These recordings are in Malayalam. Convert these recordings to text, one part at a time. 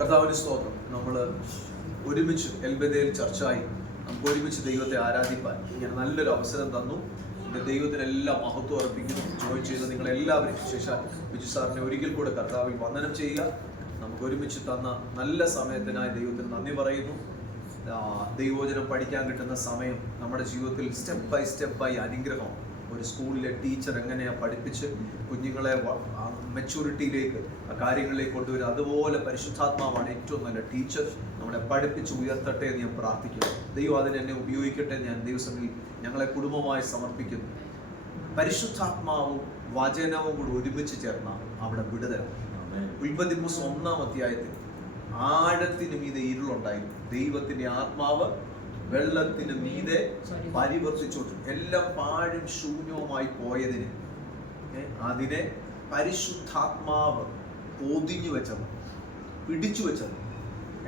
കർത്താവിന് സ്തോത്രം. നമ്മൾ ഒരുമിച്ച് എൽബദയിൽ ചർച്ചയായി നമുക്ക് ഒരുമിച്ച് ദൈവത്തെ ആരാധിപ്പാൻ ഇങ്ങനെ നല്ലൊരു അവസരം തന്നു. എൻ്റെ ദൈവത്തിനെല്ലാം മഹത്വം അർപ്പിക്കുന്നു. ജോയിൻ ചെയ്ത് നിങ്ങളെല്ലാവരും ശേഷം ബിജു സാറിനെ ഒരിക്കൽ കൂടെ കർത്താവിൽ വന്ദനം ചെയ്യുക. നമുക്ക് ഒരുമിച്ച് തന്ന നല്ല സമയത്തിനായി ദൈവത്തിന് നന്ദി പറയുന്നു. ദൈവവചനം പഠിക്കാൻ കിട്ടുന്ന സമയം നമ്മുടെ ജീവിതത്തിൽ സ്റ്റെപ്പ് ബൈ അനുഗ്രഹം. ഒരു സ്കൂളിലെ ടീച്ചർ എങ്ങനെയാണ് പഠിപ്പിച്ച് കുഞ്ഞുങ്ങളെ മെച്യൂരിറ്റിയിലേക്ക് കാര്യങ്ങളിലേക്ക് കൊണ്ടുവരും, അതുപോലെ പരിശുദ്ധാത്മാവാണ് ഏറ്റവും നല്ല ടീച്ചർ. നമ്മളെ പഠിപ്പിച്ച് ഉയർത്തട്ടെ എന്ന് ഞാൻ പ്രാർത്ഥിക്കുന്നു. ദൈവം അതിനെന്നെ ഉപയോഗിക്കട്ടെ. ഞാൻ ദൈവസഭയിൽ ഞങ്ങളെ കുടുംബമായി സമർപ്പിക്കുന്നു. പരിശുദ്ധാത്മാവും വചനവും കൂടി ഒരുമിച്ച് ചേർന്ന അവിടെ വിടുതൽ. ഉൽപ്പത്തി പുസ്തകം 1-ാം അധ്യായത്തിൽ ആഴത്തിന് മീതെ ഇരുളുണ്ടായിരുന്നു. ദൈവത്തിന്റെ ആത്മാവ് വെള്ളത്തിന് മീതെ പരിവർത്തിച്ചു. എല്ലാം പാഴും ശൂന്യവുമായി പോയതിന് അതിനെ പരിശുദ്ധാത്മാവ് പൊതിഞ്ഞു വെച്ചത്, പിടിച്ചു വെച്ചത്.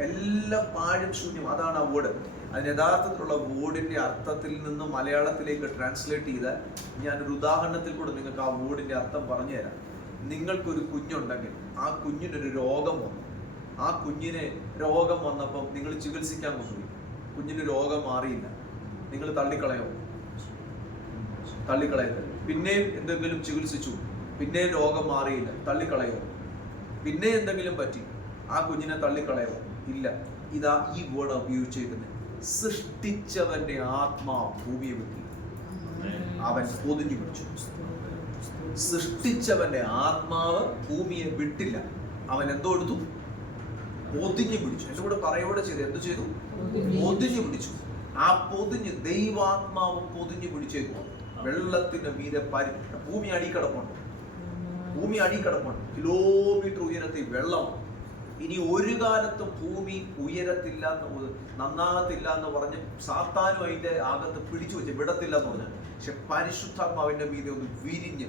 എല്ലാം പാഴും ശൂന്യം, അതാണ് ആ വേർഡ്. അതിന് യഥാർത്ഥത്തിലുള്ള വേർഡിന്റെ അർത്ഥത്തിൽ നിന്ന് മലയാളത്തിലേക്ക് ട്രാൻസ്ലേറ്റ് ചെയ്താൽ, ഞാനൊരു ഉദാഹരണത്തിൽ കൂടെ നിങ്ങൾക്ക് ആ വേർഡിന്റെ അർത്ഥം പറഞ്ഞു തരാം. നിങ്ങൾക്കൊരു കുഞ്ഞുണ്ടെങ്കിൽ ആ കുഞ്ഞിനൊരു രോഗം വന്നു. ആ കുഞ്ഞിന് രോഗം വന്നപ്പം നിങ്ങൾ ചികിത്സിക്കാൻ കൊണ്ടുപോയി, കുഞ്ഞിന് രോഗം മാറിയില്ല, നിങ്ങൾ തള്ളിക്കളയോ? തള്ളിക്കളയരുത്. പിന്നെയും എന്തെങ്കിലും ചികിത്സിച്ചു, പിന്നെയും രോഗം മാറിയില്ല, തള്ളിക്കളയോ? പിന്നെ എന്തെങ്കിലും പറ്റി, ആ കുഞ്ഞിനെ തള്ളിക്കളയോ? ഇല്ല. ഇതാ ഈ വേർഡ് ഉപയോഗിച്ചിരിക്കുന്നത്. സൃഷ്ടിച്ചവന്റെ ആത്മാവ് ഭൂമിയെ വിട്ടു, അവൻ പൊതിഞ്ഞു പിടിച്ചു. സൃഷ്ടിച്ചവന്റെ ആത്മാവ് ഭൂമിയെ വിട്ടില്ല, അവൻ എന്തോ എടുത്തു? പൊതിഞ്ഞു പിടിച്ചു. എന്റെ കൂടെ പറയോടെ ചെയ്തു. എന്ത് ചെയ്തു? പൊതിഞ്ഞു പിടിച്ചു. ആ പൊതിഞ്ഞ് ദൈവാത്മാവ് പൊതിഞ്ഞു പിടിച്ചേക്കും. വെള്ളത്തിന്റെ മീതെ ഭൂമി അടിക്കിടപ്പുണ്ട്. ഭൂമി അടിക്കിടപ്പുണ്ട്. കിലോമീറ്റർ ഉയരത്തിൽ വെള്ളം. ഇനി ഒരു കാലത്തും ഭൂമി ഉയരത്തില്ല, നന്നാകത്തില്ല എന്ന് പറഞ്ഞ് സാത്താനും അതിന്റെ അകത്ത് പിടിച്ചു വെച്ച് വിടത്തില്ല എന്ന് പറഞ്ഞു. പക്ഷെ പരിശുദ്ധാത്മാവിന്റെ മീതെ ഒന്ന് വിരിഞ്ഞ്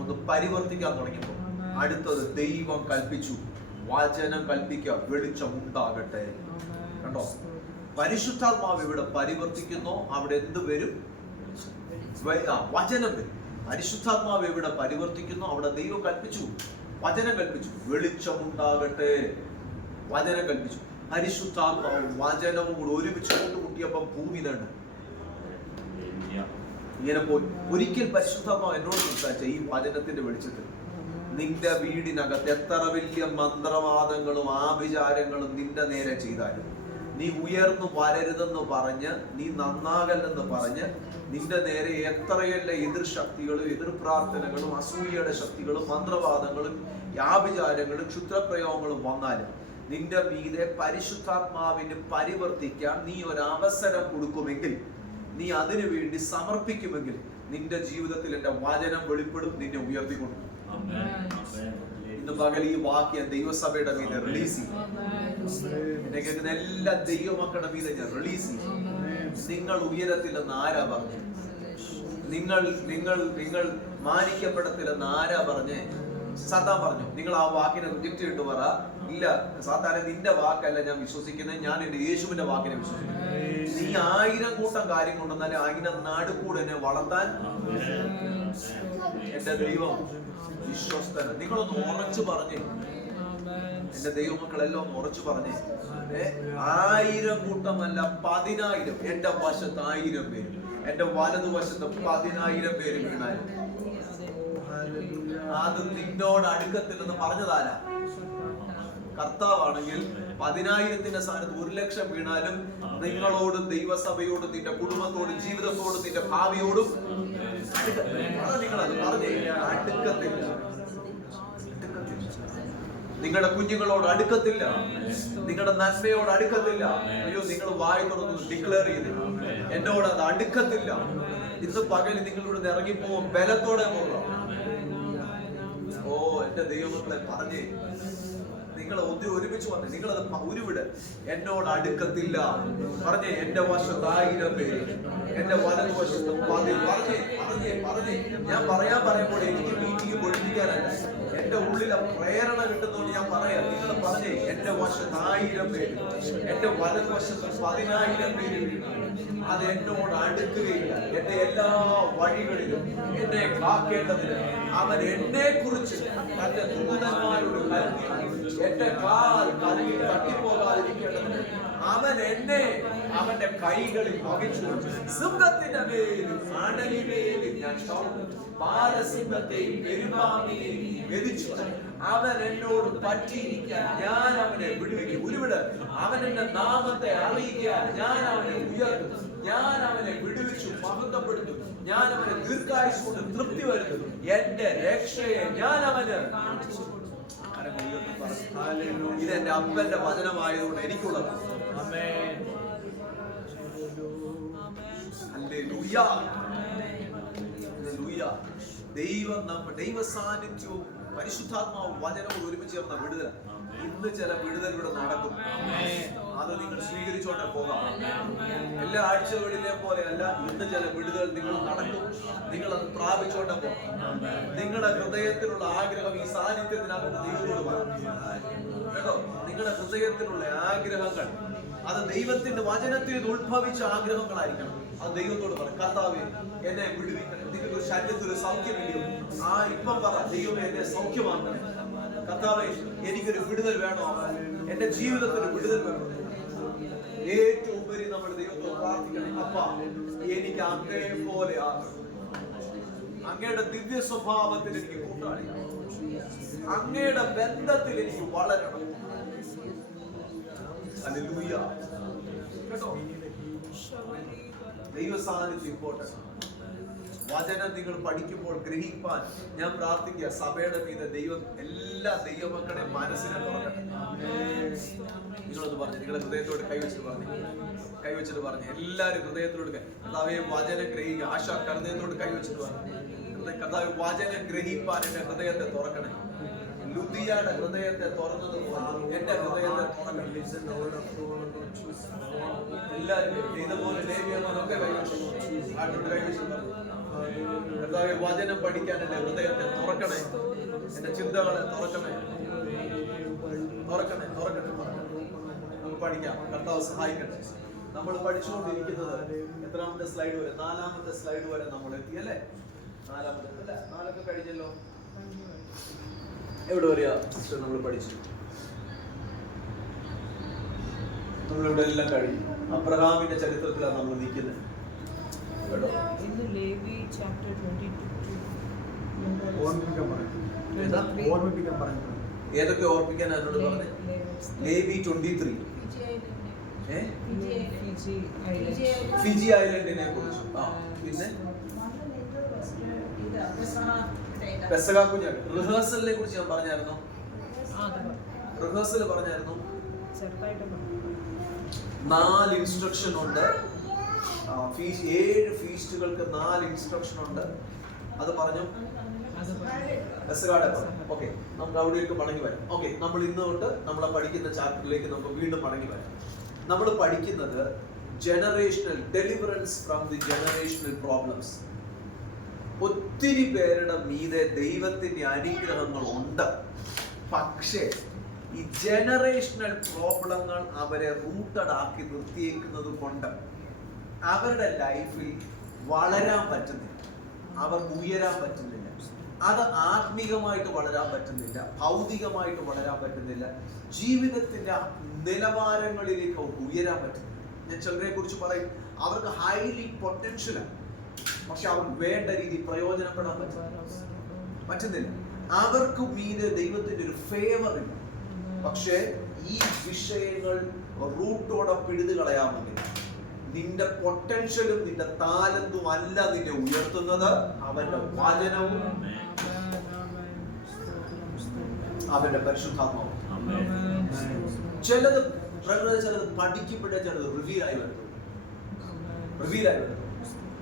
ഒന്ന് പരിവർത്തിക്കാൻ തുടങ്ങിയപ്പോൾ അടുത്തത് ദൈവം കൽപ്പിച്ചു, വചനം കൽപ്പിക്കുക, വെളിച്ചം ഉണ്ടാകട്ടെ. കണ്ടോ? പരിശുദ്ധാത്മാവ് ഇവിടെ പരിവർത്തിക്കുന്നോ അവിടെ എന്ത് വരും? വചനം വരും. പരിശുദ്ധാത്മാവ് ഇവിടെ പരിവർത്തിക്കുന്നു, അവിടെ ദൈവം കൽപ്പിച്ചു, വചനം കൽപ്പിച്ചു, വെളിച്ചം ഉണ്ടാകട്ടെ. വചനം കൽപ്പിച്ചു. പരിശുദ്ധാത്മാവും വചനവും കൂടെ ഒരുമിച്ച് കൂട്ടുമുട്ടിയപ്പം ഭൂമി തന്നെ ഇങ്ങനെ പോയി. ഒരിക്കൽ പരിശുദ്ധാത്മാവ് എന്നോട് സംസാരിച്ച ഈ വചനത്തിന്റെ വെളിച്ചത്തിൽ, നിന്റെ വീടിനകത്ത് എത്ര വലിയ മന്ത്രവാദങ്ങളും ആഭിചാരങ്ങളും നിന്റെ നേരെ ചെയ്താലും, നീ ഉയർന്നു വരരുതെന്ന് പറഞ്ഞ്, നീ നന്നാകല്ലെന്ന് പറഞ്ഞ് നിന്റെ നേരെ എത്രയല്ല എതിർ ശക്തികളും എതിർ പ്രാർത്ഥനകളും അസൂയയുടെ ശക്തികളും മന്ത്രവാദങ്ങളും ആഭിചാരങ്ങളും ക്ഷുദ്രപ്രയോഗങ്ങളും വന്നാലും നിന്റെ മീതെ പരിശുദ്ധാത്മാവിന് പരിവർത്തിക്കാൻ നീ ഒരു അവസരം കൊടുക്കുമെങ്കിൽ, നീ അതിനു വേണ്ടി സമർപ്പിക്കുമെങ്കിൽ, നിന്റെ ജീവിതത്തിൽ എന്റെ വചനം വെളിപ്പെടും, നിന്നെ ഉയർത്തിക്കൊണ്ടു. ഇന്ന് പകൽ ഈ വാക്യം ദൈവസഭയുടെ മീതെ റിലീസ് ചെയ്യും. എന്നെ കേൾക്കുന്ന എല്ലാ ദൈവമക്കളുടെ മീതെ ഞാൻ റിലീസ് ചെയ്യും. നിങ്ങൾ ഉയരത്തില്ലെന്ന് ആരാ പറഞ്ഞേ? നിങ്ങൾ നിങ്ങൾ നിങ്ങൾ മാനിക്കപ്പെടത്തില്ലെന്ന് ആരാ പറഞ്ഞേ? സാത്താൻ പറഞ്ഞു. നിങ്ങൾ ആ വാക്കിനെ റിജക്ട് ചെയ്തിട്ട് പറ, ഇല്ല സാത്താനെ, നിന്റെ വാക്കല്ല ഞാൻ വിശ്വസിക്കുന്നത്, ഞാൻ എന്റെ യേശുവിന്റെ വാക്കിനെ വിശ്വസിക്കുന്നു. നീ 1000 കൂട്ടം കാര്യം കൊണ്ടുവന്നാലും അതിനെ നടുക്കൂടെ എന്നെ വളർത്താൻ എന്റെ ദൈവം വിശ്വസ്തന. നിങ്ങളൊന്ന് ഉറച്ചു പറഞ്ഞേ, എന്റെ ദൈവമക്കളെല്ലാം ഒന്ന് ഉറച്ചു പറഞ്ഞേ. 1000 കൂട്ടമല്ല 10,000, എന്റെ വശത്ത് 1000 പേര്, എന്റെ വലതുവശത്ത് 10,000 പേര് വീണാലും അത് നിന്നോട് അടുക്കത്തില്ലെന്ന് പറഞ്ഞതാരാ? കർത്താവാണെങ്കിൽ 10,000ന്റെ സ്ഥാനത്ത് 1,00,000 വീണാലും നിങ്ങളോടും ദൈവസഭയോടും നിന്റെ കുടുംബത്തോടും ജീവിതത്തോടും നിന്റെ ഭാവിയോടും നിങ്ങളത് പറഞ്ഞേ, അടുക്കത്തില്ല. നിങ്ങളുടെ കുഞ്ഞുങ്ങളോട് അടുക്കത്തില്ല, നിങ്ങളുടെ നന്മയോട് അടുക്കത്തില്ല. അയ്യോ, നിങ്ങൾ വായി തുറന്ന് ഡിക്ലെയർ ചെയ്ത്, എന്നോട് അത് അടുക്കത്തില്ല. ഇന്ന് പകൽ നിങ്ങളിവിടെ ഇറങ്ങിപ്പോവും, ബലത്തോടെ പോകാം. ഓ എന്റെ ദൈവമക്കളെ പറഞ്ഞേ, നിങ്ങൾ ഒരുമിച്ച് വന്നേ, നിങ്ങളത് ഉരുവിട്. എന്നോട് അടുക്കത്തില്ല പറഞ്ഞേ. എന്റെ വശത്ത് 1000 പേര്, എന്റെ വലതുവശത്ത് 10. പറഞ്ഞേ പറഞ്ഞേ പറഞ്ഞേ. ഞാൻ പറയുമ്പോൾ എനിക്ക് മീറ്റിംഗ് പൊളിപ്പിക്കാനല്ല, എന്റെ ഉള്ളിലെ പ്രേരണ കിട്ടുന്നതുകൊണ്ട് ഞാൻ പറയാം. നിങ്ങൾ പറഞ്ഞേ, എന്റെ വശത്ത് 1000 പേര്, എന്റെ വലതുവശത്ത് 10,000 പേര് വീണാൽ അത് എന്നോട് അടുക്കുകയില്ല. എന്റെ എല്ലാ വഴികളിലും എന്നെ കാക്കേണ്ടതിന് അവൻ എന്നെ കുറിച്ച് തന്റെ ദൂതന്മാരോട് കരുതി എന്റെ കാൽ കല്ലിൽ തട്ടിപ്പോകാതിരിക്കേണ്ടതിന് അവൻ എന്നെ അവന്റെ കൈകളിൽ വഹിച്ചു. സിംഹത്തിന്റെ മേലും അണലിമേലും ഞാൻ ചവിട്ടും, ബാലസിംഹത്തെയും പെരുമ്പാമ്പിനെയും മെതിച്ചു. അവൻ എന്നോട് പറ്റിയിരിക്കാൻ ഞാൻ അവനെ വിടുവിക്കും. ഉരുവിട്, അവൻ എന്റെ നാമത്തെ അറിയിക്കാൻ ഞാൻ അവനെ ഉയർത്തും. ഞാൻ അവനെ വിടുവിച്ചു മഹത്വപ്പെടുത്തും. ഞാൻ അവനെ ദീർഘായുസ്സ് കൊണ്ട് തൃപ്തി വരുത്തും. എന്റെ രക്ഷയെ ഞാൻ അവന്. ഇത് എന്റെ അപ്പന്റെ വചനമായതുകൊണ്ട് എനിക്കുള്ളത്. ദൈവ സാന്നിധ്യവും പരിശുദ്ധാത്മാവും വചനവും ഒരുമിച്ച് ചേർന്ന വിടുതൽ. ഇന്ന് ചില വിടുതൽ ഇവിടെ നടക്കും. അത് നിങ്ങൾ സ്വീകരിച്ചോണ്ടെ പോകാം. എല്ലാ ആഴ്ചകളിലെ പോലെ അല്ല, ഇന്ന് ചില വിടുതൽ നിങ്ങൾ നടക്കും. നിങ്ങൾ അത് പ്രാപിച്ചോണ്ടെ പോകാം. നിങ്ങളുടെ ഹൃദയത്തിലുള്ള ആഗ്രഹം ഈ സാന്നിധ്യത്തിനകത്ത് ദൈവത്തോട് പറഞ്ഞു കേട്ടോ. നിങ്ങളുടെ ഹൃദയത്തിലുള്ള ആഗ്രഹങ്ങൾ അത് ദൈവത്തിന്റെ വചനത്തിൽ നിന്ന് ഉത്ഭവിച്ച ആഗ്രഹങ്ങളായിരിക്കണം. അത് ദൈവത്തോട് പറയും, കർത്താവേ എന്നെ വിടുവിക്കണം. നിങ്ങൾക്ക് ശരീരത്തിൽ ഒരു സൗഖ്യമില്ലയോ? ഇപ്പം പറ, ദൈവമേ എന്നെ സൗഖ്യമാക്കണം. കർത്താവേ എനിക്കൊരു വിടുതൽ വേണോ? എന്റെ ജീവിതത്തിന് വിടുതൽ വേണം. ഏറ്റവും ഉപരി നമ്മൾ ദൈവത്തോട് പ്രാർത്ഥിക്കണം, അപ്പ എനിക്ക് അങ്ങേ പോലെ ആകണം. അങ്ങയുടെ ദിവ്യ സ്വഭാവത്തിൽ എനിക്ക് കൂട്ടാളിയാണ്. അങ്ങയുടെ ബന്ധത്തിൽ എനിക്ക് വളരണം. ഹല്ലേലൂയ. കേട്ടോ, ദൈവ സാന്നിധ്യം ഇമ്പോർട്ടന്റ്. വചനം നിങ്ങൾ പഠിക്കുമ്പോൾ ഗ്രഹിപ്പാൻ ഞാൻ പ്രാർത്ഥിക്കുക, സഭയുടെ മീതെ ദൈവം എല്ലാ ദൈവമക്കളുടെയും മനസ്സിനെ തുറക്കട്ടെ. നിങ്ങളൊന്ന് പറഞ്ഞു, നിങ്ങളുടെ ഹൃദയത്തോട് കൈവച്ചിട്ട് പറഞ്ഞു എല്ലാരും ഹൃദയത്തോട് കർത്താവേ വചനം ഗ്രഹിക്കുക. ആശ ഹൃദയത്തോട് കൈവച്ചിട്ട് പറഞ്ഞു, കർത്താവേ വചനം ഗ്രഹിപ്പാൻ എന്റെ ഹൃദയത്തെ തുറക്കണേ. ലുദിയയുടെ ഹൃദയത്തെ തുറന്നതുപോലെ എന്റെ ഹൃദയത്തെ തുറക്കണം. എല്ലാവരും ഇതുപോലെ ലേവ്യന്മാരൊക്കെ കൈവച്ചിട്ട് കർത്താവേ വചനം പഠിക്കാൻ എന്റെ ഹൃദയത്തെ തുറക്കണേ. എന്റെ ചിന്തകളെ തുറക്കണേ. നമുക്ക് പഠിക്കാം. കർത്താവ് സഹായിക്കട്ടെ. നമ്മൾ പഠിച്ചുകൊണ്ടിരിക്കുന്നത് എത്രാമത്തെ സ്ലൈഡ് വരെ? 4-ാമത്തെ സ്ലൈഡ് വരെ നമ്മൾ എത്തിയല്ലേ? 4-ാമത്തെ അല്ല, 4 കഴിഞ്ഞല്ലോ. എവിടെ വരെയാ സിസ്റ്റർ നമ്മൾ പഠിച്ചു? നമ്മളിവിടെ എല്ലാം കഴിഞ്ഞു. അബ്രഹാമിന്റെ ചരിത്രത്തിലാണ് നമ്മൾ നിൽക്കുന്നത് കേട്ടോ. ഏതൊക്കെ ഓർപ്പിക്കാൻ എന്നോട് പറഞ്ഞു? ലേവി 23, ഫിജി ഐലൻഡിനെ കുറിച്ച്. പിന്നെ പെസഹ കുഞ്ഞാട്. റിഹേഴ്സലിനെ കുറിച്ച് ഞാൻ പറഞ്ഞായിരുന്നു. റിഹേഴ്സൽ പറഞ്ഞായിരുന്നു. 4 ഇൻസ്ട്രക്ഷൻ ഉണ്ട്. 7 ഫീസ്റ്റുകൾക്ക് 4 ഇൻസ്ട്രക്ഷൻ ഉണ്ട്. അത് പറഞ്ഞു. പെസഹയുടെ പറഞ്ഞു. ഓക്കെ, നമുക്ക് അവിടേക്ക് മടങ്ങി വരാം. ഓക്കെ, നമ്മൾ ഇന്ന് തൊട്ട് നമ്മളെ പഠിക്കുന്ന ചാപ്റ്ററിലേക്ക് നമുക്ക് വീണ്ടും മടങ്ങി വരാം. നമ്മൾ പഠിക്കുന്നത് generational deliverance from the generational problems. ഒത്തിരി പേരുടെ മീതെ ദൈവത്തിന്റെ അനുഗ്രഹങ്ങൾ ഉണ്ട്. പക്ഷേ ഈ ജനറേഷണൽ പ്രോബ്ലങ്ങൾ അവരെ റൂട്ടഡ് ആക്കി നിർത്തിയേക്കുന്നത് കൊണ്ട് അവരുടെ ലൈഫിൽ വളരാൻ പറ്റുന്നില്ല, അവർക്ക് ഉയരാൻ പറ്റുന്നില്ല. അത് ആത്മീകമായിട്ട് വളരാൻ പറ്റുന്നില്ല, ഭൗതികമായിട്ട് വളരാൻ പറ്റുന്നില്ല, ജീവിതത്തിന്റെ നിലവാരങ്ങളിലേക്ക് അവർക്ക് ഉയരാൻ പറ്റുന്നില്ല. ഞാൻ ചിലരെ കുറിച്ച് പറയും, അവർക്ക് ഹൈലി പൊട്ടൻഷ്യലാണ്, പക്ഷെ അവർക്ക് വേണ്ട രീതി പ്രയോജനപ്പെടാൻ പറ്റുന്നില്ല. അവർക്ക് മീതെ ദൈവത്തിന്റെ ഒരു ഫേവർ ഇല്ല. പക്ഷേ ഈ വിഷയങ്ങൾ റൂട്ടോടെ പിഴുതു കളയാമെങ്കിൽ നിന്റെ പൊട്ടൻഷ്യലും നിന്റെ താലന്തും അല്ല നിന്നെ ഉയർത്തുന്നത്, അവന്റെ വചനവും അവന്റെ പരിശുദ്ധാത്മാവും. ചിലത് പഠിക്കുമ്പോഴേ ചിലത് റിവീലായി വരുന്നു,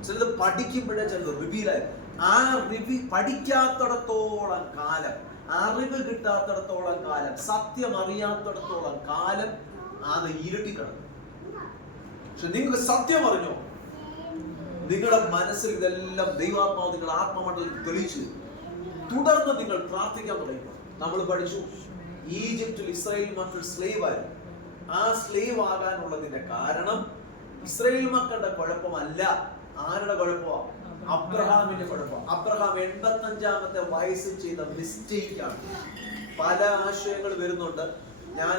ചിലത് പഠിക്കുമ്പോഴേ ചിലത് റിവീലായി. ആ പഠിക്കാത്തിടത്തോളം കാലം, അറിവ് കിട്ടാത്തിടത്തോളം കാലം, സത്യം അറിയാത്തിടത്തോളം കാലം അത് ഇരുട്ടിക്കിടന്നു. പക്ഷെ നിങ്ങൾക്ക് സത്യം അറിഞ്ഞോ, നിങ്ങളുടെ മനസ്സിൽ ഇതെല്ലാം ദൈവാത്മാവ് നിങ്ങളുടെ ആത്മമണ്ഡലത്തിൽ തെളിയിച്ചു. തുടർന്ന് നിങ്ങൾ പ്രാർത്ഥിക്കാൻ തുടങ്ങി. നമ്മൾ പഠിച്ചു ഈജിപ്തിൽ ഇസ്രായേൽ മക്കൾ സ്ലേവ് ആയിരുന്നു. ആ സ്ലേവ് ആകാനുള്ളതിന്റെ കാരണം ഇസ്രായേൽ മക്കളുടെ കുഴപ്പമല്ല. ആരുടെ കുഴപ്പമാണ്? അബ്രഹാമിന്റെ കുഴപ്പം. അബ്രഹാം 85-ാമത്തെ വയസ്സിൽ ചെയ്ത മിസ്റ്റേക്ക് ആണ്. പല ആശയങ്ങൾ വരുന്നുണ്ട്. ഞാൻ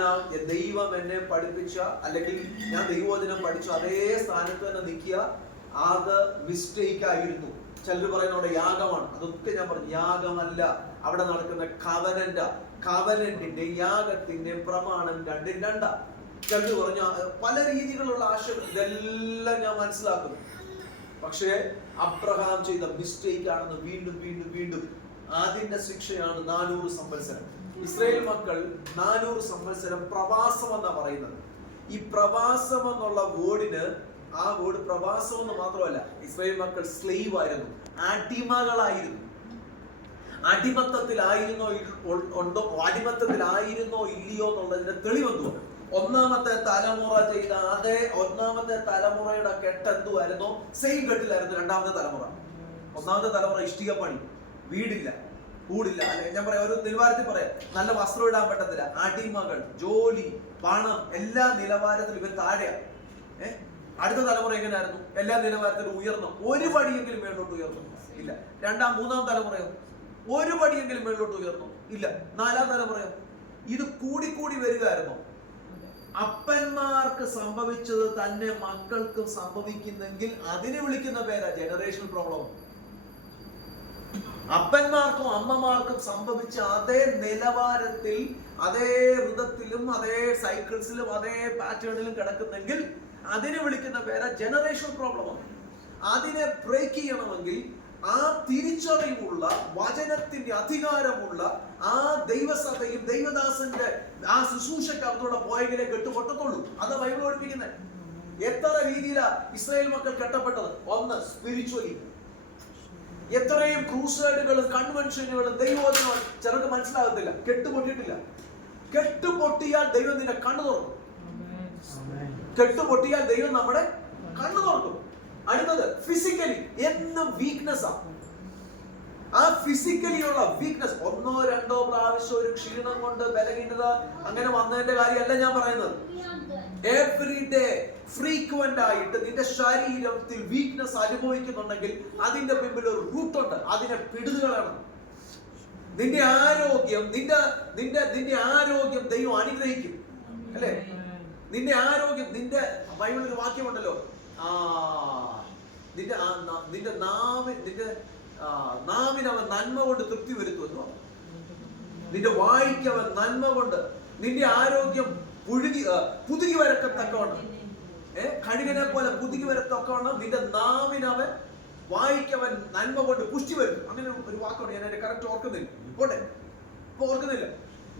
ദൈവം എന്നെ പഠിപ്പിച്ച, അല്ലെങ്കിൽ ഞാൻ ദൈവവചനം പഠിച്ചു അതേ സ്ഥാനത്ത് തന്നെ നിൽക്കുക, അത് മിസ്റ്റേക്ക് ആയിരുന്നു. ചിലർ പറയുന്ന അവിടെ യാഗമാണ്. അതൊക്കെ ഞാൻ പറഞ്ഞു, യാഗമല്ല. അവിടെ നടക്കുന്ന കവനന്റിന്റെ യാഗത്തിന്റെ പ്രമാണം രണ്ടും രണ്ടാ. ചിലർ പറഞ്ഞ പല രീതിയിലുള്ള ആശയം. ഇതെല്ലാം ഞാൻ മനസ്സിലാക്കുന്നു. പക്ഷേ അബ്രഹാം ചെയ്ത മിസ്റ്റേക്ക് ആണെന്ന് വീണ്ടും വീണ്ടും വീണ്ടും അതിന്റെ ശിക്ഷയാണ് 400 സംവത്സരം. ഇസ്രായേൽ മക്കൾ 400 സംവത്സരം പ്രവാസം എന്നാ പറയുന്നത്. ഈ പ്രവാസം എന്നുള്ള വേർഡിന്, ആ വേർഡ് പ്രവാസം എന്ന് മാത്രമല്ല, ഇസ്രായേൽ മക്കൾ സ്ലേവ് ആയിരുന്നു, അടിമകളായിരുന്നു. അടിമത്തത്തിലായിരുന്നോ ഇല്ലയോ എന്നുള്ളതിന്റെ തെളിവെന്തോ? ഒന്നാമത്തെ തലമുറ ചെയ്ത അതേ ഒന്നാമത്തെ തലമുറയുടെ കെട്ട് എന്തുവായിരുന്നോ സെയിം കെട്ടിലായിരുന്നു രണ്ടാമത്തെ തലമുറ. ഒന്നാമത്തെ തലമുറ ഇഷ്ടിക പണി, വീടില്ല, കൂടില്ല, അല്ലെ ഞാൻ പറയാം, ഒരു നിലവാരത്തിൽ പറയാം, നല്ല വസ്ത്രം ഇടാൻ പറ്റത്തില്ല, അടിമകൾ, ജോലി, പണം, എല്ലാ നിലവാരത്തിലും ഇവർ താഴെയാണ്. അടുത്ത തലമുറ എങ്ങനെയായിരുന്നു? എല്ലാ നിലവാരത്തിലും ഉയർന്നു. ഒരു പടിയെങ്കിലും മേളിലോട്ട് ഉയർന്നു ഇല്ല. മൂന്നാം തലമുറയോ ഒരു പടിയെങ്കിലും മേളിലോട്ട് ഉയർന്നു ഇല്ല. നാലാം തലമുറയോ ഇത് കൂടി വരികയായിരുന്നു. അപ്പന്മാർക്ക് സംഭവിച്ചത് തന്നെ മക്കൾക്ക് സംഭവിക്കുന്നെങ്കിൽ അതിനെ വിളിക്കുന്ന പേരാ ജനറേഷണൽ പ്രോബ്ലം. അപ്പന്മാർക്കും അമ്മമാർക്കും സംഭവിച്ച അതേ നിലവാരത്തിൽ, അതേ ഋതത്തിലും അതേ സൈക്കിൾസിലും അതേ പാറ്റേണിലും കിടക്കുന്നെങ്കിൽ അതിനെ വിളിക്കുന്ന പേരാ ജനറേഷണൽ പ്രോബ്ലം. അതിനെ ബ്രേക്ക് ചെയ്യണമെങ്കിൽ ആ തിരിച്ചറിവുള്ള, വചനത്തിന്റെ അധികാരമുള്ള ആ ദൈവസഭയും ദൈവദാസന്റെ ആ ശുശ്രൂഷക്കകത്തൂടെ പോയെങ്കിലേ കെട്ടുപൊട്ടത്തുള്ളൂ. അതാ ബൈബിൾ പഠിപ്പിക്കുന്നത്. എത്ര രീതിയിലാ ഇസ്രായേൽ മക്കൾ കെട്ടപ്പെട്ടത്? ഒന്ന്, സ്പിരിച്വലി. എത്രയും ക്രൂസേഡുകളും കൺവെൻഷനുകളും ദൈവവചനവും ചിലർക്ക് മനസ്സിലാകത്തില്ല. കെട്ടുപൊട്ടിയിട്ടില്ല. കെട്ടുപൊട്ടിയാൽ ദൈവം നിന്റെ കണ്ണു തുറക്കും. കെട്ടുപൊട്ടിയാൽ ദൈവം നമ്മുടെ കണ്ണു തുറക്കും. അടുത്തത് ഫിസിക്കലി എന്നും വീക്ക്നെസ് ആണ്. ആ ഫിസിക്കലിയുള്ള വീക്ക്നെസ്, 1-2 പ്രാവശ്യം ഒരു ക്ഷീണം കൊണ്ട് ബലഹീനത അങ്ങനെ വന്നതിന്റെ കാര്യമല്ല ഞാൻ പറയുന്നത്. എവറി ഡേ ഫ്രീക്വന്റ് ആയിട്ട് നിന്റെ ശരീരത്തിൽ വീക്ക്നെസ് അനുഭവിക്കുന്നുണ്ടെങ്കിൽ അതിന്റെ പിമ്പിൽ ഒരു റൂട്ടുണ്ട്. അതിനെ പിടിതുകളയണം. നിന്റെ ആരോഗ്യം നിന്റെ ആരോഗ്യം ദൈവം അനുഗ്രഹിക്കും, അല്ലേ? നിന്റെ ആരോഗ്യം, നിന്റെ ബൈബിളിൽ ഒരു വാക്യമുണ്ടല്ലോ, നിന്റെ നാവിനവൻ നന്മ കൊണ്ട് തൃപ്തി വരുത്തുമെന്നോ. നിന്റെ വായിക്കവൻ നന്മ കൊണ്ട് നിന്റെ ആരോഗ്യം പുതുകി വരക്കത്തക്കവണ്ണം, കഴുകനെ പോലെ പുതുകി വരത്തക്കവണ്ണം നിന്റെ നാവിനവൻ വായിക്കവൻ നന്മ കൊണ്ട് പുഷ്ടി വരും. അങ്ങനെ ഒരു വാക്കുണ്ട്, ഞാൻ എന്റെ കറക്റ്റ് ഓർക്കുന്നില്ല. ഓർക്കുന്നില്ല.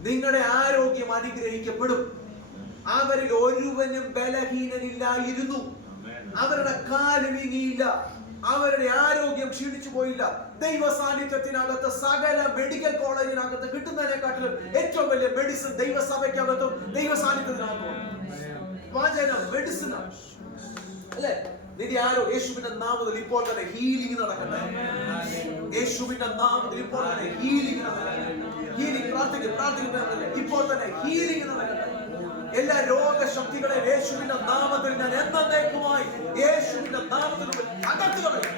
നിങ്ങളുടെ ആരോഗ്യം അനുഗ്രഹിക്കപ്പെടും. അവരിൽ ഒരുവനും ബലഹീനനില്ലായിരുന്നു. അവരുടെ കാല് വീങ്ങിയില്ല. അവരുടെ ആരോഗ്യം ക്ഷീണിച്ചു പോയില്ല. ദൈവ സാന്നിധ്യത്തിനകത്ത് സകല മെഡിക്കൽ കോളേജിനകത്ത് കിട്ടുന്നതിനെക്കാട്ടിലും ഏറ്റവും വലിയ മെഡിസിൻ ദൈവസഭയ്ക്കകത്തും ദൈവ സാന്നിധ്യത്തിനകത്തും. വചനം മെഡിസിനാണ്, അല്ലേ? നിന്റെ യേശുവിന്റെ നാമത്തിൽ ഇപ്പോൾ തന്നെ ഹീലിംഗ് നടക്കട്ടെ. യേശുവിന്റെ നാമത്തിൽ ഇപ്പോൾ തന്നെ ഹീലിംഗ് നടക്കട്ടെ. ഹീലിംഗ് പ്രാർത്ഥിക്കുന്നതല്ലേ? ഇപ്പോൾ തന്നെ ഹീലിംഗ് നടക്കട്ടെ. എല്ലാ രോഗശക്തികളെ യേശുവിന്റെ നാമത്തിൽ ഞാൻ എന്നേക്കുമായി യേശുവിന്റെ നാമത്തിൽ അകത്തു കളയും.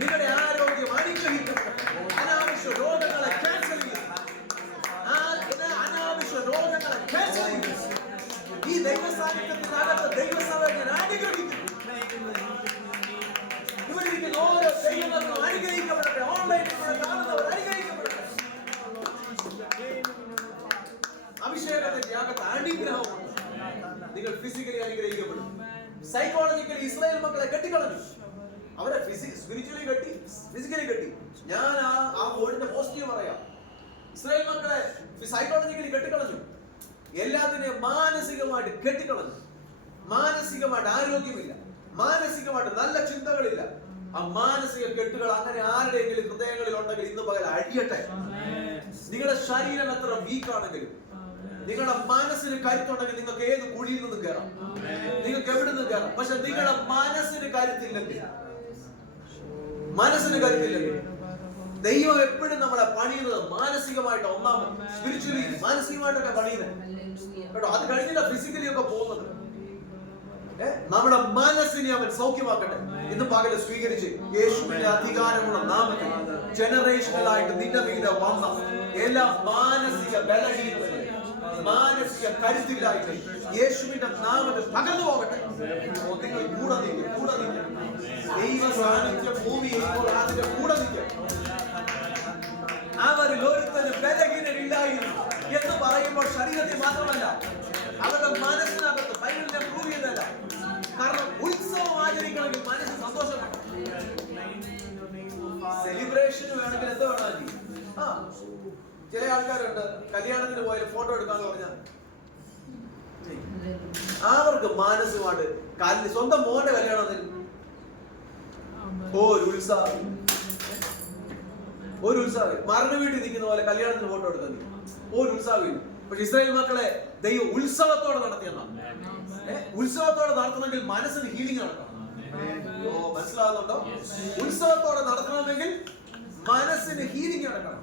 നിങ്ങളുടെ ആരോഗ്യം അനുഗ്രഹിക്കട്ടെ. അനാവശ്യ രോഗങ്ങളെ ക്യാൻസൽ ചെയ്യും. അനാവശ്യ രോഗങ്ങളെ ക്യാൻസൽ ചെയ്യും. ഈ ദൈവസാന്നിധ്യത്തിനകത്ത് ദൈവസഭ ഞാൻ അനുഗ്രഹിക്കും. ഇവരിരിക്കുന്ന ഓരോ ദൈവങ്ങളും അനുഗ്രഹിക്കപ്പെടട്ടെ. ഓൺലൈനിലൂടെ കാണുന്നവർ അനുഗ്രഹിക്കപ്പെടട്ടെ. അഭിഷേകത്തിന്റെ യാഗത്തെ അനുഗ്രഹമുണ്ട്. നിങ്ങൾ ഫിസിക്കലി അനുഗ്രഹിക്കപ്പെടും. സൈക്കോളജിക്കലി ഇസ്രായേൽ മക്കളെ കെട്ടിക്കളഞ്ഞു. അവരെ സ്പിരിച്വലി കെട്ടി, ഫിസിക്കലി കെട്ടി. ഞാൻ ആ വേർഡിന്റെ പോസിറ്റീവ് പറയാം. ഇസ്രായേൽ മക്കളെ സൈക്കോളജിക്കലി കെട്ടിക്കളഞ്ഞു. എല്ലാത്തിനെയും മാനസികമായിട്ട് കെട്ടിക്കളഞ്ഞു. മാനസികമായിട്ട് ആരോഗ്യമില്ല, മാനസികമായിട്ട് നല്ല ചിന്തകളില്ല. ആ മാനസിക കെട്ടുകൾ അങ്ങനെ ആരുടെയെങ്കിലും ഹൃദയങ്ങളിൽ ഉണ്ടെങ്കിൽ ഇന്ന് പകൽ അഴിയട്ടെ. നിങ്ങളുടെ ശരീരം എത്ര വീക്കാണെങ്കിലും നിങ്ങളുടെ മനസ്സിന് കരുത്തുണ്ടെങ്കിൽ നിങ്ങൾക്ക് ഏത് കുഴിയിൽ നിന്നും കയറാം, നിങ്ങൾക്ക് എവിടെ നിന്നും കയറാം. പക്ഷെ നിങ്ങളുടെ മനസ്സിന് കരുത്തില്ലെങ്കിൽ ദൈവം എപ്പോഴും നമ്മളെ പണിയുന്നത് മാനസികമായിട്ട്, ഒന്നാമത് സ്പിരിച്വലി മാനസികമായിട്ടൊക്കെ പണിയുന്നത് കേട്ടോ. അത് കഴിഞ്ഞില്ല ഫിസിക്കലി ഒക്കെ പോകുന്നത്. നമ്മുടെ മനസ്സിനെ അവൻ സൗഖ്യമാക്കട്ടെ. ഇന്ന് പകല് സ്വീകരിച്ച് യേശുവിന്റെ അധികാരമുള്ള നാമത്തിൽ ജനറേഷണലായിട്ട് നിന്റെ മീതെ വന്ന എല്ലാ മാനസിക ബലഹീനതകളും മാനസിക കരുത്തില്ലായിട്ട് യേശുവിന്റെ നാമത്തിൽ തകർന്നു പോകട്ടെ. നിങ്ങൾ കൂടെ നിൽക്കും, കൂടെ നിൽക്കും. ദൈവ സാന്നിധ്യം ഭൂമി ഇപ്പോൾ അതിന്റെ കൂടെ നിൽക്കും. അവരിൽ ഒരുത്തന് ബലഹീനരില്ലായിരുന്നു എന്ന് പറയുമ്പോൾ ശരീരത്തിൽ മാത്രമല്ല, അവരുടെ മനസ്സിനകത്ത് ബൈബിളിനെ പ്രൂവ് ചെയ്തല്ല. കാരണം ഉത്സവം ആചരിക്കണമെങ്കിൽ മനസ്സ് സന്തോഷം വേണം. സെലിബ്രേഷൻ വേണമെങ്കിൽ എന്താ വേണമെങ്കിൽ ചില ആൾക്കാരുണ്ട് കല്യാണത്തിന് പോയാലും ഫോട്ടോ എടുക്കാന്ന് പറഞ്ഞാൽ അവർക്ക് മാനസികമായിട്ട് കാലിന് സ്വന്തം മോന്റെ കല്യാണത്തിന് ഒരു ഉത്സാഹം, ഒരു ഉത്സാഹം. മരണ വീട്ടിൽ നിൽക്കുന്ന പോലെ കല്യാണത്തിന് ഫോട്ടോ എടുക്കുന്നത് ഒരു ഉത്സാഹമില്ല. പക്ഷെ ഇസ്രായേൽ മക്കളെ ദൈവം ഉത്സവത്തോടെ നടത്തിയെന്നാണ്. ഉത്സവത്തോടെ നടത്തണമെങ്കിൽ മനസ്സിന് ഹീലിംഗ് നടക്കണം. മനസ്സിലാകുന്നുണ്ടോ? ഉത്സവത്തോടെ നടത്തണമെങ്കിൽ മനസ്സിന് ഹീലിംഗ് നടക്കണം.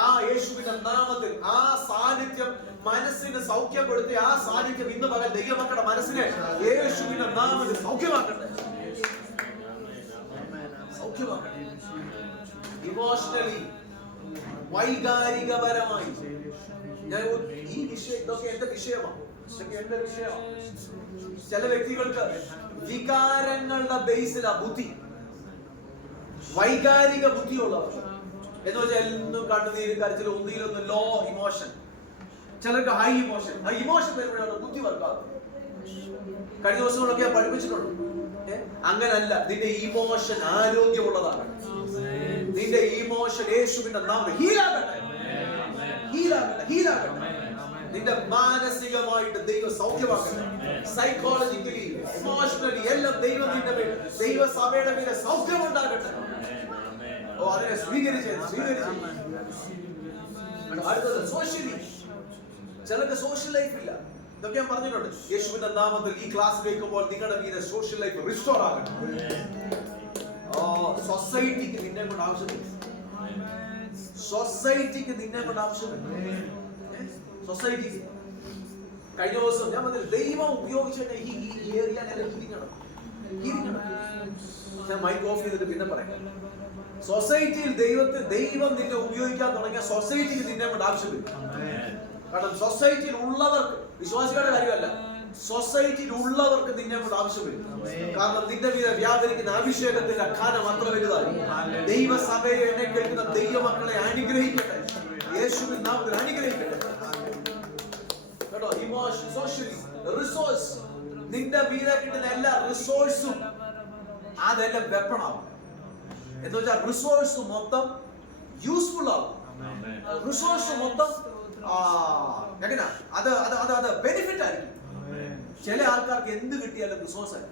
ആ യേശുവിന്റെ നാമത്തിൽ ആ സാന്നിധ്യം മനസ്സിന് സൗഖ്യം കൊടുത്ത് ആ സാന്നിധ്യം ഇന്ന് പകൽ ദൈവമക്കളുടെ മനസ്സിനെ യേശുവിന്റെ നാമത്തിൽ സൗഖ്യമാക്കട്ടെ, സൗഖ്യമാക്കട്ടെ. ഇമോഷണലി, വൈകാരികപരമായി. ഞാൻ ഈ വിഷയം, ഇതൊക്കെ എന്റെ വിഷയമാണ്, ഇതൊക്കെ എന്റെ വിഷയമാണ്. ചില വ്യക്തികൾക്ക് വികാരങ്ങളുടെ ബേസിലാ ബുദ്ധി, വൈകാരിക ബുദ്ധിയുള്ളവർ എന്ന് വെച്ചാൽ എന്നും കണ്ണുനീരും കരച്ചിലും ഒന്നിലൊന്നും ലോ ഇമോഷൻ. ചിലർക്ക് ഹൈ ഇമോഷൻ. ഹൈ ഇമോഷൻ വരുമ്പോഴാണ് ബുദ്ധി വർക്കാകുന്നത്. കഴിഞ്ഞ ദിവസങ്ങളൊക്കെ ഞാൻ പഠിപ്പിച്ചിട്ടുണ്ട്. അങ്ങനല്ല, നിന്റെ ഇമോഷൻ ആരോഗ്യമുള്ളതാണ്. നിന്റെ ഇമോഷൻ യേശുവിന്റെ നാമത്തിൽ ഹീലാകട്ടെ, ഹീലാകട്ടെ, ഹീലാകട്ടെ. നിന്റെ മാനസികമായിട്ട് ദൈവം സൗഖ്യമാക്കട്ടെ. സൈക്കോളജിക്കലി, ഇമോഷണലി എല്ലാം ദൈവം നിന്റെ മേൽ, ദൈവസഭയുടെ മേലെ സൗഖ്യമുണ്ടാകട്ടെ. അതിനെ സ്വീകരിച്ച് അടുത്തത് സോഷ്യലി. ചിലർക്ക് സോഷ്യൽ ലൈഫ് ഇല്ല. ഇതൊക്കെ ഞാൻ പറഞ്ഞിട്ടുണ്ട്. യേശുവിന്റെ നാമത്തിൽ ഈ ക്ലാസ് കേൾക്കുമ്പോൾ നിങ്ങളുടെ മീതെ സോഷ്യൽ ലൈഫ് റിസ്റ്റോർ ആകട്ടെ. സൊസൈറ്റിക്ക് നിന്നെ കൊണ്ട് ആവശ്യമില്ല. സൊസൈറ്റിക്ക് നിന്നെ കൊണ്ട് ആവശ്യമില്ല. സൊസൈറ്റിക്ക് കഴിഞ്ഞ ദിവസം ഞാൻ പറഞ്ഞില്ല, ദൈവം ഉപയോഗിച്ച ഈ ഏരിയ ഞാൻ മൈക്ക് ഓഫ് ചെയ്തിട്ട് പിന്നെ പറയാം. സൊസൈറ്റിയിൽ ദൈവം നിന്നെ ഉപയോഗിക്കാൻ തുടങ്ങിയ സൊസൈറ്റിക്ക് നിന്നെ കൊണ്ട് ആവശ്യമില്ല. കാരണം സൊസൈറ്റിയിൽ ഉള്ളവർക്ക്, വിശ്വാസികളുടെ കാര്യമല്ല, സൊസൈറ്റിയിൽ ഉള്ളവർക്ക് നിന്നെ കൊണ്ട് ആവശ്യമില്ല. കാരണം നിന്റെ മീതെ വ്യാപരിക്കുന്ന അഭിഷേകത്തിന്റെ ഖാനം അത്ര വലുതാണ്. ദൈവസഭയെ എന്നെ കേൾക്കുന്ന ദൈവമക്കളെ അനുഗ്രഹിക്കട്ടെ, യേശുവിൻ നാമത്തിൽ അനുഗ്രഹിക്കട്ടെ കേട്ടോ. ഇമോഷൻ, സോഷ്യലി, റിസോഴ്സ്, നിന്റെ മീതെ കിട്ടുന്ന എല്ലാ റിസോഴ്സും അതെല്ലാം വെപ്പണാവും. എന്ന് വെച്ചാൽ റിസോഴ്സ് മൊത്തം യൂസ്ഫുൾ ആവും. റിസോഴ്സ് മൊത്തം എങ്ങനെയാ അത് ബെനിഫിറ്റ് ആയിരിക്കും. ചില ആൾക്കാർക്ക് എന്ത് കിട്ടിയാലും റിസോഴ്സ് അല്ല.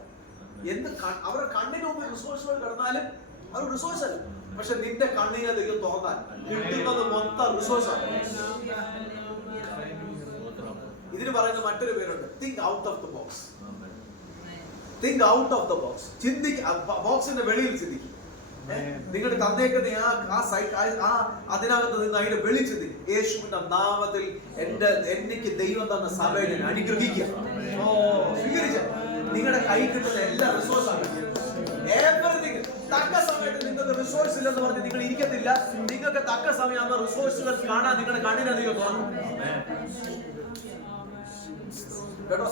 അവരുടെ കണ്ണിന് മുമ്പ് റിസോഴ്സുകൾ കിടന്നാലും അത് റിസോഴ്സ് അല്ല. പക്ഷെ നിന്റെ കണ്ണിനെ ദൈവം തുറന്നാൽ കിട്ടുന്നത് മൊത്തം റിസോഴ്സ് ആണ്. ഇതിന് പറയുന്ന മറ്റൊരു പേരുണ്ട്, think out of the box. Think out of the box. ബോക്സിന്റെ വെളിയിൽ ചിന്തിക്കും. നിങ്ങളുടെ തന്നേക്കുന്ന അതിനകത്ത് നിന്ന് അതിന്റെ വെളി ചിന്തിക്കും. യേശുവിന്റെ നാമത്തിൽ എനിക്ക് ദൈവം തന്ന സഭയെ അനുഗ്രഹിക്കുക. സ്വീകരിച്ച നിങ്ങളുടെ കൈ കിട്ടുന്ന എല്ലാ റിസോഴ്സാണ്. എവരിതിങ് തക്ക സമയത്ത് നിങ്ങൾക്ക് റിസോഴ്സ് ഇല്ലെന്ന് പറഞ്ഞ് നിങ്ങൾ ഇരിക്കത്തില്ല. നിങ്ങൾക്ക് തക്ക സമയം റിസോഴ്സുകൾ കാണാൻ നിങ്ങളുടെ കണ്ണിനെ ദൈവം തുറന്നു കേട്ടോ.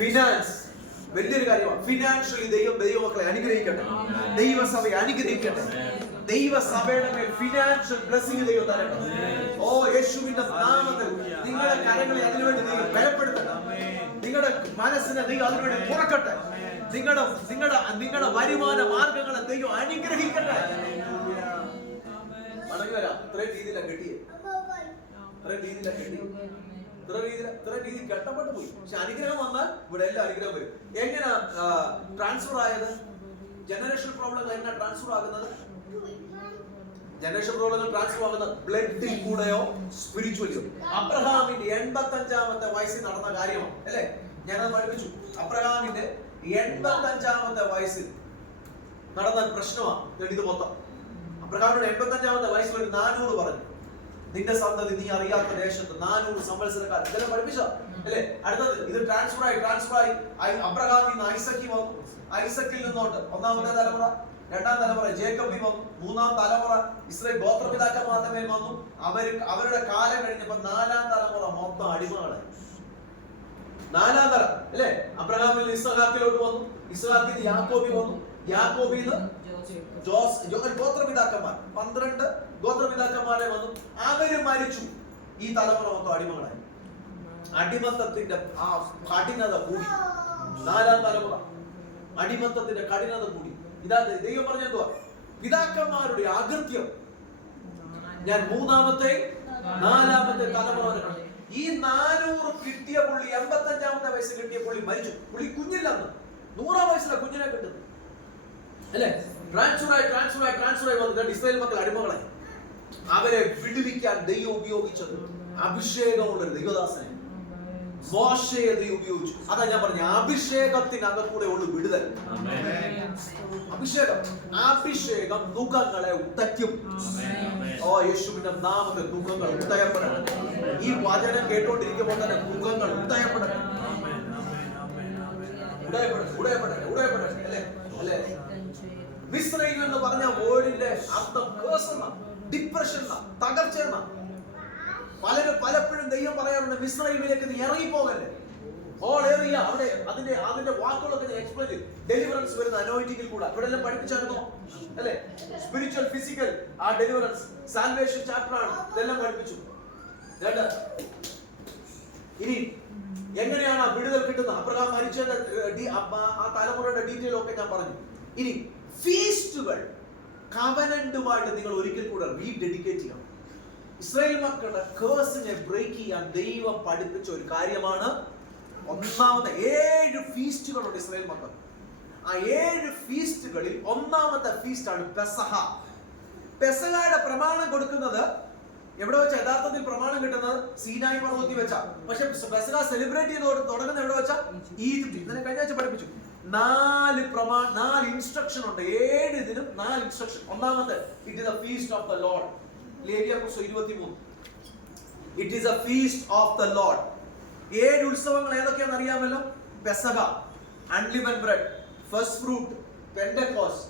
ഫിനാൻസ് വലിയൊരു കാര്യമാണ്. ഫിനാൻഷ്യലി ദൈവമക്കളെ അനുഗ്രഹിക്കട്ടെ, ദൈവസഭയെ അനുഗ്രഹിക്കട്ടെ. ദൈവസഭയുടെ മേൽ ഫിനാൻഷ്യൽ ബ്ലെസ്സിംഗ് ദൈവം തരട്ടെ. യേശുവിന്റെ നാമത്തിൽ നിങ്ങളുടെ കരങ്ങളെ അതിനുവേണ്ടി ദൈവം ബലപ്പെടുത്തട്ടെ. നിങ്ങളുടെ മനസ്സിനെ ദൈവം അതിനുവേണ്ടി തുറക്കട്ടെ. നിങ്ങളുടെ വരുമാന മാർഗങ്ങളെ ദൈവം അനുഗ്രഹിക്കട്ടെ. മടങ്ങി വരാം. ഇത്രയും രീതിയിലാണ് കിട്ടിയത്, ഇത്രയും രീതിയിലാണ് കിട്ടിയത്. ഇത്ര രീതി കെട്ടപ്പെട്ടു പോയി. പക്ഷെ അനുഗ്രഹം വന്നാൽ ഇവിടെ എല്ലാം അനുഗ്രഹം വരും. എങ്ങനെ ട്രാൻസ്ഫർ ആയത്? ജനറേഷൻ പ്രോബ്ലങ്ങൾ എങ്ങനെ ട്രാൻസ്ഫർ ആകുന്നത്? ജനറേഷൻ പ്രോബ്ലങ്ങൾ ട്രാൻസ്ഫർ ആകുന്നത് ബ്ലഡിൽ കൂടെയോ സ്പിരിച്വലിയോ. അബ്രഹാമിന്റെ 85-ാമത്തെ വയസ്സിൽ നടന്ന കാര്യമാണ് അല്ലെ? ഞാനത് പഠിപ്പിച്ചു. അബ്രഹാമിന്റെ 85-ാമത്തെ വയസ്സിൽ നടന്ന പ്രശ്നമാണ് ഇത് മൊത്തം. അബ്രഹാമിന്റെ 85-ാമത്തെ വയസ്സിൽ ഒരു 400 പറഞ്ഞു. നിന്റെ സന്തതി നീ അറിയാത്ത ദേശത്ത് 400 സംവത്സരക്കാലം. ഇതെല്ലാം പഠിപ്പിച്ച അല്ലേ? അടുത്തത് ഇത് ട്രാൻസ്ഫർ ആയി അബ്രഹാമിൽ നിന്ന് ഐസക്കി വന്നു. ഐസക്കിൽ നിന്നോട്ട് 1ാമത്തെ തലമുറ, 2ാം തലമുറ ജേക്കബിൽ വന്നു. 3ാം തലമുറ ഇസ്രായേൽ ഗോത്രപിതാക്കന്മാരുടെ മേൽ വന്നു. അവരുടെ കാലം കഴിഞ്ഞപ്പോ 4ാം തലമുറ മൊത്തം അടിമകളായി. 4ാം തലം അല്ലേ? അബ്രഹാമിൽ നിന്ന് ഇസ്ഹാക്കിലോട്ട് വന്നു. ഇസ്ഹാക്കിൽ നിന്ന് യാക്കോബി വന്നു. യാക്കോബിൽ നിന്ന് ഗോത്രപിതാക്കന്മാർ 12 ഗോത്രപിതാക്കന്മാരെ വന്നു. അവര് മരിച്ചു. ഈ തലമുറ മൊത്തം അടിമകളായി. അടിമത്തത്തിന്റെ ആ കഠിനത കൂടി. 4ാം തലമുറ അടിമത്തത്തിന്റെ കഠിനത കൂടി. ഇതാ ദൈവം പറഞ്ഞെന്തുവാ? പിതാക്കന്മാരുടെ അകൃത്യം ഞാൻ 3ാമത്തെ 4ാമത്തെ തലമുറ. ഈ 400 കിട്ടിയ പുള്ളി 85-ാമത്തെ വയസ്സിൽ കിട്ടിയ പുള്ളി മരിച്ചു. പുള്ളി കുഞ്ഞില്ലെന്ന് 100-ാം വയസ്സിലാണ് കുഞ്ഞിനെ കിട്ടുന്നത് അല്ലെ? ട്രാൻസ്ഫർ ആയി വന്നിട്ട് ഇസ്രായേൽ മക്കൾ അടിമകളായി. അവരെ വിടുവിക്കാൻ ദൈവം ഉപയോഗിച്ചത് അഭിഷേകമുള്ളൊരു ദൈവദാസനെ, മോശയെ ദൈവം ഉപയോഗിച്ചു. അതാ ഞാൻ പറഞ്ഞ അഭിഷേകത്തിനകത്തൂടെ ഉള്ളു വിടുതൽ. അഭിഷേകം നുഖങ്ങളെ ഉടയ്ക്കും. ഓ യേശുവിന്റെ നാമത്തിൽ നുഖങ്ങൾ ഉടയപ്പെടണം. ഈ വചനം കേട്ടോണ്ടിരിക്കുമ്പോൾ തന്നെ നുഖങ്ങൾ ഉടയപ്പെടണം. അല്ലേ? മിസ്രൈം എന്ന് പറഞ്ഞ വേർഡിന്റെ അർത്ഥം ഡിപ്രഷൻ, തകർച്ച. പലപ്പോഴും ദൈവം പറയാറുണ്ട് മിസ്രൈമിലേക്ക് നീ ഇറങ്ങിപ്പോകല്ലേ. ഓൾ ഏറിയ അവിടെ അതിന്റെ വാക്കുകളൊക്കെ എക്സ്പ്ലെയിൻ ചെയ്യും. ഡെലിവറൻസ് വരുന്ന അനോയിന്റിംഗിൽ കൂടെ ഇവിടെ എല്ലാം പഠിപ്പിച്ചായിരുന്നോ അല്ലെ? സ്പിരിച്വൽ, ഫിസിക്കൽ ആ ഡെലിവറൻസ് സാൽവേഷൻ ചാപ്റ്റർ ആണ്. ഇതെല്ലാം പഠിപ്പിച്ചു. ഇനി എങ്ങനെയാണ് വിടുതൽ കിട്ടുന്നത്? അബ്രഹാം മരിച്ചതിന്റെ ആ തലമുറയുടെ ഡീറ്റെയിൽ ഒക്കെ ഞാൻ പറഞ്ഞു. ഇനി ഫീസ്റ്റുകൾ കവനന്റുമായിട്ട് നിങ്ങൾ ഒരിക്കൽ കൂടെ റീഡെഡിക്കേറ്റ് ചെയ്യണം. ഇസ്രായേൽ മക്കളുടെ കേഴ്സിനെ ബ്രേക്ക് ചെയ്യാൻ ദൈവം പഠിപ്പിച്ച ഒരു കാര്യമാണ്. ഒന്നാമത്തെ 7 ഫീസ്റ്റുകളുണ്ട് ഇസ്രായേൽ മക്കൾ. ആ 7 ഫീസ്റ്റുകളിൽ 1ാമത്തെ ഫീസ്റ്റ് ആണ് പെസഹ. പെസഹയുടെ പ്രമാണം കൊടുക്കുന്നത് എവിടെ വെച്ചാ? യഥാർത്ഥത്തിൽ പ്രമാണം കിട്ടുന്നത് സീനായി പർവ്വതത്തിൽ വെച്ചാ. പക്ഷെ പെസഹ സെലിബ്രേറ്റ് ചെയ്ത് തുടങ്ങുന്നത് എവിടെ വെച്ചാ? ഈജിപ്തിൽ. ഇതിനെ കഴിഞ്ഞ ആഴ്ച പഠിപ്പിച്ചു. 4 ഇൻസ്ട്രക്ഷൻ ഉണ്ട്. 7 ഇതിനും 4 ഇൻസ്ട്രക്ഷൻ. ഒന്നാമത്തെ it is a feast of the lord. ലേവ്യപുസ്തകം 23. It is a feast of the lord. 7 ഉത്സവങ്ങൾ ഏതൊക്കെയാണെന്ന് അറിയാമല്ലോ? പെസഹ, unleavened bread, first fruit, pentecost,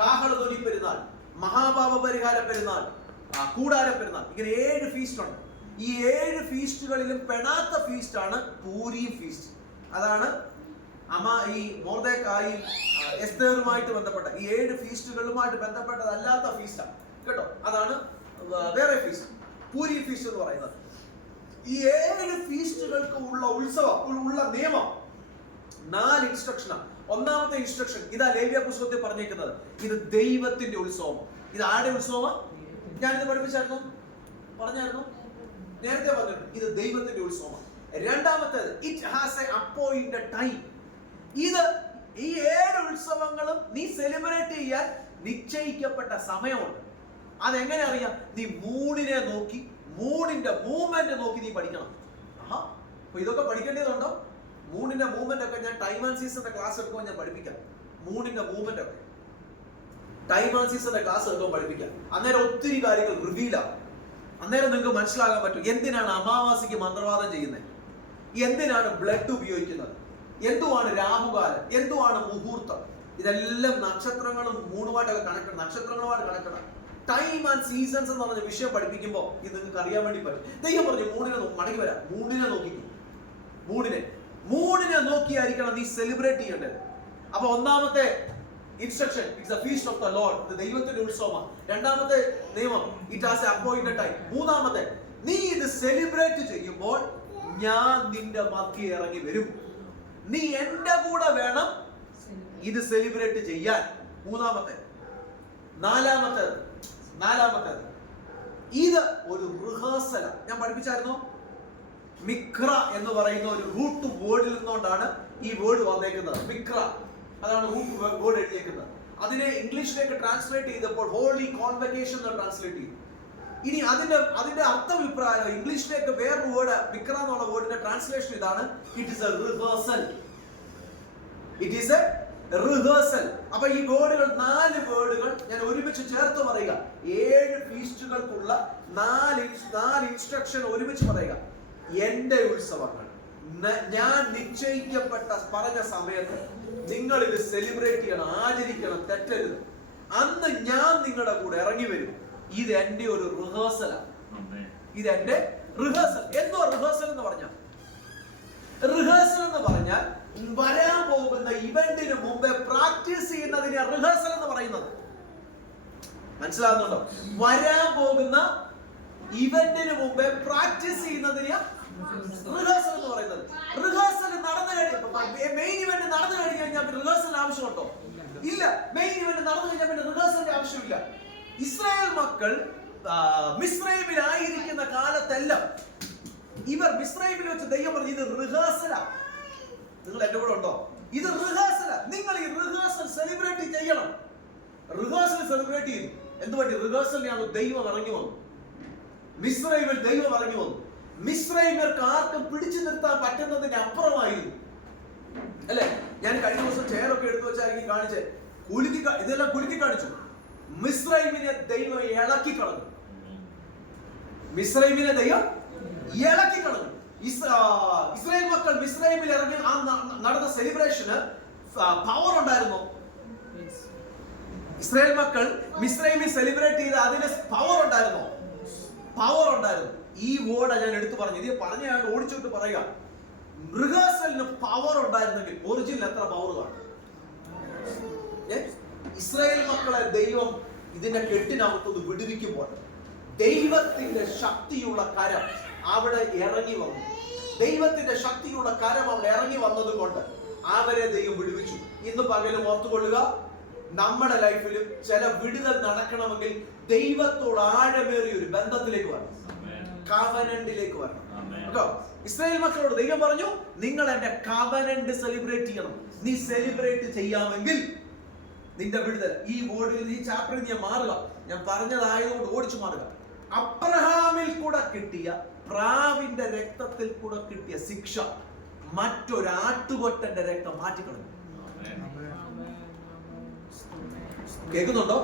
കാഹളധ്വനി പെരുന്നാൾ, മഹാപാപ പരിഹാര പെരുന്നാൾ, കൂടാര പെരുന്നാൾ. ഇങ്ങനെ 7 ഫീസ്റ്റ് ഉണ്ട്. ഈ 7 ഫീസ്റ്റുകളിലും പെടാത്ത ഫീസ്റ്റ് ആണ് പൂരീം ഫീസ്റ്റ്. അതാണ് ഈ മൊർദെഖായി എസ്തേറുമായിട്ട് ബന്ധപ്പെട്ട ഈ 7 ഫീസ്റ്റുകളുമായിട്ട് ബന്ധപ്പെട്ടതല്ലാത്ത ഫീസ്റ്റാണ് കേട്ടോ. അതാണ് വേറെ ഫീസ്റ്റ്, പൂരീം ഫീസ്റ്റ് എന്ന് പറയുന്നത്. ഈ 7 ഫീസ്റ്റുകൾക്ക് ഉള്ള ഉത്സവം, ഉള്ള നിയമം 4 ഇൻസ്ട്രക്ഷനാണ്. ഒന്നാമത്തെ ഇൻസ്ട്രക്ഷൻ ഇതാ ലേവ്യ പുസ്തകത്തിൽ പറഞ്ഞേക്കുന്നത്. ഇത് ദൈവത്തിന്റെ ഉത്സവം. ഇത് ആരുടെ ഉത്സവമാണ്? ഞാനിത് പഠിപ്പിച്ചായിരുന്നു, പറഞ്ഞായിരുന്നു, നേരത്തെ പറഞ്ഞിട്ടുണ്ട്. ഇത് ദൈവത്തിന്റെ ഉത്സവമാണ്. രണ്ടാമത്തേത് it has A appointed time. ഇത് ഈ 7 ഉത്സവങ്ങളും നീ സെലിബ്രേറ്റ് ചെയ്യാൻ നിശ്ചയിക്കപ്പെട്ട സമയമുണ്ട്. അതെങ്ങനെ അറിയാം? നീ മൂണിനെ നോക്കി, മൂണിന്റെ മൂവ്മെന്റ് നോക്കി നീ പഠിക്കണം. അപ്പൊ ഇതൊക്കെ പഠിക്കേണ്ടതുണ്ടോ? മൂണിന്റെ മൂവ്മെന്റ് ഒക്കെ ഞാൻ ടൈം ആൻഡ് സീസന്റെ ക്ലാസ് എടുക്കുമ്പോൾ ഞാൻ പഠിപ്പിക്കാം. മൂണിന്റെ മൂവ്മെന്റ് ഒക്കെ ടൈം ആൻഡ് സീസന്റെ ക്ലാസ് എടുക്കുമ്പോൾ പഠിപ്പിക്കാം. അന്നേരം ഒത്തിരി കാര്യങ്ങൾ റിവീലാണ്. അന്നേരം നിങ്ങൾക്ക് മനസ്സിലാകാൻ പറ്റും എന്തിനാണ് അമാവാസിക്ക് മന്ത്രവാദം ചെയ്യുന്നത്, എന്തിനാണ് ബ്ലഡ് ഉപയോഗിക്കുന്നത്, എന്തുവാണ് രാഹുകാലം, എന്തുവാണ് മുഹൂർത്തം. ഇതെല്ലാം നക്ഷത്രങ്ങളും മൂണുമായിട്ടൊക്കെ കണക്ട്, നക്ഷത്രങ്ങളുമായിട്ട് കണക്ട്. ടൈം ആൻഡ് സീസൺസ് എന്ന് പറഞ്ഞ വിഷയം പഠിപ്പിക്കുമ്പോൾ ഇത് നിങ്ങൾക്ക് അറിയാൻ വേണ്ടി പറ്റും. ദൈവം പറഞ്ഞു മൂണിനെ മടങ്ങി വരാം. മൂണിനെ നോക്കിക്കും. മൂണിനെ നോക്കിയായിരിക്കണം നീ സെലിബ്രേറ്റ് ചെയ്യേണ്ടത്. അപ്പൊ ഒന്നാമത്തെ instruction it's A feast of the Lord. ഇത് ദൈവത്തിന്റെ ഉത്സവമാണ്. രണ്ടാമത്തെ നിയമം it has A appointed time. മൂന്നാമത്തെ നീ ഇത് സെലിബ്രേറ്റ് ചെയ്യുമ്പോൾ ഞാൻ നിന്റെ മധ്യേ ഇറങ്ങി വരും. നീ എന്റെ കൂടെ വേണം ഇത് സെലിബ്രേറ്റ് ചെയ്യാൻ. മൂന്നാമത്തെ. നാലാമത്തേത് ഇത് ഒരു റിഹേഴ്സല. ഞാൻ പഠിപ്പിച്ചായിരുന്നു. മിക്ര എന്ന് പറയുന്ന ഒരു റൂട്ട് വേർഡിൽ നിന്നുകൊണ്ടാണ് ഈ വേർഡ് വന്നേക്കുന്നത്. മിക്ര, അതാണ് റൂട്ട് വേർഡ് എഴുതിയേക്കുന്നത്. അതിനെ ഇംഗ്ലീഷിലേക്ക് ട്രാൻസ്ലേറ്റ് ചെയ്തപ്പോൾ ഹോളി കോൺവക്കേഷൻ എന്ന് ട്രാൻസ്ലേറ്റ് ചെയ്തു. ഇനി അതിന്റെ അർത്ഥം ഇപ്രകാരം ഇംഗ്ലീഷിലേക്ക് വേറൊരു വേർഡ് മിക്ര എന്നുള്ള വേർഡിന്റെ ട്രാൻസ്ലേഷൻ ഇതാണ്. It is A rehearsal. It is A rehearsal. അപ്പൊ ഈ വേർഡുകൾ, 4 വേർഡുകൾ ഞാൻ ഒരുമിച്ച് ചേർത്ത് പറയുക. 7 ഫീസ്റ്റുകൾക്കുള്ള 4 ഇൻസ്ട്രക്ഷൻ ഒരുമിച്ച് പറയുക. എന്റെ ഉത്സവങ്ങൾ ഞാൻ നിശ്ചയിക്കപ്പെട്ട പറഞ്ഞ സമയത്ത് നിങ്ങൾ ഇത് സെലിബ്രേറ്റ് ചെയ്യണം, ആചരിക്കണം, തെറ്റരുത്. അന്ന് ഞാൻ നിങ്ങളുടെ കൂടെ ഇറങ്ങി വരും. ഇത് എന്റെ ഒരു റിഹേഴ്സലാണ്. ഇത് എന്റെ റിഹേഴ്സൽ. എന്തോ റിഹേഴ്സൽ എന്ന് പറഞ്ഞാൽ, റിഹേഴ്സൽ എന്ന് പറഞ്ഞാൽ വരാൻ പോകുന്ന ഇവന്റിന് മുമ്പേ പ്രാക്ടീസ് ചെയ്യുന്നതിനെ റിഹേഴ്സൽ എന്ന് പറയുന്നത്. മനസ്സിലാകുന്നുണ്ടോ? വരാൻ പോകുന്ന ഇവന്റിന് മുമ്പേ പ്രാക്ടീസ് ചെയ്യുന്നതിനെ റിഹേഴ്സൽ എന്ന് പറയുന്നത്. റിഹേഴ്സൽ നടന്നു കഴിഞ്ഞാൽ, മെയിൻ ഇവന്റ് നടന്നു കഴിഞ്ഞു കഴിഞ്ഞാൽ റിഹേഴ്സലിന് ആവശ്യമുണ്ടോ? ഇല്ല. മെയിൻ ഇവന്റ് നടന്നു കഴിഞ്ഞാൽ പിന്നെ റിഹേഴ്സലിന്റെ ആവശ്യമില്ല. ഇസ്രായേൽ മക്കൾ മിസ്രൈമിലായിരിക്കുന്ന കാലത്തെല്ലാം ഇവർ മിസ്രൈമിൽ വെച്ച് ദൈവം പറഞ്ഞു ഇത് റിഹേഴ്സലാ. നിങ്ങൾ എന്റെ കൂടെ ഉണ്ടോ? ഇത് റിഹേഴ്സലാ. നിങ്ങൾ ഈ റിഹേഴ്സൽ സെലിബ്രേറ്റ് ചെയ്യണം. റിഹേഴ്സൽ സെലിബ്രേറ്റ് ചെയ്തു. എന്തുപറ്റി? റിഹേഴ്സലിനാണ് ദൈവം ഇറങ്ങി വന്നു. മിസ്രൈമിൽ ദൈവം ഇറങ്ങി വന്നു. മിസ്രൈമ്യർക്ക് ആർക്കും പിടിച്ചു നിർത്താൻ പറ്റുന്നതിന് അപ്പുറമായിരുന്നു. അല്ലെ? ഞാൻ കഴിഞ്ഞ ദിവസം ചെയറൊക്കെ എടുത്തു വെച്ചായിരിക്കും കാണിച്ചേ. ഇതെല്ലാം കുലുക്കി കാണിച്ചു. മിസ്രൈമിനെ ദൈവം ഇളക്കി കളഞ്ഞു. മിസ്രൈമിനെ ദൈവം ഇളക്കി കളഞ്ഞു. ഇസ്രായേൽ മക്കൾ മിസ്രൈമിൽ ഇറങ്ങി നടന്ന സെലിബ്രേഷന് പവർ ഉണ്ടായിരുന്നോ? ഇസ്രായേൽ മക്കൾ മിസ്രൈമിൽ സെലിബ്രേറ്റ് ചെയ്ത അതിന് പവർ ഉണ്ടായിരുന്നോ? പവർ ഉണ്ടായിരുന്നു. ഈ വേർഡ് ഞാൻ എടുത്തു പറഞ്ഞു. ഇത് പറഞ്ഞാൽ ഓടിച്ചോട്ട് പറയുക. റിഹേഴ്സലിന് പവർ ഉണ്ടായിരുന്നെങ്കിൽ ഒറിജിനൽ എത്ര പവർ കാണും? ഇസ്രായേൽ മക്കളെ ദൈവം ഇതിന്റെ കെട്ടിനകത്തൊന്ന് വിടുവിക്കുമ്പോൾ ദൈവത്തിന്റെ ശക്തിയുള്ള കരം അവിടെ ഇറങ്ങി വന്നു. ദൈവത്തിന്റെ ശക്തിയുള്ള കരം അവിടെ ഇറങ്ങി വന്നത് കൊണ്ട് അവരെ ദൈവം വിടുവിച്ചു. ഇന്ന് പകലും ഓർത്തുകൊള്ളുക, നമ്മുടെ ലൈഫിലും ചില വിടുതൽ നടക്കണമെങ്കിൽ ദൈവത്തോട് ആഴമേറിയ ഒരു ബന്ധത്തിലേക്ക് വരണം, കവനന്റിലേക്ക് വരണം. കേട്ടോ? ഇസ്രായേൽ മക്കളോട് ദൈവം പറഞ്ഞു, നിങ്ങൾ എന്റെ കവനന്റ് സെലിബ്രേറ്റ് ചെയ്യണം. നീ സെലിബ്രേറ്റ് ചെയ്യാമെങ്കിൽ നിന്റെ വിടുതൽ. ഈ വേർഡിൽ, ഈ ചാപ്റ്ററിൽ നീ മാറുക. ഞാൻ പറഞ്ഞതായതുകൊണ്ട് ഓടിച്ചു മാറുക. അബ്രഹാമിൽ കൂടെ കിട്ടിയ, പ്രാവിന്റെ രക്തത്തിൽ കൂടെ കിട്ടിയ ശിക്ഷ മറ്റൊരാട്ടുകൊറ്റന്റെ രക്തം മാറ്റിക്കളഞ്ഞു. കേൾക്കുന്നുണ്ടോ?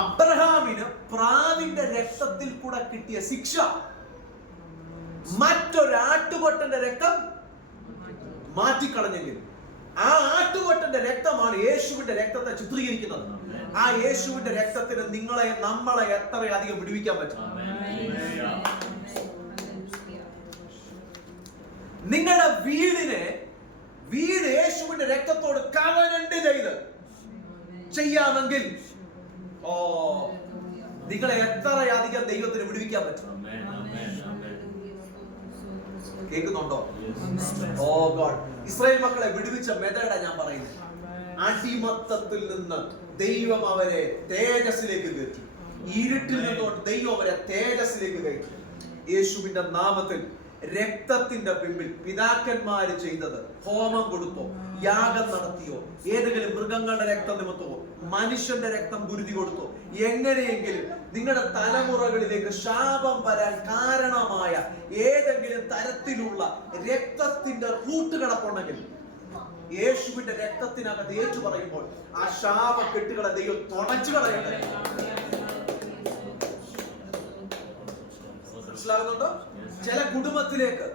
അബ്രഹാമിന് പ്രാവിന്റെ രക്തത്തിൽ കൂടെ കിട്ടിയ ശിക്ഷ മറ്റൊരാട്ടുകൊറ്റന്റെ രക്തം മാറ്റിക്കളഞ്ഞെങ്കിൽ ആ ആട്ടുകൊറ്റന്റെ രക്തമാണ് യേശുവിന്റെ രക്തത്തെ ചിത്രീകരിക്കുന്നത്. ആ യേശുവിന്റെ രക്തത്തിന് നമ്മളെ എത്രയധികം വിടുവിക്കാൻ പറ്റും? നിങ്ങളുടെ വീട് യേശുവിന്റെ രക്തത്തോട് കവനന്റ് ചെയ്ത് ചെയ്യാമെങ്കിൽ നിങ്ങളെ എത്രയധികം ദൈവത്തിന് വിടുവിക്കാൻ പറ്റും? കേൾക്കുന്നുണ്ടോ? ഓ ഗോഡ്. ഇസ്രായേൽ മക്കളെ വിടുവിച്ച മെത്തേഡാ ഞാൻ പറയുന്നത്. അടിമത്തത്തിൽ നിന്ന് ദൈവം അവരെ തേജസ്സിലേക്ക് കയറ്റി. ഇരുട്ടിൽ നിന്നോട്ട് ദൈവം അവരെ തേജസ്സിലേക്ക് കയറ്റി. യേശുവിന്റെ നാമത്തിൽ രക്തത്തിന്റെ പിമ്പിൽ പിതാക്കന്മാര് ചെയ്തത്, ഹോമം കൊടുത്തോ, യാഗം നടത്തിയോ, ഏതെങ്കിലും മൃഗങ്ങളുടെ രക്തം നിമിത്തമോ, മനുഷ്യന്റെ രക്തം ഗുരുതി കൊടുത്തോ, എങ്ങനെയെങ്കിലും നിങ്ങളുടെ തലമുറകളിലേക്ക് ശാപം വരാൻ കാരണമായ ഏതെങ്കിലും തരത്തിലുള്ള രക്തത്തിന്റെ റൂട്ട് കിടപ്പുണ്ടെങ്കിൽ യേശുവിന്റെ രക്തത്തിനകത്ത് ഏറ്റു പറയുമ്പോൾ ആ ശാപക്കെട്ടുകളെ ദൈവം തുടച്ചു കളയട്ടെ. മനസ്സിലാകുന്നുണ്ടോ? ചില കുടുംബത്തിലേക്ക്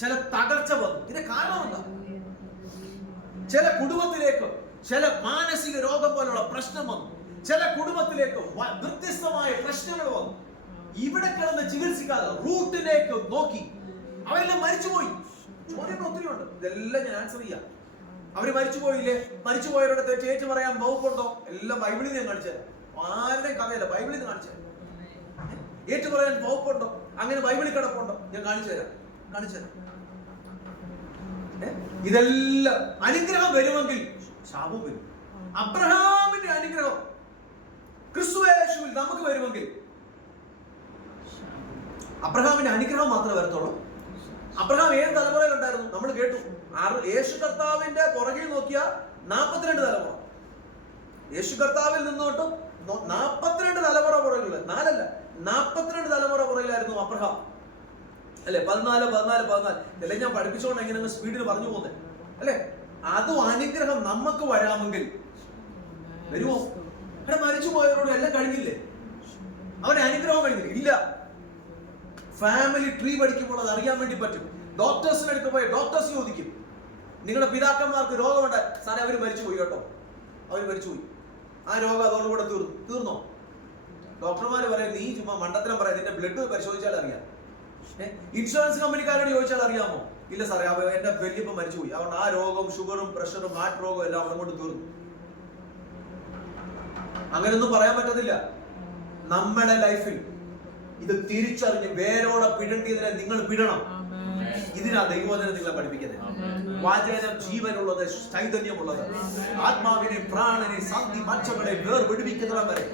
ചില തകർച്ച വന്നു. ഇതിന്റെ കാരണം എന്താ? ചില കുടുംബത്തിലേക്ക് ചില മാനസിക രോഗം പോലുള്ള പ്രശ്നം വന്നു. ചില കുടുംബത്തിലേക്ക് വ്യത്യസ്തമായ പ്രശ്നങ്ങൾ വന്നു. ഇവിടെ കിടന്ന് ചികിത്സിക്കാതെ റൂട്ടിലേക്ക് നോക്കി അവരെല്ലാം മരിച്ചുപോയി. ചോദ്യങ്ങൾ ഒത്തിരി ഉണ്ട്. ഇതെല്ലാം ഞാൻ ആൻസർ ചെയ്യാം. അവര് മരിച്ചുപോയില്ലേ? മരിച്ചുപോയവരുടെ തെറ്റ് ഏറ്റു പറയാൻ വകുപ്പുണ്ടോ? എല്ലാം ബൈബിളിൽ നിന്ന് കാണിച്ചു തരാം. ആരുടെയും കഥയല്ല, ബൈബിളിൽ നിന്ന് കാണിച്ചു തരാം. ഏറ്റു പറയാൻ വകുപ്പുണ്ടോ? അങ്ങനെ ബൈബിളിൽ കിടപ്പുണ്ടോ? ഞാൻ കാണിച്ചു തരാം. ഇതെല്ലാം അനുഗ്രഹം വരുമെങ്കിൽ ശാപം വരും. അബ്രഹാമിന്റെ അനുഗ്രഹം ക്രിസ്തുയേശുവിൽ നമുക്ക് വരുമെങ്കിൽ അബ്രഹാമിന്റെ അനുഗ്രഹം മാത്രമേ വരത്തുള്ളൂ. അബ്രഹാം ഏത് തലമുറയിൽ ഉണ്ടായിരുന്നു? നമ്മൾ കേട്ടു. യേശു കർത്താവിന്റെ പുറകിൽ നോക്കിയ 42 തലമുറ. യേശു കർത്താവിൽ നിന്നോട്ടും 42 തലമുറ പുറകില്, 4 അല്ല 42 തലമുറ പുറകിലായിരുന്നു അബ്രഹാം. അല്ലെ? 14 ഇതെല്ലാം ഞാൻ പഠിപ്പിച്ചോണ്ട് എങ്ങനെ സ്പീഡിൽ പറഞ്ഞു പോകുന്നത് അല്ലെ? അതും അനുഗ്രഹം നമുക്ക് വരാമെങ്കിൽ വരുമോ? അവിടെ മരിച്ചു പോയവരോട് എല്ലാം കഴിഞ്ഞില്ലേ? അവന് അനുഗ്രഹം കഴിഞ്ഞില്ല? ഇല്ല. ഫാമിലി ട്രീ പഠിക്കുമ്പോൾ അത് അറിയാൻ വേണ്ടി പറ്റും. ഡോക്ടേഴ്സിന് അടുത്ത് പോയ ഡോക്ടേഴ്സ് ചോദിക്കും, നിങ്ങളുടെ പിതാക്കന്മാർക്ക് രോഗമുണ്ട്. സാറേ, അവർ മരിച്ചുപോയി കേട്ടോ, അവർ മരിച്ചുപോയി. ആ രോഗം അതോടുകൂടെ തീർന്നോ? ഡോക്ടർമാർ പറയാം, നീ ചുമ്മാ മണ്ടത്തരം പറയാം, നിന്റെ ബ്ലഡ് പരിശോധിച്ചാൽ അറിയാം. ഇൻഷുറൻസ് കമ്പനിക്കാരോട് ചോദിച്ചാൽ അറിയാമോ? ഇല്ല സാറേ, എന്റെ വല്യപ്പ മരിച്ചുപോയി, അതുകൊണ്ട് ആ രോഗം, ഷുഗറും പ്രഷറും ഹാർട്ട് രോഗം എല്ലാം അവിടെ കൊണ്ട് തീർന്നു. അങ്ങനെയൊന്നും പറയാൻ പറ്റത്തില്ല. നമ്മുടെ ലൈഫിൽ ഇത് തിരിച്ചറിഞ്ഞ് വേരോടെ പിഴണ്ടിയതിനെ നിങ്ങൾ പിടണം. ഇതിനാ ദൈവവചനം നിങ്ങളെ പഠിപ്പിക്കുന്നത്. വചനം ജീവനുള്ളത്, ചൈതന്യമുള്ളത്, ആത്മാവിനെ, പ്രാണനെ, സന്ധി മജ്ജകളെ വേർപിടിപ്പിക്കുന്നവൻ വരെ.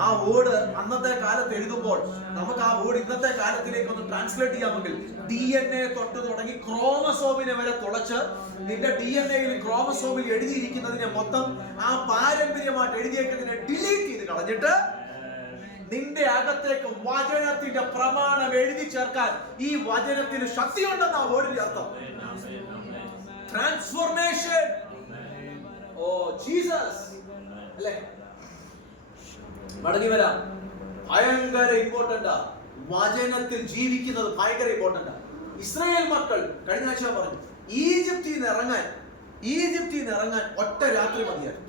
ആ വേർഡ് അന്നത്തെ കാലത്ത് എഴുതുമ്പോൾ നമുക്ക് ആ വേർഡ് ഇന്നത്തെ കാലത്തിലേക്ക് ഒന്ന് ട്രാൻസ്ലേറ്റ് ചെയ്യാമെങ്കിൽ DNA തൊട്ട് തുടങ്ങി ക്രോമസോമിനെ വരെ തുളച്ച് നിന്റെ DNA-യിൽ ക്രോമസോമിൽ എഴുതിയിരിക്കുന്നതിനെ മൊത്തം ആ പാരമ്പര്യമായിട്ട് എഴുതിയേക്കുന്നതിനെ ഡിലീറ്റ് ചെയ്ത് കളഞ്ഞിട്ട് നിന്റെ അകത്തേക്ക് വചനത്തിന്റെ പ്രമാണം എഴുതി ചേർക്കാൻ ഈ വചനത്തിന് ശക്തിയുണ്ടെന്ന് ആ വേർഡിന്റെ അർത്ഥം. ട്രാൻസ്ഫോർമേഷൻ. ഓ ജീസസ് അല്ലേ? മടങ്ങി വരാം. ഭയങ്കര ഇമ്പോർട്ടന്റാ. വചനത്തിൽ ജീവിക്കുന്നത് ഭയങ്കര ഇമ്പോർട്ടന്റാ. ഇസ്രായേൽ മക്കൾ കഴിഞ്ഞ ആഴ്ച പറഞ്ഞു, ഈജിപ്തിൽ നിന്ന് ഇറങ്ങാൻ ഒറ്റ രാത്രി മതിയായിരുന്നു.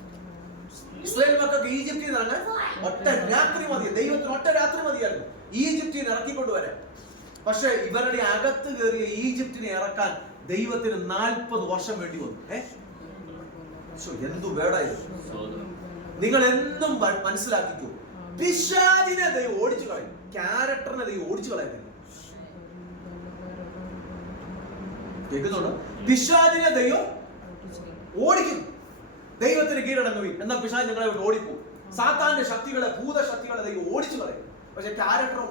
ഇസ്രായേൽ മക്കൾക്ക് ഈജിപ്തിൽ നിന്ന് ഇറങ്ങാൻ ഒറ്റ രാത്രി മതി. ദൈവത്തിന് ഒറ്റ രാത്രി മതിയായിരുന്നു ഈജിപ്തിൽ നിന്ന് ഇറക്കിക്കൊണ്ടുവരാൻ. പക്ഷെ ഇവരുടെ അകത്ത് കയറിയ ഈജിപ്തിനെ ഇറക്കാൻ ദൈവത്തിന് 40 വർഷം വേണ്ടി വന്നു. എന്തു വേടായിരുന്നു! നിങ്ങൾ എന്നും മനസ്സിലാക്കിക്കോ, പിശാചിനെ ദൈവം ഓടിച്ചു കളയും, ക്യാരക്ടറിനെ ദൈവം ഓടിച്ചു കളയുന്നില്ല. കേൾക്കുന്നുണ്ടോ? പിശാചിനെ ദൈവം ഓടിക്കും. ദൈവത്തിന് കീഴടങ്ങുവിൻ എന്നാൽ പിശാച് നിങ്ങളെ ഓടിപ്പോകും. സാത്താന്റെ ശക്തികളെ, ഭൂതശക്തികളെ ദൈവം ഓടിച്ചു കളയും. പക്ഷെ ക്യാരക്ടറോ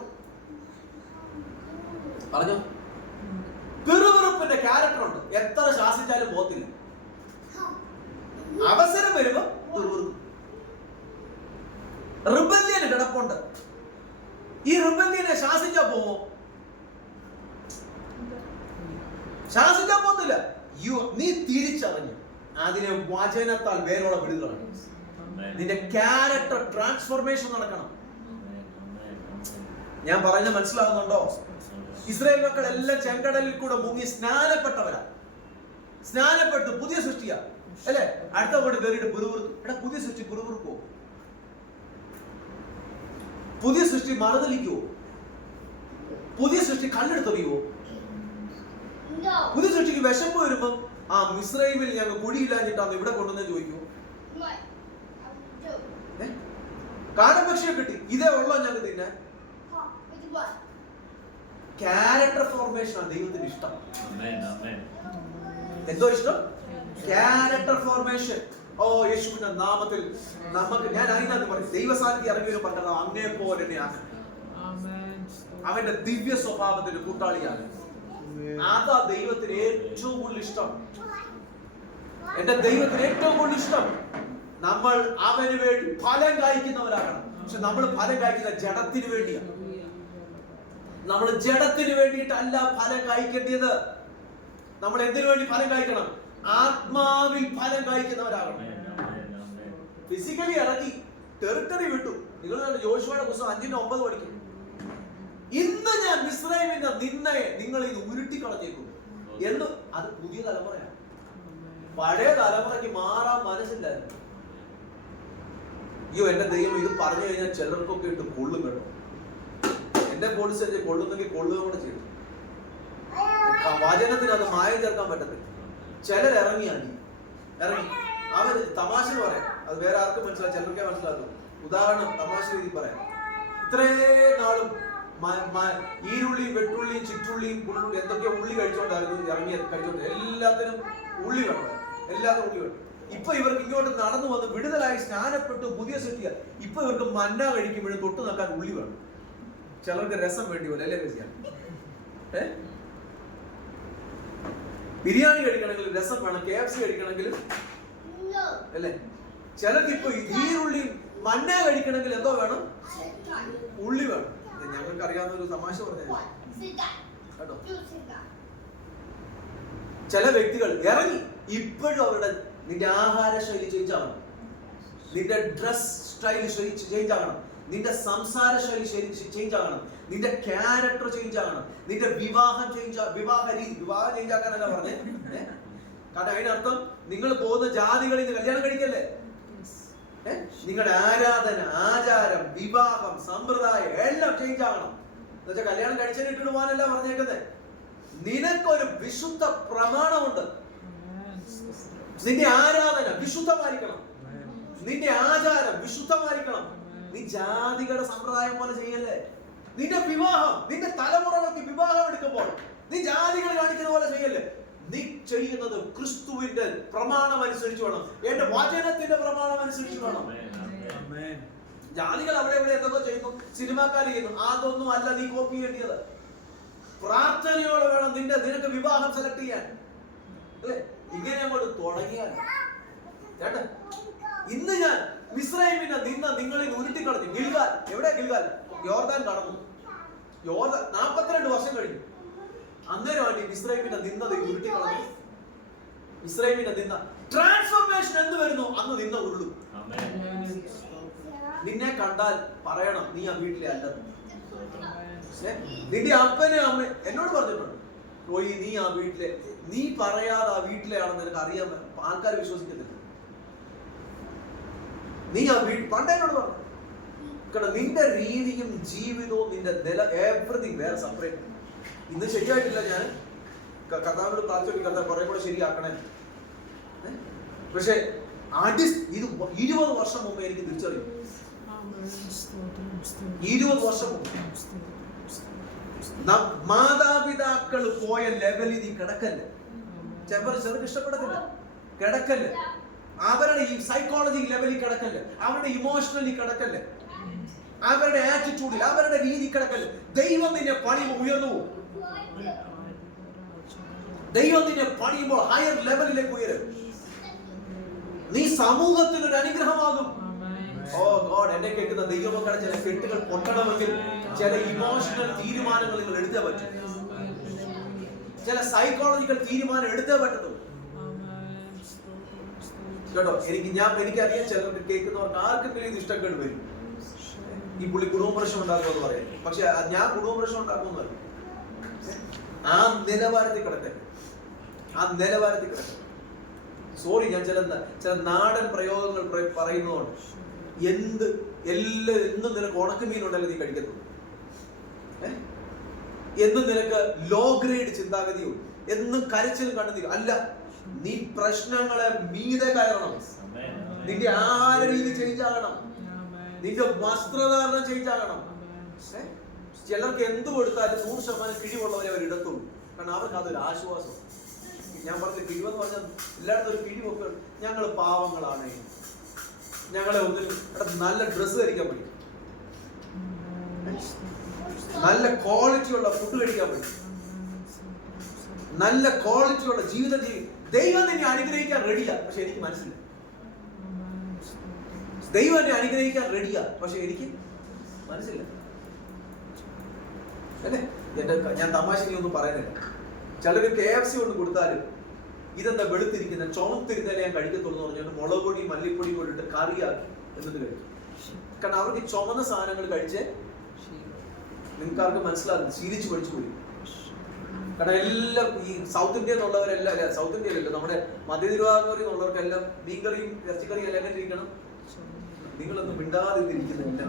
പറഞ്ഞു, പിറുപിറുപ്പിന്റെ ക്യാരക്ടർ ഉണ്ട്. എത്ര ശാസിച്ചാലും പോകത്തില്ല. അവസരം വരുമ്പോ പിറുപിറുക്കും. റിബല്യന് കിടപ്പുണ്ട്. ഈ റിബല്യനെ ശാസിച്ചാ പോവോ? ശാസിച്ചാ പോകത്തില്ല. നീ തിരിച്ചറിഞ്ഞു അതിനെ വചനത്താൽ വേരോടെ വിടുകയാണ്. നിന്റെ ക്യാരക്ടർ ട്രാൻസ്ഫോർമേഷൻ നടക്കണം. ഞാൻ പറയുന്നത് മനസ്സിലാവുന്നുണ്ടോ? ഇസ്രായേൽ മക്കൾ എല്ലാം ചെങ്കടലിൽ കൂടെ മുങ്ങി സ്നാനപ്പെട്ടവരാ. സ്നാനപ്പെട്ടു പുതിയ സൃഷ്ടിയാ അല്ലെ? അടുത്ത കൊണ്ട് കയറിയിട്ട് പിറുപിറുക്കും. എടാ, പുതിയ സൃഷ്ടി പിറുപിറുക്കോ? പുതിയ സൃഷ്ടി മറുതലിക്കുവോ? പുതിയ സൃഷ്ടി കല്ലെടുത്തെറിയുവോ? പുതിയ സൃഷ്ടിക്ക് വിശപ്പ് വരുമ്പം ആ മിസ്രൈമിൽ ഞങ്ങൾ കുഴിയില്ലാഞ്ഞിട്ടാണ് ഇവിടെ കൊണ്ടുവന്ന് ചോദിക്കുവോ? കാടപക്ഷിയെ കിട്ടി, ഇതേ ഉള്ളോ ഞങ്ങൾക്ക് തിന്നാൻ? ക്യാരക്ടർ ഫോർമേഷൻ ആണ് ദൈവത്തിന് ഇഷ്ടം. എന്തോ ഇഷ്ടം? Character formation. ഓ യേശുവിന്റെ നാമത്തിൽ നമുക്ക്, ഞാൻ അതിനകത്ത് പറയും, ദൈവസാന്നിധ്യം ഇറങ്ങി വരും പറഞ്ഞത് അങ്ങേ പോലെ അവന്റെ ദിവ്യ സ്വഭാവത്തിന്റെ കൂട്ടാളിയാണ്. അതാ ദൈവത്തിന് ഏറ്റവും കൂടുതൽ ഇഷ്ടം. എന്റെ ദൈവത്തിന് ഏറ്റവും കൂടുതൽ ഇഷ്ടം നമ്മൾ അവന് വേണ്ടി ഫലം കായ്ക്കുന്നവരാകണം. പക്ഷെ നമ്മൾ ഫലം കായ്ക്കുന്ന ജഡത്തിന് വേണ്ടിയാണ്. നമ്മൾ ജഡത്തിന് വേണ്ടിയിട്ടല്ല ഫലം കായ്ക്കേണ്ടത്. നമ്മൾ എന്തിനു വേണ്ടി ഫലം കായ്ക്കണം? ആത്മാവിൽ ഫലം കായ്ക്കുന്നവരാകണം. ഫിസിക്കലി ഇറക്കി ടെറിട്ടറി വിട്ടു. നിങ്ങൾ യോശുവയുടെ പുസ്തകം 5:9 പഠിക്കും. ഇന്ന് ഞാൻ മിസ്രൈമിന്റെ നിന്നയെ നിങ്ങൾ ഇത് ഉരുട്ടിക്കളഞ്ഞേക്കും എന്ന്. അത് പുതിയ തലമുറയാണ്. പഴയ തലമുറയ്ക്ക് മാറാൻ മനസ്സില്ലായിരുന്നു. അയ്യോ എന്റെ ദൈവം, ഇത് പറഞ്ഞു കഴിഞ്ഞാൽ ചിലർക്കൊക്കെ ഇട്ട് കൊള്ളും കേട്ടോ. എന്റെ പോളിസി കൊള്ളുന്നെങ്കിൽ കൊള്ളുക കൂടെ ചെയ്തു. വചനത്തിന് അത് മായം ചേർക്കാൻ പറ്റത്തില്ല. ചിലർ ഇറങ്ങി അവര് തമാശ പറയാം. അത് വേറെ ആർക്കും മനസ്സിലാവും, ചിലർക്കേ മനസ്സിലാക്കും. ഉദാഹരണം തമാശ രീതി പറയാം. ഇത്രേ നാളും ഈരുള്ളിയും വെട്ടുള്ളിയും ചുറ്റുള്ളിയും എന്തൊക്കെയോ ഉള്ളി കഴിച്ചോണ്ട് എല്ലാത്തിനും ഉള്ളി വേണം, എല്ലാത്തിനും ഉള്ളി വേണം. ഇപ്പൊ ഇവർക്ക് ഇങ്ങോട്ട് നടന്നു വന്ന് വിടുതലായി സ്നാനപ്പെട്ടു പുതിയ സൃഷ്ടിയ. ഇപ്പൊ ഇവർക്ക് മന്ന കഴിക്കുമ്പോഴും തൊട്ട് നോക്കാൻ ഉള്ളി വേണം. ചിലർക്ക് രസം വേണ്ടി പോലെ അല്ലേ ചെയ്യാൻ. ബിരിയാണി കഴിക്കണമെങ്കിൽ രസം വേണം, KFC കഴിക്കണമെങ്കിൽ അല്ലേ? ചിലർക്ക് ഇപ്പൊ ഈരുള്ളി മന്ന കഴിക്കണമെങ്കിൽ എന്തോ വേണം? ഉള്ളി വേണം. ഞങ്ങൾക്ക് അറിയാവുന്ന ഒരു തമാശ പറഞ്ഞു കേട്ടോ. ചില വ്യക്തികൾ ഇറങ്ങി ഇപ്പോഴും അവരുടെ നിന്റെ ആഹാര ശൈലി ചേഞ്ച് ആകണം, നിന്റെ ഡ്രസ് സ്റ്റൈൽ ചേഞ്ച് ആകണം, നിന്റെ സംസാര ശൈലി ചേഞ്ച് ആകണം, നിന്റെ ക്യാരക്ടർ ചേഞ്ച് ആകണം, നിന്റെ വിവാഹം ചേഞ്ച് ആക്കാനല്ല പറഞ്ഞേ. കാരണം അതിനർത്ഥം നിങ്ങൾ പോകുന്ന ജാതികളിൽ നിന്ന് കല്യാണം കഴിക്കല്ലേ. നിങ്ങളുടെ ആരാധന, ആചാരം, വിവാഹം, സമ്പ്രദായം എല്ലാം ചേഞ്ച് ആകണം. എന്നുവെച്ചാൽ കല്യാണം കഴിച്ചതിന് ഇട്ടിട്ട് പോകാനല്ല പറഞ്ഞേക്കുന്നത്. നിനക്കൊരു വിശുദ്ധ പ്രമാണമുണ്ട്. നിന്റെ ആരാധന വിശുദ്ധമായിരിക്കണം, നിന്റെ ആചാരം വിശുദ്ധമായിരിക്കണം. നീ ജാതികളുടെ സമ്പ്രദായം പോലെ ചെയ്യല്ലേ. നിന്റെ വിവാഹം, നിന്റെ തലമുറകൾക്ക് വിവാഹം എടുക്കുമ്പോൾ നീ ജാതികൾ കാണിക്കുന്ന പോലെ ചെയ്യല്ലേ. നീ ചെയ്യുന്നത് ക്രിസ്തുവിന്റെ പ്രമാണം അനുസരിച്ച് വേണം, എന്റെ വചനത്തിന്റെ പ്രമാണം അനുസരിച്ച് വേണം. ജാതികൾ അവിടെ എവിടെ എന്തൊക്കെ ചെയ്യുന്നു, സിനിമാക്കാർ ചെയ്യുന്നു, അതൊന്നും അല്ല നീ കോപ്പി ചെയ്യേണ്ടത്. പ്രാർത്ഥനയോടെ വേണം നിനക്ക് വിവാഹം സെലക്ട് ചെയ്യാൻ, അല്ലേ? ഇങ്ങനെ അങ്ങോട്ട് തുടങ്ങിയാൽ ഇന്ന് ഞാൻ മിസ്രൈമിനെ നിങ്ങളിൽ ഉരുട്ടിക്കളഞ്ഞു. ഗിൽഗാൽ, എവിടെ ഗിൽഗാൽ? യോർദാൻ കടന്നു. യോർദാൻ 42 വർഷം കഴിഞ്ഞു. അന്നേരമാണ് ഈ മിസ്രൈമിനെ നിന്നത് ഉരുട്ടിക്കളഞ്ഞു. മിസ്രൈമിനെ നിന്ന ട്രാൻസ്ഫോർമേഷൻ എന്ന് വരുന്നു അന്ന് നിന്ന ഉരുളും. നിന്നെ കണ്ടാൽ പറയണം നീ ആ വീട്ടിലെ അല്ലെന്ന്. നിന്റെ അപ്പനെ അമ്മ എന്നോട് പറഞ്ഞിട്ടുണ്ട്, റോയി നീ ആ വീട്ടിലെ, നീ പറയാതെ ആ വീട്ടിലെയാണെന്ന് നിനക്ക് അറിയാൻ ആൾക്കാർ വിശ്വസിക്കുന്നില്ല. നീ ആ പണ്ടേ എന്നോട് പറഞ്ഞു. കാരണം നിന്റെ രീതിയും ജീവിതവും നിന്റെ നില എവറിത്തിങ് വേറെ സെപ്പറേറ്റ്. ഇന്ന് ശരിയായിട്ടില്ല. ഞാൻ കർത്താവിനോട് പ്രാർത്ഥിച്ചു, കുറെ കൂടെ ശരിയാക്കണേ. പക്ഷെ ഇത് 20 വർഷം മുമ്പ് എനിക്ക് തിരിച്ചറിയും. 20 വർഷം മുമ്പ് മാതാപിതാക്കൾ പോയ ലെവലിൽ നീ കിടക്കല്ലേ. ചിലപ്പോൾ ചെറുക്ക് ഇഷ്ടപ്പെടത്തില്ല, കിടക്കല്ലേ. അവരുടെ ഈ സൈക്കോളജി ലെവലിൽ കിടക്കല്ലേ, അവരുടെ ഇമോഷണലി കിടക്കല്ലേ, അവരുടെ ആറ്റിറ്റ്യൂഡിൽ, അവരുടെ രീതി കിടക്കല്ലേ. ദൈവം നിന്നെ പണിയുമ്പോൾ ഉയർന്നു പോകും. ദൈവം നിന്നെ പണിയുമ്പോൾ ഹയർ ലെവലിലേക്ക് ഉയരും. നീ സമൂഹത്തിന് ഒരു അനുഗ്രഹമാകും. ഓ ഗോഡ്, എന്നെ കേൾക്കുന്ന ദൈവമക്കളുടെ ചില കെട്ടുകൾ പൊട്ടണമെങ്കിൽ ചില ഇമോഷണൽ തീരുമാനങ്ങൾ നിങ്ങൾ എടുത്തേ പറ്റും. ചില സൈക്കോളജിക്കൽ തീരുമാനം എടുത്തേ പറ്റത്തുള്ളൂ കേട്ടോ. എനിക്കറിയാം ചിലർക്ക് കേൾക്കുന്നവർക്ക് ആർക്കെങ്കിലും ഇത് ഇഷ്ടക്കേട് വരും. ഈ പുള്ളി കുടുംബ പ്രശ്നം ഉണ്ടാക്കുമെന്ന് പറയാം. പക്ഷെ ഞാൻ കുടുംബ പ്രശ്നം ഉണ്ടാക്കുമെന്നല്ല. ആ നിലവാരത്തിൽ കിടക്കട്ടെ, ആ നിലവാരത്തിൽ കിടക്കട്ടെ. സോറി, ഞാൻ ചില നാടൻ പ്രയോഗങ്ങൾ പറയുന്നതുകൊണ്ട് എന്നും നിനക്ക് ഉണക്കമീനുണ്ടല്ലോ നീ കഴിക്കത്തുള്ളൂ. എന്നും നിനക്ക് ലോ ഗ്രേഡ് ചിന്താഗതിയോ എന്നും കരച്ചിലും കണ്ടെത്തിയോ അല്ല. നീ പ്രശ്നങ്ങളെ മീതെ കയറണം. നിന്റെ ആഹാര രീതി ചേഞ്ച് ആകണം, നിന്റെ വസ്ത്രധാരണം ചേഞ്ച് ആകണം. ചിലർക്ക് എന്ത് കൊടുത്താലും 100% കിഴിവുള്ളവരെ അവർ ഇടത്തുള്ളൂ. കാരണം അവർക്ക് അതൊരു ആശ്വാസം. ഞാൻ പറഞ്ഞ കിഴിവെന്ന് പറഞ്ഞാൽ എല്ലായിടത്തും ഒരു കിഴിവൊക്കെ. ഞങ്ങൾ പാവങ്ങളാണ്, ഞങ്ങളെ ഒന്നിനും നല്ല ഡ്രസ്സ് ധരിക്കാൻ പറ്റും, നല്ല ക്വാളിറ്റിയുള്ള ഫുഡ് കഴിക്കാൻ പറ്റും, നല്ല ക്വാളിറ്റിയുള്ള ജീവിതം ചെയ്യും. ദൈവം നിന്നെ അനുഗ്രഹിക്കാൻ റെഡിയാ, പക്ഷെ എനിക്ക് മനസ്സില്ല. ദൈവം എന്നെ അനുഗ്രഹിക്കാൻ റെഡിയാ, പക്ഷെ എനിക്ക് മനസ്സില്ല. അല്ലേ? ഞാൻ തമാശ ഒന്നും പറയുന്നില്ല. ചിലർക്ക് KFC കൊണ്ട് കൊടുത്താലും ഇതെന്താ വെളുത്തിരിക്കുന്ന ചുമത്തിരുന്നാലേ ഞാൻ കഴിക്കത്തുള്ളൂ എന്ന് പറഞ്ഞാൽ മുളക് പൊടി മല്ലിപ്പൊടി കൊണ്ടിട്ട് കറിയാക്കി എന്നിട്ട് കഴിക്കും. കാരണം അവർക്ക് ചുമന്ന സാധനങ്ങൾ കഴിച്ച് നിങ്ങൾക്കാർക്ക് മനസ്സിലാകും, ശീലിച്ച് പഠിച്ചു പോയി. കാരണം എല്ലാം ഈ സൗത്ത് ഇന്ത്യയിൽ നിന്നുള്ളവരെല്ലാം, അല്ല സൗത്ത് ഇന്ത്യയിലല്ല, നമ്മുടെ മധ്യ തിരുവാതിര എന്നുള്ളവർക്കെല്ലാം മീൻകറിയും ഇറച്ചിക്കറിയും എല്ലാം ഇരിക്കണം. നിങ്ങളൊന്നും മിണ്ടാതിരിക്കുന്നില്ല,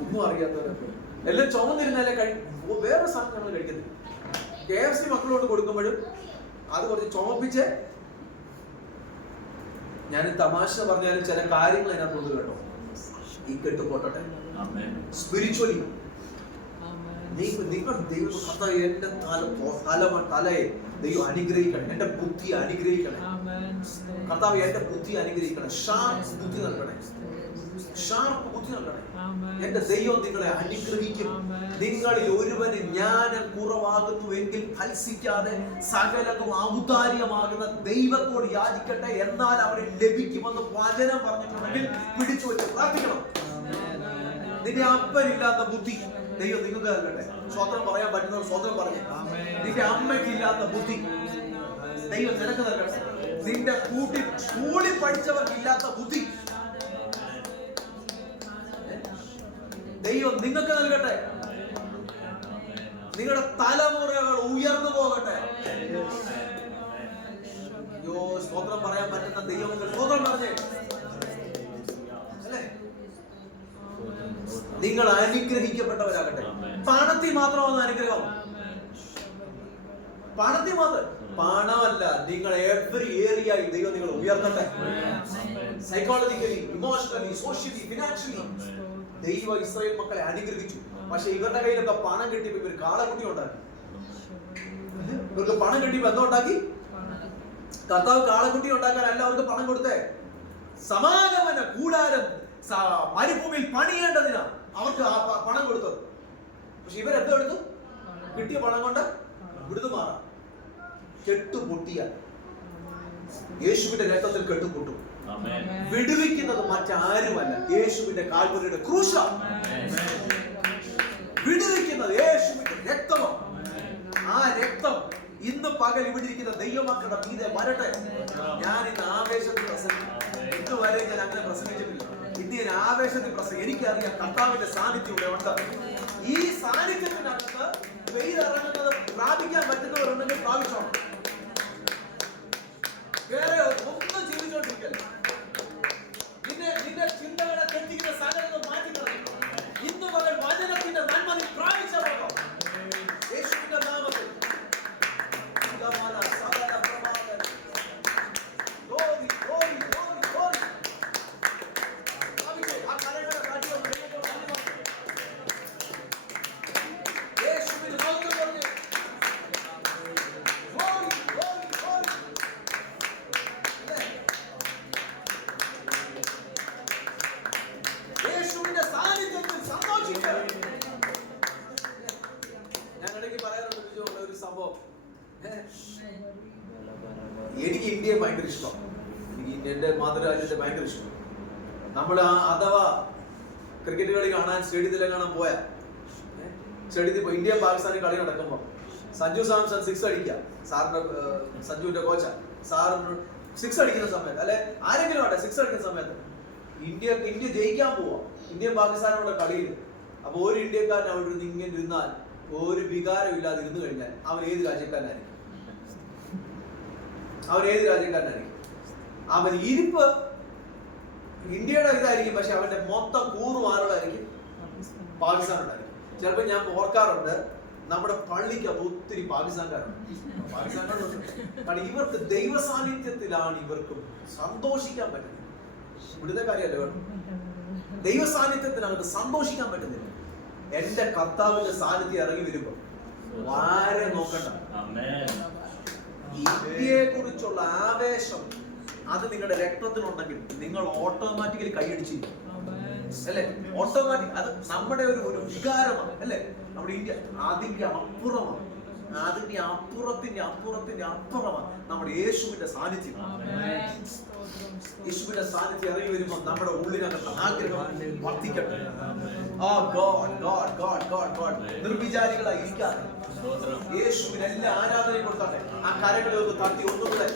ഒന്നും അറിയാത്തവരൊക്കെ എല്ലാം ചുമന്നിരുന്നാലേ വേറെ സാധനം നമ്മൾ കഴിക്കത്തില്ല. KFC മക്കളോട് കൊടുക്കുമ്പോഴും അത് കുറച്ച് ചുമപ്പിച്ച്, ഞാൻ തമാശ പറഞ്ഞാലും ചില കാര്യങ്ങൾ അതിനകത്തുണ്ട് കേട്ടോ. ഈ കെട്ട് പോട്ടെ. സ്പിരിച്വലി നിങ്ങൾ ദൈവം എന്റെ തലയെ ദൈവം അനുഗ്രഹിക്കണം, എന്റെ ബുദ്ധി അനുഗ്രഹിക്കണം. കർത്താവ് എന്റെ ബുദ്ധി അനുഗ്രഹിക്കണം, ഷാർപ്പ് ബുദ്ധി നൽകണേ, ഷാർപ്പ് ബുദ്ധി നൽകണേ. എന്റെ ദൈവം നിങ്ങളെ അനുഗ്രഹിക്കും. നിങ്ങളിൽ ഒരുവന് ജ്ഞാനം കുറവാകുന്നുവെങ്കിൽ ഫലിക്കാതെ സകലതും ഔദാര്യമാകുന്ന ദൈവത്തോട് യാചിക്കട്ടെ, എന്നാൽ അവന് ലഭിക്കുമെന്ന് വചനം പറഞ്ഞിട്ടുണ്ടെങ്കിൽ പിടിച്ചു വെച്ച് പ്രാർത്ഥിക്കണം. നിന്റെ അപ്പനില്ലാത്ത ബുദ്ധി ദൈവം നിങ്ങൾക്ക് നൽകട്ടെ. സ്വതന്ത്രം പറയാൻ പറ്റുന്നവർ സ്വതന്ത്രം പറഞ്ഞു. നിന്റെ അമ്മയ്ക്കില്ലാത്ത ബുദ്ധി ദൈവം നിനക്ക് നൽകട്ടെ. നിന്റെ സ്കൂളിൽ പഠിച്ചവർക്കില്ലാത്ത ബുദ്ധി ദൈവം നിങ്ങൾക്ക് നൽകട്ടെ. നിങ്ങളുടെ തലമുറകൾ ഉയർന്നു പോകട്ടെ. അയ്യോ, സ്തോത്രം പറയാൻ പറ്റുന്ന ദൈവം സ്തോത്രം പറഞ്ഞേ അല്ലേ? നിങ്ങൾ അനുഗ്രഹിക്കപ്പെട്ടവരാകട്ടെ. പണത്തിൽ മാത്രമാണ് അനുഗ്രഹം. പണത്തിൽ മാത്രം, പണമല്ല, നിങ്ങൾ എവറി ഏരിയയിൽ ദൈവം നിങ്ങൾ ഉയർത്തട്ടെ. സൈക്കോളജിക്കലി, ഇമോഷണലി, സോഷ്യലി, ഫിനാൻഷ്യലി ദൈവം ഇസ്രായേൽ മക്കളെ അനുഗ്രഹിച്ചു. പക്ഷെ ഇവരുടെ കയ്യിലൊക്കെ പണം കിട്ടിയപ്പോ ഇവർ കാളക്കുട്ടി ഉണ്ടാക്കി. ഇവർക്ക് പണം കിട്ടിയപ്പോ എന്താ ഉണ്ടാക്കി? കർത്താവ് കാളക്കുട്ടി ഉണ്ടാക്കാൻ എല്ലാവർക്കും പണം കൊടുത്തേ. സമാഗമന കൂടാരം മരുഭൂമിയിൽ പണിയേണ്ടതിനാ അവർക്ക് പണം കൊടുത്തത്. പക്ഷെ ഇവരെന്തോ എടുത്തു? കിട്ടിയ പണം കൊണ്ട് വിടുന്നു മാറാം. കെട്ടുപൊട്ടിയാൽ യേശുവിന്റെ രക്തത്തിൽ കെട്ടുപൊട്ടും. വിടുവിക്കുന്നത് മറ്റാരുമല്ല, യേശുവിന്റെ കാൽവരിയുടെ ക്രൂശാണ്. വിടുവിക്കുന്നത് യേശുവിന്റെ രക്തമാണ്. ആ രക്തം ഇന്ന് പകൽ ഇവിടെ ഇരിക്കുന്ന ദൈവമക്കളുടെ മീതെ വരട്ടെ. ഞാൻ ഇന്ന് ആവേശത്തിൽ പ്രസംഗിക്കും. ഇതുവരെ ഞാൻ അങ്ങനെ പ്രസംഗിച്ചിട്ടില്ല. ഇന്ന് ഞാൻ ആവേശത്തിൽ പ്രസംഗിക്കും. എനിക്കറിയാം കർത്താവിന്റെ സാന്നിധ്യം ഇവിടെ ഉണ്ട്. ഈ സാന്നിധ്യത്തിനകത്ത് വെയിലിറങ്ങുന്നത് പ്രാപിക്കാൻ പറ്റുന്നവരുണ്ടെങ്കിൽ പ്രാപിച്ചോണം. വേറെ ഒന്നും ജീവിച്ചോണ്ടിരിക്കല്ല. നിന്റെ ചിന്തകളെ തെറ്റിക്കുന്ന സകലതും മാറ്റിക്കളയും. ഇന്ന് പകൽ വചനത്തിന്റെ നന്മ നീ പ്രാപിച്ചോ. യേശുവിന്റെ നാമത്തിൽ എനിക്ക് ഇന്ത്യയെ ഭയങ്കര ഇഷ്ടം. എനിക്ക് എന്റെ മാതൃരാജ്യത്തെ ഭയങ്കര ഇഷ്ടം. നമ്മൾ അഥവാ ക്രിക്കറ്റ് കളി കാണാൻ സ്റ്റേഡിയത്തിലെ കാണാൻ പോയാ സ്റ്റേഡിയത്തിൽ പോയി ഇന്ത്യ പാകിസ്ഥാനിൽ കളി നടക്കുമ്പോൾ സഞ്ജു സാംസൺ 6 അടിക്കുക. സാറിന്റെ സഞ്ജുവിന്റെ കോച്ച സാറിന് 6 അടിക്കുന്ന സമയത്ത്, അല്ലെ ആരെങ്കിലും ആട്ടെ 6 അടിക്കുന്ന സമയത്ത് ഇന്ത്യ ജയിക്കാൻ പോവാ. ഇന്ത്യ പാകിസ്ഥാനോടെ കളിയിൽ. അപ്പൊ ഒരു ഇന്ത്യക്കാരൻ അവിടെ ഇങ്ങനെ ഇരുന്നാൽ, ഒരു വികാരം ഇല്ലാതെ ഇരുന്ന് കഴിഞ്ഞാൽ അവൻ ഏത് രാജ്യക്കാരനായിരിക്കും? അവൻ ഇരിപ്പ് ഇന്ത്യയുടെ ഇതായിരിക്കും, പക്ഷെ അവന്റെ മൊത്തം കൂറും ആരുടായിരിക്കും? പാകിസ്ഥാനുണ്ടായിരിക്കും. ചിലപ്പോൾ ഞാൻ ഓർക്കാറുണ്ട്, നമ്മുടെ പള്ളിക്കകത്ത് ഒത്തിരി പാകിസ്ഥാൻകാരുണ്ട്. കാരണം ഇവർക്ക് ദൈവ സാന്നിധ്യത്തിലാണ് ഇവർക്ക് സന്തോഷിക്കാൻ പറ്റുന്നത്. ഇവിടുത്തെ കാര്യമല്ല കേട്ടോ, ദൈവ സാന്നിധ്യത്തിനകത്ത് സന്തോഷിക്കാൻ പറ്റുന്നില്ല. എന്റെ കർത്താവിന്റെ സാന്നിധ്യം ഇറങ്ങി വരുമ്പോ ആരെ നോക്കണ്ട. ഇന്ത്യയെ കുറിച്ചുള്ള ആവേശം അത് നിങ്ങളുടെ രക്തത്തിലുണ്ടെങ്കിൽ നിങ്ങൾ ഓട്ടോമാറ്റിക്കലി കൈയടിച്ചിരിക്കും, അല്ലെ? ഓട്ടോമാറ്റിക്. അത് നമ്മുടെ ഒരു വികാരമാണ്, അല്ലെ? നമ്മുടെ ഇന്ത്യ അതിന്റെ അപ്പുറമാണ്. അതിന്റെ അപ്പുറത്തിന്റെ അപ്പുറമാണ് നമ്മുടെ യേശുവിന്റെ സാന്നിധ്യം. യേശുവിന്റെ സാന്നിധ്യം ഇറങ്ങി വരുമ്പോൾ നമ്മുടെ ഉള്ളിനകത്ത് ആഗ്രഹം വർദ്ധിക്കട്ടെ. നിർവിചാരികളായി ഇരിക്കാതെ യേശുവിന് എല്ലാ ആരാധനയും കൊടുത്താട്ടെ. ആ കരകളിലൊന്ന് തട്ടി ഒന്നുകൂടെ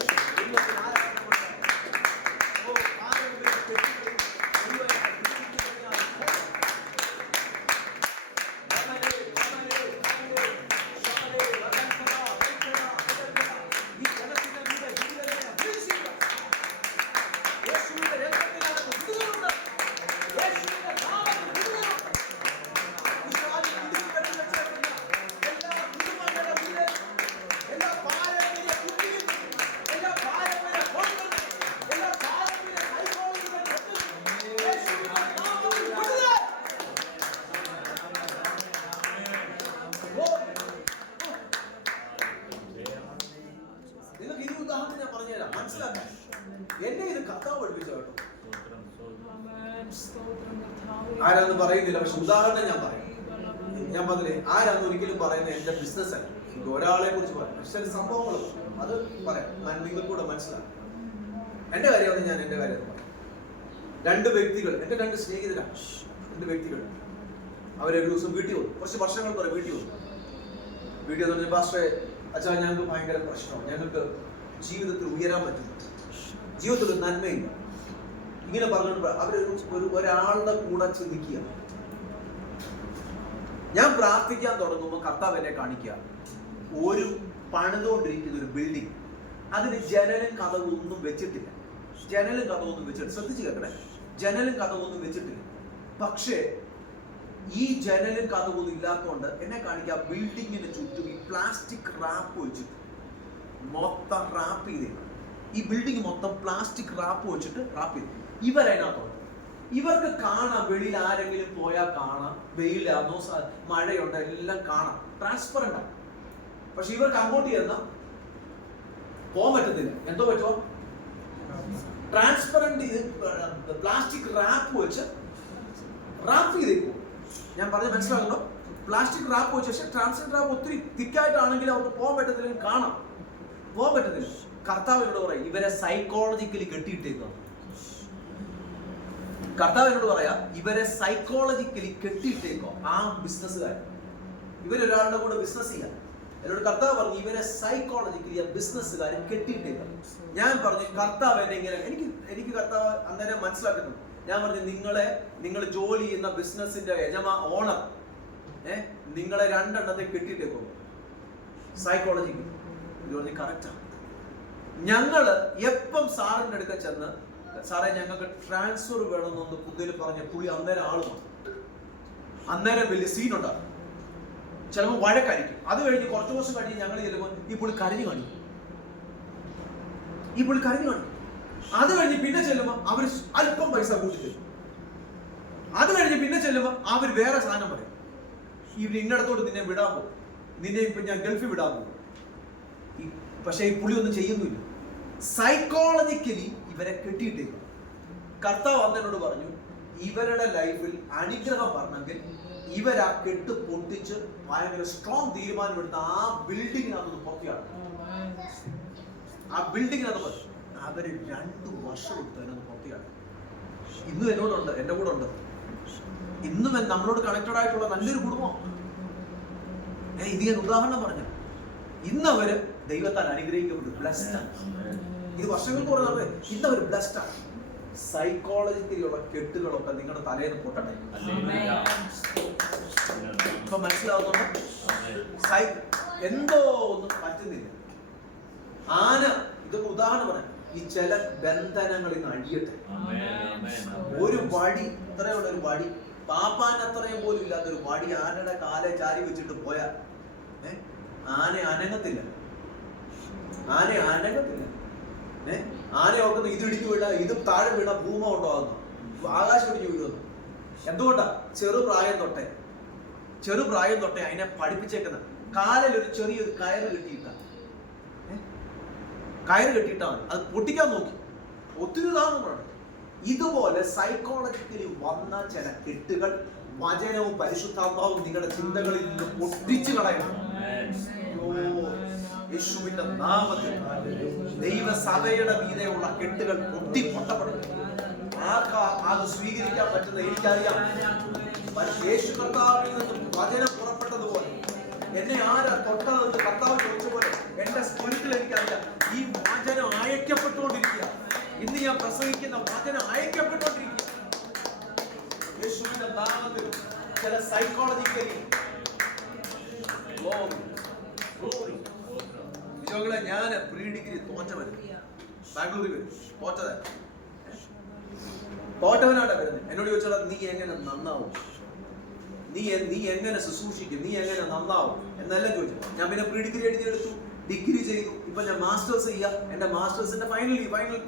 ആരാന്ന് പറയുന്നില്ല, പക്ഷെ ഉദാഹരണം ഞാൻ പറഞ്ഞില്ലേ, ആരാന്ന് ഒരിക്കലും പറയുന്നത് എന്റെ ബിസിനസ് അല്ല, ഒരാളെ കുറിച്ച് പറയാം. പക്ഷെ സംഭവങ്ങൾ അത് പറയാം, നിങ്ങൾക്ക് കൂടെ മനസ്സിലാക്കും. എന്റെ കാര്യമാണ്, ഞാൻ എന്റെ കാര്യം പറയാം. 2 വ്യക്തികൾ, എന്റെ 2 സ്നേഹിതരാണ്. 2 വ്യക്തികൾ അവരൊരു ദിവസം വീട്ടിൽ വന്നു. കുറച്ച് വർഷങ്ങൾ പറയാം വീട്ടിൽ വന്നു. വീട്ടിൽ വന്നു, പാസ്റ്ററെ അച്ഛാ ഞങ്ങൾക്ക് ഭയങ്കര പ്രശ്നമാണ്, ഞങ്ങൾക്ക് ജീവിതത്തിൽ ഉയരാൻ പറ്റുന്നത്, ജീവിതത്തിൽ ഒരു നന്മയില്ല. ഇങ്ങനെ പറഞ്ഞിട്ട് ഒരാളുടെ കൂടെ ചിന്തിക്കുക. ഞാൻ പ്രാർത്ഥിക്കാൻ തുടങ്ങുമ്പോൾ കർത്താവ് എന്നെ കാണിക്കുക, ഒരു പണിതുകൊണ്ടിരിക്കുന്ന ഒരു ബിൽഡിംഗ്, അതിന് ജനലും കതവും ഒന്നും വെച്ചിട്ടില്ല. ജനലും കതവൊന്നും വെച്ചിട്ട്, ശ്രദ്ധിച്ച് കേൾക്കണേ, ജനലും കതവൊന്നും വെച്ചിട്ടില്ല. പക്ഷേ ഈ ജനലും കതവൊന്നും ഇല്ലാത്തതുകൊണ്ട് എന്നെ കാണിക്കുക, ബിൽഡിങ്ങിന് ചുറ്റും ഈ പ്ലാസ്റ്റിക് റാപ്പ് വെച്ചിട്ട് മൊത്തം റാപ്പ് ചെയ്തേക്കാം. ഈ ബിൽഡിംഗ് മൊത്തം പ്ലാസ്റ്റിക് റാപ്പ് വെച്ചിട്ട് റാപ്പ് ചെയ്തു. ഇവരതിനകത്തോണ്ട് ഇവർക്ക് കാണാം, വെളിയിൽ ആരെങ്കിലും പോയാൽ കാണാം, വെയിലാണോ മഴയുണ്ടോ എല്ലാം കാണാം, ട്രാൻസ്പെറന്റ് ആണ്. പക്ഷെ ഇവർക്ക് അങ്ങോട്ട് ചെന്നാൽ പോകാൻ പറ്റത്തില്ല. എന്തോ പറ്റുമോ? ട്രാൻസ്പെറന്റ് പ്ലാസ്റ്റിക് റാപ്പ് വെച്ച് റാപ്പ് ചെയ്തേക്കോ. ഞാൻ പറഞ്ഞ് മനസ്സിലാകണോ? പ്ലാസ്റ്റിക് റാപ്പ് വെച്ച്, പക്ഷെ ട്രാൻസ്പെറന്റ് റാപ്പ് ഒത്തിരി തിക്കായിട്ടാണെങ്കിൽ അവർക്ക് പോകാൻ പറ്റത്തില്ല, കാണാം, പോകാൻ പറ്റത്തില്ല. കർത്താവ് എന്നോട് പറയും, ഇവരെ സൈക്കോളജിക്കലി കെട്ടിയിട്ടേക്കുക. കർത്താവ് എന്നോട് പറയാ, ഇവരെ സൈക്കോളജിക്കലി കെട്ടിയിട്ടേക്കോ. ആ ബിസിനസ്സുകാർ, ഇവരൊരാളുടെ കൂടെ ബിസിനസ് ചെയ്യാം. എന്നോട് കർത്താവ് പറഞ്ഞു, ഇവരെ സൈക്കോളജിക്കലി ആ ബിസിനസ്സുകാർ കെട്ടിയിട്ടേക്കാം. ഞാൻ പറഞ്ഞു, കർത്താവ് എന്നെ ഇങ്ങനെ, എനിക്ക് കർത്താവ് അന്നേരം മനസ്സിലാക്കുന്നു. ഞാൻ പറഞ്ഞു, നിങ്ങൾ ജോലി ചെയ്യുന്ന ബിസിനസിന്റെ ഓണർ നിങ്ങളെ രണ്ടെണ്ണത്തെ കെട്ടിയിട്ടേക്കോ സൈക്കോളജിക്കലി. ഇത് പറഞ്ഞ് കറക്റ്റാണ്. ഞങ്ങള് എപ്പം സാറിന്റെ അടുക്ക ചെന്ന്, സാറേ ഞങ്ങൾക്ക് ട്രാൻസ്ഫർ വേണമെന്നൊന്ന് പുതിയ പറഞ്ഞ പുള്ളി അന്നേരം ആള് വന്നു. അന്നേരം വലിയ സീനുണ്ടാകും, ചിലപ്പോൾ വഴക്കായിരിക്കും. അത് കഴിഞ്ഞ് കുറച്ച് ദിവസം കഴിഞ്ഞ് ഞങ്ങൾ ചെല്ലുമ്പോൾ ഈ പുള്ളി കരഞ്ഞു കാണിക്കും. അത് കഴിഞ്ഞ് പിന്നെ ചെല്ലുമ്പോൾ അവർ അല്പം പൈസ കൂട്ടി തരും. അത് കഴിഞ്ഞ് പിന്നെ ചെല്ലുമ്പോൾ അവർ വേറെ സാധനം പറയും. ഇവർ ഇന്നടത്തോട്ട് നിന്നെ വിടാൻ പോകും, നിന്നെ ഇപ്പൊ ഞാൻ ഗൾഫിൽ വിടാൻ പോകും. പക്ഷെ ഈ പുള്ളി ഒന്നും ചെയ്യുന്നില്ല. സൈക്കോളജിക്കലി ഇവരെ കെട്ടിയിട്ടേക്കും. കർത്താവ് എന്നോട് പറഞ്ഞു, ഇവരുടെ ലൈഫിൽ അനുഗ്രഹം പറഞ്ഞെങ്കിൽ ഇവരാ കെട്ട് പൊട്ടിച്ച് ഭയങ്കര സ്ട്രോങ് തീരുമാനമെടുത്ത് ആ ബിൽഡിങ്ങിനകത്ത് പുറത്തിയാണ്. ആ ബിൽഡിങ്ങിനകത്ത് അവര് 2 വർഷം എടുത്തതിനകത്ത് പുറത്തിയാണ്. ഇന്നും എന്നോടുണ്ട്, എന്റെ കൂടെ ഉണ്ട്. ഇന്നും നമ്മളോട് കണക്റ്റഡ് ആയിട്ടുള്ള നല്ലൊരു കുടുംബം. ഇത് ഞാൻ ഉദാഹരണം പറഞ്ഞു. ഇന്നവര് ദൈവത്താൽ അനുഗ്രഹിക്കപ്പെട്ടു, ബ്ലെസ്ഡ് ആണ്. ഇത് വർഷങ്ങൾക്ക് കുറേ ഇന്നവര് ബ്ലെസ്ഡ് ആണ്. സൈക്കോളജിക്കലുള്ള കെട്ടുകളൊക്കെ നിങ്ങളുടെ തലേന്ന് പൊട്ടട്ടെ. ഇപ്പൊ മനസ്സിലാവുന്നുണ്ട്? എന്തോ ഒന്നും പറ്റുന്നില്ല. ആന, ഇതൊക്കെ ഉദാഹരണം പറയാം. ഈ ചില ബന്ധനങ്ങളിൽ നിന്ന് അഴിയട്ടെ. ഒരു വടി, ഇത്രയുള്ള ഒരു വടി, പാപ്പാൻ അത്രയും പോലും ഇല്ലാത്തൊരു വടി ആനയുടെ കാലെ ചാരി വെച്ചിട്ട് പോയാൽ ആന അനങ്ങത്തില്ല. ആന ഓർക്കുന്ന ഇത് ഇടിഞ്ഞു വീണ, ഇത് താഴെ വീണ ഭൂമ ഉണ്ടാകുന്നു, ആകാശം ഇടിഞ്ഞു വീഴുന്നു. എന്തുകൊണ്ടാ? ചെറുപ്രായം തൊട്ടേ അതിനെ പഠിപ്പിച്ചേക്കുന്ന. കാലിൽ ഒരു ചെറിയൊരു കയറ് കെട്ടിയിട്ടാണ് അത് പൊട്ടിക്കാൻ നോക്കി, ഒത്തിരി ഉദാഹരണമാണ്. ഇതുപോലെ സൈക്കോളജിക്കലി വന്ന ചില കെട്ടുകൾ വചനവും പരിശുദ്ധാത്മാവും നിങ്ങളുടെ ചിന്തകളിൽ നിന്ന് പൊട്ടിച്ചു കളയണം. യേശുവിന്റെ നാമത്തിൽ ദൈവസഭയുടെ മീതെയുള്ള കെട്ടുകൾ പൊട്ടപ്പെടട്ടെ. അത് സ്വീകരിക്കാൻ പറ്റുന്ന എനിക്കറിയാം. യേശു കർത്താവിൽ നിന്നും വചനം പുറപ്പെട്ടതുപോലെ എന്നെ ആരാ തൊട്ടതെന്ന് കർത്താവ് ചോദിച്ച പോലെ എന്റെ സ്പിരിറ്റിൽ എനിക്കറിയാം. ഈ വചനം അയക്കപ്പെട്ടുകൊണ്ടിരിക്കുക. ഇന്ന് ഞാൻ പ്രസംഗിക്കുന്ന വചനം അയക്കപ്പെട്ടുകൊണ്ടിരിക്കുക. യേശുവിന്റെ നാമത്തിൽ ചില സൈക്കോളജിക്കലി ഞാൻ പ്രീ ഡിഗ്രി തോറ്റവനാണ് വരുന്നത്. എന്നോട് ചോദിച്ചാൽ നീ എങ്ങനെ നന്നാവും, നീ എങ്ങനെ ശുശ്രൂഷിക്കും, നീ എങ്ങനെ നന്നാവും എന്നെല്ലാം ചോദിച്ചു. ഞാൻ പിന്നെ പ്രീ ഡിഗ്രി എഴുതിയെടുത്തു, ഡിഗ്രി ചെയ്തു. ഇപ്പൊ ഞാൻ മാസ്റ്റേഴ്സ് ചെയ്യാം. എന്റെ മാസ്റ്റേഴ്സിന്റെ ഫൈനൽ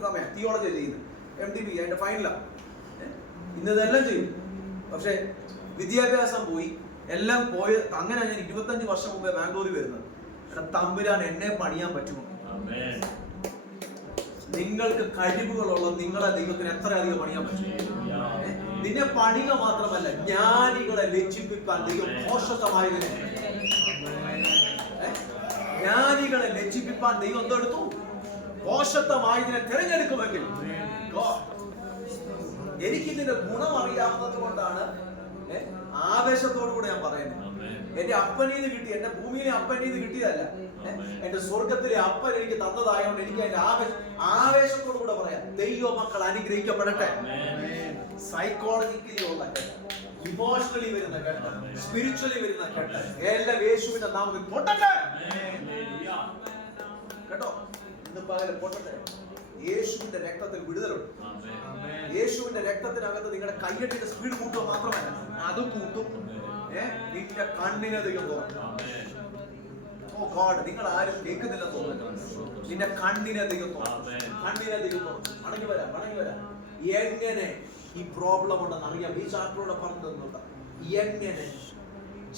സമയം തിയോളജി ചെയ്യുന്നത്, MDB അതിന്റെ ഫൈനലാണ്. ഇന്നതെല്ലാം ചെയ്യും. പക്ഷെ വിദ്യാഭ്യാസം പോയി, എല്ലാം പോയ. അങ്ങനെ ഞാൻ 25 വർഷം മുമ്പേ ബാംഗ്ലൂരിൽ വരുന്നത്. തമ്പുരാൻ എന്നെ പണിയാൻ പറ്റുമോ? നിങ്ങൾക്ക് കഴിവുകളുള്ള നിങ്ങളെ ദൈവത്തിന് എത്ര അധികം പണിയാൻ പറ്റും? നിന്നെ പണിക മാത്രമല്ല, ജ്ഞാനികളെ ലജ്ജിപ്പിക്കാൻ ദൈവം പോഷകമായതിനെ, ജ്ഞാനികളെ ലജ്ജിപ്പിക്കാൻ ദൈവം എന്തെടുത്തു? പോഷകമായതിനെ തിരഞ്ഞെടുക്കുമെങ്കിൽ എനിക്കിതിന്റെ ഗുണം അറിയാവുന്നത് കൊണ്ടാണ് ആവേശത്തോടു കൂടെ ഞാൻ പറയുന്നത്. എന്റെ അപ്പനീന്ന് കിട്ടി, എന്റെ ഭൂമിയിലെ അപ്പനീന്ന് കിട്ടിയതല്ല, എന്റെ സ്വർഗത്തിലെ അപ്പൻ എനിക്ക് തന്നതായോണ്ട് എനിക്ക് അതിന്റെ ആവേശത്തോടു കൂടെ പറയാം, ദൈവ മക്കൾ അനുഗ്രഹിക്കപ്പെടട്ടെ. സൈക്കോളജിക്കലി ഉള്ള കേട്ട, ഇമോഷണലി വരുന്ന കേട്ട, സ്പിരിച്വലി വരുന്ന കേട്ട, എല്ലാം യേശുവിന്റെ നാമത്തിൽ പൊട്ടട്ടെ കേട്ടോ. ഇന്ന് പകല് പൊട്ടട്ടെ. യേശുവിന്റെ രക്തത്തിൽ വിടുതലുണ്ട്. യേശുവിന്റെ രക്തത്തിനകത്ത് നിങ്ങളുടെ കയ്യട്ടിന്റെ സ്പീഡ് കൂട്ടുക മാത്രമല്ല, അത് കൂട്ടും. നിന്റെ കണ്ണിനെ ദൈവം തുറക്കും. ഓ ഗോഡ്, നിങ്ങൾ ആരും കേൾക്കുന്നില്ല തോന്നുന്നു. നിന്റെ കണ്ണിനെ ദൈവം തുറക്കും. കണ്ണിനെ ദൈവം തുറക്കും. മടങ്ങി വരാം. എങ്ങനെ ഈ പ്രോബ്ലം ഉണ്ടെന്ന് അറിയാം. ഈ ചാപ്റ്ററോടെ പറഞ്ഞിട്ടുണ്ട് എങ്ങനെ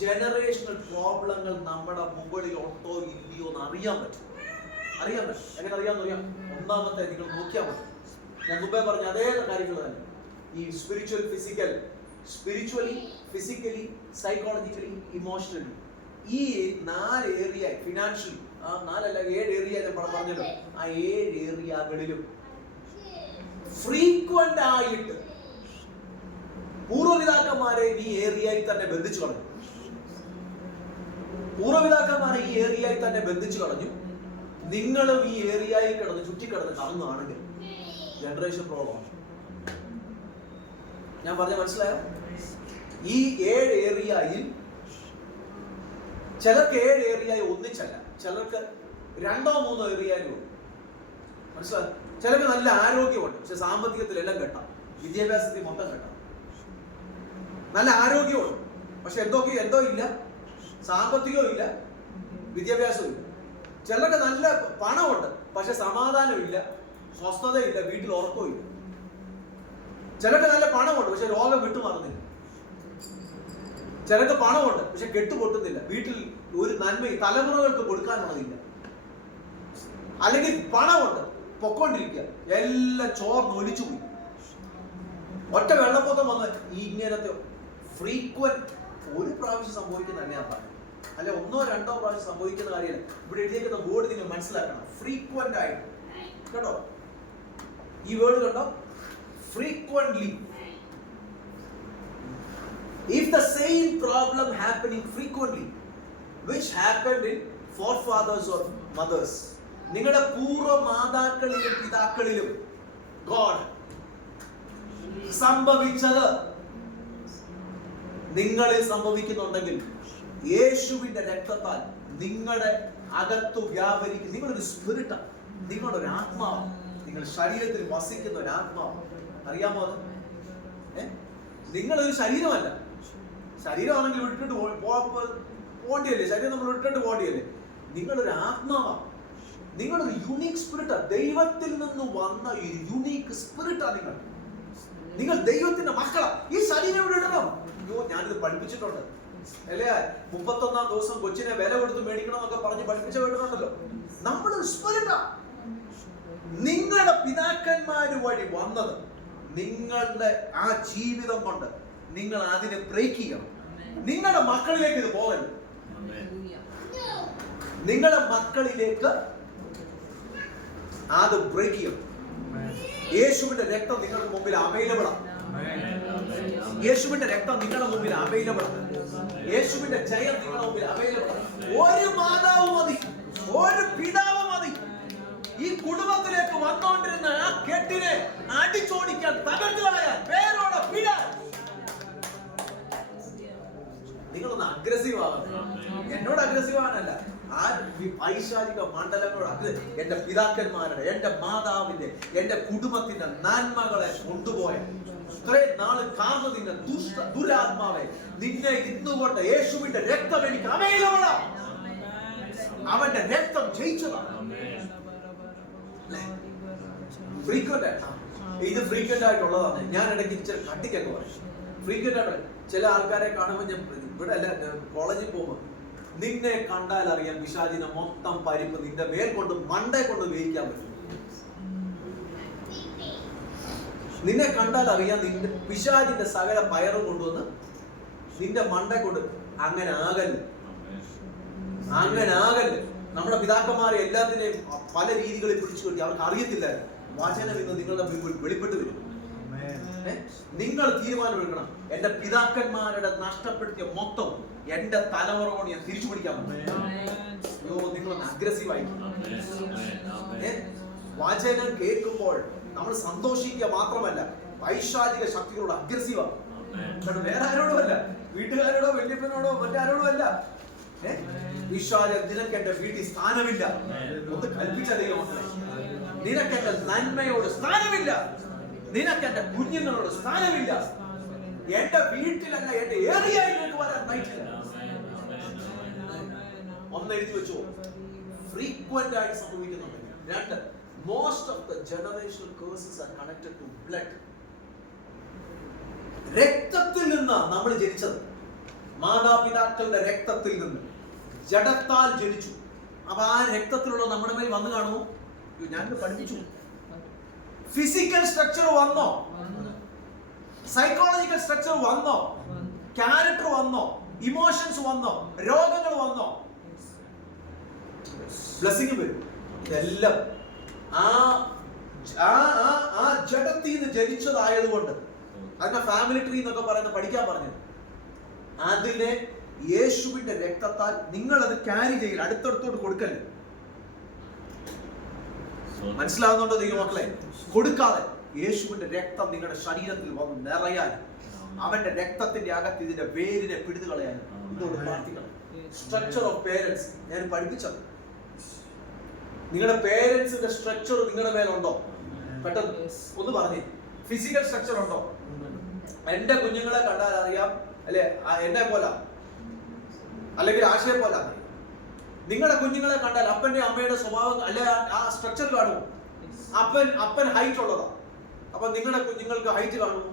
ജനറേഷണൽ പ്രോബ്ലങ്ങൾ നമ്മുടെ മുകളിൽ ഉണ്ടോ ഇല്ലയോ എന്ന് അറിയാൻ പറ്റും. എങ്ങനെ അറിയാം? ഒന്നാമത്തെ നിങ്ങൾ നോക്കിയാൽ മതി. ഞാൻ മുമ്പേ പറഞ്ഞ അതേ കാര്യങ്ങൾ തന്നെ. ഈ സ്പിരിച്വലി, ഫിസിക്കലി, സൈക്കോളജിക്കലി, ഇമോഷണലി, ഈ 4 ഏരിയ, ഫിനാൻഷ്യലി, 7 ഏരിയ ഞാൻ പറഞ്ഞല്ലോ. ആ 7 ഏരിയകളിലും ഫ്രീക്വന്റ് ആയിട്ട് പൂർവ്വപിതാക്കന്മാരെ ഈ ഏരിയയിൽ തന്നെ ബന്ധിച്ചു കളഞ്ഞു. നിങ്ങളും ഈ ഏരിയയിൽ ചുറ്റിക്കിടന്ന് കറങ്ങുകയാണെങ്കിൽ ജനറേഷൻ പ്രോബ്ലം. ഞാൻ പറഞ്ഞ മനസ്സിലായോ? ഈ 7 ഏരിയയിൽ ചിലർക്ക് 7 ഏരിയയിൽ ഒന്നിച്ചല്ല, ചിലർക്ക് 2-3 ഏരിയയിലും മനസ്സിലായോ? ചിലർക്ക് നല്ല ആരോഗ്യമുണ്ട്, പക്ഷെ സാമ്പത്തികത്തിലെല്ലാം കെട്ടാം, വിദ്യാഭ്യാസത്തിൽ മൊത്തം കെട്ടാം. നല്ല ആരോഗ്യമുണ്ട്, പക്ഷെ എന്തോ ഇല്ല, സാമ്പത്തികവും ഇല്ല, വിദ്യാഭ്യാസവും ഇല്ല. ചിലർക്ക് നല്ല പണമുണ്ട്, പക്ഷെ സമാധാനമില്ല, സ്വസ്ഥതയില്ല, വീട്ടിൽ ഉറക്കവും ഇല്ല. ചിലർക്ക് നല്ല പണമുണ്ട്, പക്ഷെ രോഗം വിട്ടുമാറുന്നില്ല. ചിലർക്ക് പണമുണ്ട്, പക്ഷെ കെട്ടുപൊട്ടുന്നില്ല, വീട്ടിൽ ഒരു നന്മ തലമുറകൾക്ക് കൊടുക്കാനുള്ളതില്ല. അല്ലെങ്കിൽ പണമുണ്ട്, പൊക്കോണ്ടിരിക്കുക, എല്ലാം ചോർന്ന് ഒലിച്ചു പോയി. ഒറ്റ വെള്ളപ്പൊക്കം വന്ന് ഇങ്ങനത്തെ ഫ്രീക്വന്റ് ഒരു പ്രാവശ്യം സംഭവിക്കുന്ന തന്നെയാണ് പറഞ്ഞത്, അല്ലെ 1-2 പ്രാവശ്യം സംഭവിക്കുന്ന കാര്യമല്ല. ഇവിടെ എഴുതിയിരിക്കുന്ന വേർഡ് നിങ്ങൾ മനസ്സിലാക്കണം, ഫ്രീക്വന്റ് ആയിട്ട് കേട്ടോ. ഈ വേർഡ് കണ്ടോ, frequently. If the same problem happening frequently, which happened in forefathers or mothers, നിങ്ങളുടെ പൂർവ്വ മാതാക്കളിലും പിതാക്കളിലും God സംഭവിച്ചത് നിങ്ങളിൽ സംഭവിക്കുന്നുണ്ടെങ്കിൽ, യേശുവിന്റെ രക്തത്താൽ നിങ്ങളുടെ അകത്തു വ്യാപരിക്കും. നിങ്ങളൊരു സ്പിരിറ്റാണ്, നിങ്ങളൊരു ആത്മാവ്, നിങ്ങൾ ശരീരത്തിൽ വസിക്കുന്ന ഒരു ആത്മാവ്. അറിയാമോ അത്? നിങ്ങളൊരു ശരീരമല്ല. ശരീരമാണെങ്കിൽ വിട്ടിട്ട് പോണ്ടിയല്ലേ, ശരീരം നമ്മൾ വിട്ടിട്ട് പോണ്ടിയല്ലേ. നിങ്ങളൊരു ആത്മാവാണ്, നിങ്ങളൊരു യുണീക് സ്പിരിറ്റാണ്, ദൈവത്തിൽ നിന്ന് വന്ന ഒരു യുണീക് സ്പിരിറ്റാണ് നിങ്ങൾ ദൈവത്തിന്റെ മക്കളാ. ഈ ശരീരം ഇവിടെ ഇടണം. അയ്യോ, ഞാനിത് പഠിപ്പിച്ചിട്ടുണ്ട് അല്ലേ? 31-ാം ദിവസം കൊച്ചിനെ വില കൊടുത്ത് മേടിക്കണം എന്നൊക്കെ പറഞ്ഞ് പഠിപ്പിച്ച കേട്ടിട്ടുണ്ടല്ലോ. നമ്മളൊരു സ്പിരിറ്റാ. നിങ്ങളുടെ പിതാക്കന്മാര് വഴി വന്നത്, നിങ്ങളുടെ ആ ജീവിതം കൊണ്ട് നിങ്ങൾ അതിനെ ബ്രേക്ക് ചെയ്യണം. നിങ്ങളുടെ മക്കളിലേക്ക് ഇത് പോകരുത്. നിങ്ങളുടെ മക്കളിലേക്ക് അത് ബ്രേക്ക് ചെയ്യണം. യേശുവിന്റെ രക്തം നിങ്ങളുടെ മുമ്പിൽ അവൈലബിൾ ആണ്. യേശുവിന്റെ രക്തം നിങ്ങളുടെ മുമ്പിൽ അവൈലബിൾ ആണ്. യേശുവിന്റെ ജയം നിങ്ങളുടെ മുമ്പിൽ അവൈലബിൾ ആണ്. ഒരു മാതാവ് മതി, ഒരു പിതാവ് മതി. ഈ കുടുംബത്തിലേക്ക് വന്നുകൊണ്ടിരുന്ന ആ കെട്ടിനെ അടിച്ചോടിക്കാൻ, തകർന്നു കളയാൻ, പേരോടെ പിടാൻ. നിങ്ങളൊന്ന് അഗ്രസീവ് ആവുന്നത്, എന്നോട് അഗ്രസീവ് ആവാനല്ല, ആ പൈശാചിക മണ്ഡലങ്ങളോട്. എന്റെ പിതാക്കന്മാരുടെ, എന്റെ മാതാവിന്റെ, എന്റെ കുടുംബത്തിന്റെ നന്മകളെ കൊണ്ടുപോയ ഇത്രയും നാള് കാർന്നു നിന്നെ ദുരാത്മാവെ, നിന്നെ ഇന്നുകൊണ്ട് യേശുവിന്റെ രക്തം എനിക്ക് അവൈലബിളാണ്. അവന്റെ രക്തം ജയിച്ചതാണ്. ഇത് ഫ്രീക്വന്റ് ആയിട്ടുള്ളതാണ്. ഞാൻ ഇടയ്ക്ക് ഇച്ചിരി കട്ടിക്കൊക്കെ പറയും. ഫ്രീക്വന്റ് ആയിട്ട് ചില ആൾക്കാരെ കാണുമ്പോൾ, ഞാൻ ഇവിടെ അല്ല കോളേജിൽ പോകുമ്പോൾ, നിന്നെ കണ്ടാൽ അറിയാം പിശാചിനെ മൊത്തം പരിപ്പ് നിന്റെ മേൽ കൊണ്ട് മണ്ടേ കൊണ്ട് വേവിക്കാൻ പറ്റും. നിന്നെ കണ്ടാൽ അറിയാം നിന്റെ പിശാചിന്റെ സകല പയറും കൊണ്ടുവന്ന് നിന്റെ മണ്ടേ കൊണ്ട്. അങ്ങനെ ആകല്ല്. നമ്മുടെ പിതാക്കന്മാരെ എല്ലാത്തിനെയും പല രീതികളിൽ പിടിച്ചു കെട്ടി. അവർക്ക് അറിയത്തില്ലായിരുന്നു. വചനം ഇന്ന് നിങ്ങളുടെ മുമ്പിൽ വെളിപ്പെട്ട് വരും. നിങ്ങൾ തീരുമാനമെടുക്കണം. എന്റെ പിതാക്കന്മാരുടെ നഷ്ടപ്പെടുത്തിയ മൊത്തം എന്റെ തലമുറ കൊണ്ട് ഞാൻ തിരിച്ചു പിടിക്കാൻ പറ്റും. നിങ്ങളൊന്ന് അഗ്രസീവായി വാചകം കേൾക്കുമ്പോൾ നമ്മൾ സന്തോഷിക്കുക മാത്രമല്ല, പൈശാചിക ശക്തികളോട് അഗ്രസീവാണ്. വേറെ ആരോടും അല്ല, വീട്ടുകാരോടോ വല്യപ്പനോടോ മറ്റാരോടും അല്ല. നിനക്ക് എന്റെ വീട്ടിൽ സ്ഥാനമില്ല. ഒന്ന് കൽപ്പിച്ച ദൈവമക്കളെ, നിനക്ക് എന്റെ നന്മയോട് സ്ഥാനമില്ല, നിനക്ക് എന്റെ കുഞ്ഞുങ്ങളോട് സ്ഥാനമില്ല. എന്റെ വീട്ടിലല്ല, എന്റെ ഏരിയയിലേക്ക് വരാൻ പറ്റില്ല. ഒന്ന് എഴുതി വെച്ചോ, ഫ്രീക്വന്റ് ആയിട്ട് സംഭവിക്കുന്നുണ്ട്. രണ്ട്, most of the generational curses are connected to blood. രക്തത്തിൽ നിന്നാണ് നമ്മൾ ജനിച്ചത്. മാതാപിതാക്കളുടെ രക്തത്തിൽ നിന്ന് ജഡത്താൽ ജനിച്ചു. അപ്പൊ ആ രക്തത്തിലുള്ള നമ്മുടെ മേൽ വന്നു കാണുമോ? ഞാനിത് പഠിപ്പിച്ചു. ഫിസിക്കൽ സ്ട്രക്ചർ വന്നോ? സൈക്കോളജിക്കൽ സ്ട്രക്ചർ വന്നോ? ക്യാരക്ടർ വന്നോ? ഇമോഷൻസ് വന്നോ? രോഗങ്ങൾ വന്നോ? ബ്ലെസ്സിംഗ് വരും. ഇതെല്ലാം ആ ജഡത്തിൽ നിന്ന് ജനിച്ചതായതുകൊണ്ട് അതിന്റെ ഫാമിലി ട്രീ എന്നൊക്കെ പറയുന്നത് പഠിക്കാൻ പറഞ്ഞു. അതിനെ യേശുവിന്റെ രക്തത്താൽ നിങ്ങൾ അത് ക്യാരി ചെയ്യില്ല, അടുത്തടുത്തോട്ട് കൊടുക്കല്ലേ. മനസ്സിലാവുന്നുണ്ടോ ദൈവമക്കളെ? കൊടുക്കാതെ യേശുവിന്റെ രക്തം നിങ്ങളുടെ ശരീരത്തിൽ വന്ന് നിറയാൻ, അവന്റെ രക്തത്തിന്റെ അകത്ത് ഇതിന്റെ വേരിനെ പിടിതു കളയാൻ ഇതോട് പ്രാർത്ഥിക്കണം. സ്ട്രക്ചർ ഓഫ് പേരൻസ് ഞാൻ പഠിപ്പിച്ചത്. നിങ്ങളുടെ പേരൻസിന്റെ സ്ട്രക്ചർ നിങ്ങളുടെ മേലുണ്ടോ? പെട്ടെന്ന് ഒന്ന് പറഞ്ഞേ. ഫിസിക്കൽ സ്ട്രക്ചർ ഉണ്ടോ? എന്റെ കുഞ്ഞുങ്ങളെ കണ്ടാൽ അറിയാം അല്ലെ, എന്നെ പോലെ അല്ലെങ്കിൽ ആശയെ പോലെ. നിങ്ങളുടെ കുഞ്ഞുങ്ങളെ കണ്ടാൽ അപ്പന്റെ അമ്മയുടെ സ്വഭാവം അല്ലെ ആ സ്ട്രക്ചർ കാണുമോ? അപ്പൻ ഹൈറ്റ് ഉള്ളതാ, അപ്പൊ നിങ്ങളുടെ കുഞ്ഞുങ്ങൾക്ക് ഹൈറ്റ് കാണുമോ?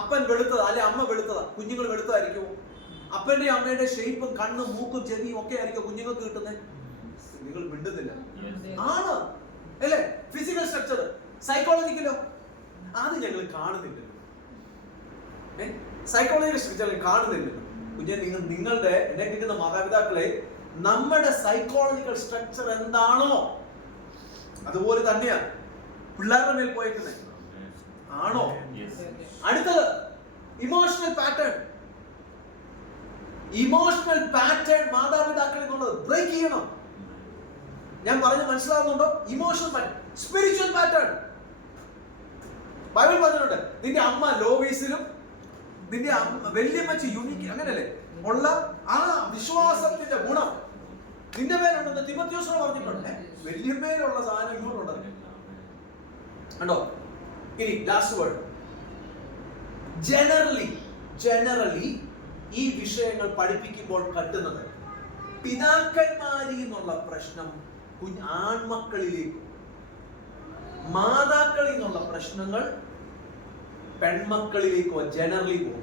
അപ്പൻ വെളുത്തതാ അല്ലെ അമ്മ വെളുത്തതാ, കുഞ്ഞുങ്ങൾ വെളുത്തതായിരിക്കുമോ? അപ്പന്റെ അമ്മയുടെ ഷേപ്പും കണ്ണും മൂക്കും ചെവിയും ഒക്കെ ആയിരിക്കും കുഞ്ഞുങ്ങൾക്ക് കിട്ടുന്നത്. നിങ്ങൾ മിണ്ടുന്നില്ല. ആണ് അല്ലേ? Physical structure. സൈക്കോളജിക്കലോ? അത് ഞങ്ങൾ കാണുന്നില്ലല്ലോ. സൈക്കോളജിക്കൽ സ്ട്രക്ചർ കാണുന്നില്ലല്ലോ. നിങ്ങളുടെ എന്നെ കിട്ടുന്ന മാതാപിതാക്കളെ, നമ്മുടെ സൈക്കോളജിക്കൽ സ്ട്രക്ചർ എന്താണോ അതുപോലെ തന്നെയാണ് പിള്ളേരുടെ മേൽ പോയിരിക്കുന്നത്. ആണോ? അടുത്തത് ഇമോഷണൽ പാറ്റേൺ. ഇമോഷണൽ പാറ്റേൺ മാതാപിതാക്കളിൽ നിന്നുള്ളത് ബ്രേക്ക് ചെയ്യണം. ഞാൻ പറഞ്ഞു മനസ്സിലാവുന്നുണ്ടോ? Emotional pattern, spiritual pattern. Bible പറഞ്ഞിട്ടുണ്ട്, നിന്റെ അമ്മ ലോവീസിലും നിന്റെ വല്യമ്മച്ചി യൂണിക്ക് അങ്ങനല്ലേ ഉള്ള ആ വിശ്വാസത്തിന്റെ ഗുണം നിന്റെ മേലുണ്ടെന്ന് തിമോഥെയോസിനോട് പറഞ്ഞിട്ടുണ്ട്. വല്യമ്മയിലുള്ള സാധനം ഇങ്ങോട്ടുണ്ടല്ലോ കണ്ടോ? ഇനി ലാസ്റ്റ് വേർഡ്. ജനറലി ഈ വിഷയങ്ങൾ പഠിപ്പിക്കുമ്പോൾ കട്ടുന്നത് പിതാക്കന്മാരിൽ നിന്നുള്ള പ്രശ്നം ആൺമക്കളിലേക്കും, മാതാക്കളിൽ നിന്നുള്ള പ്രശ്നങ്ങൾ പെൺമക്കളിലേക്കോ ജനറലി പോകും.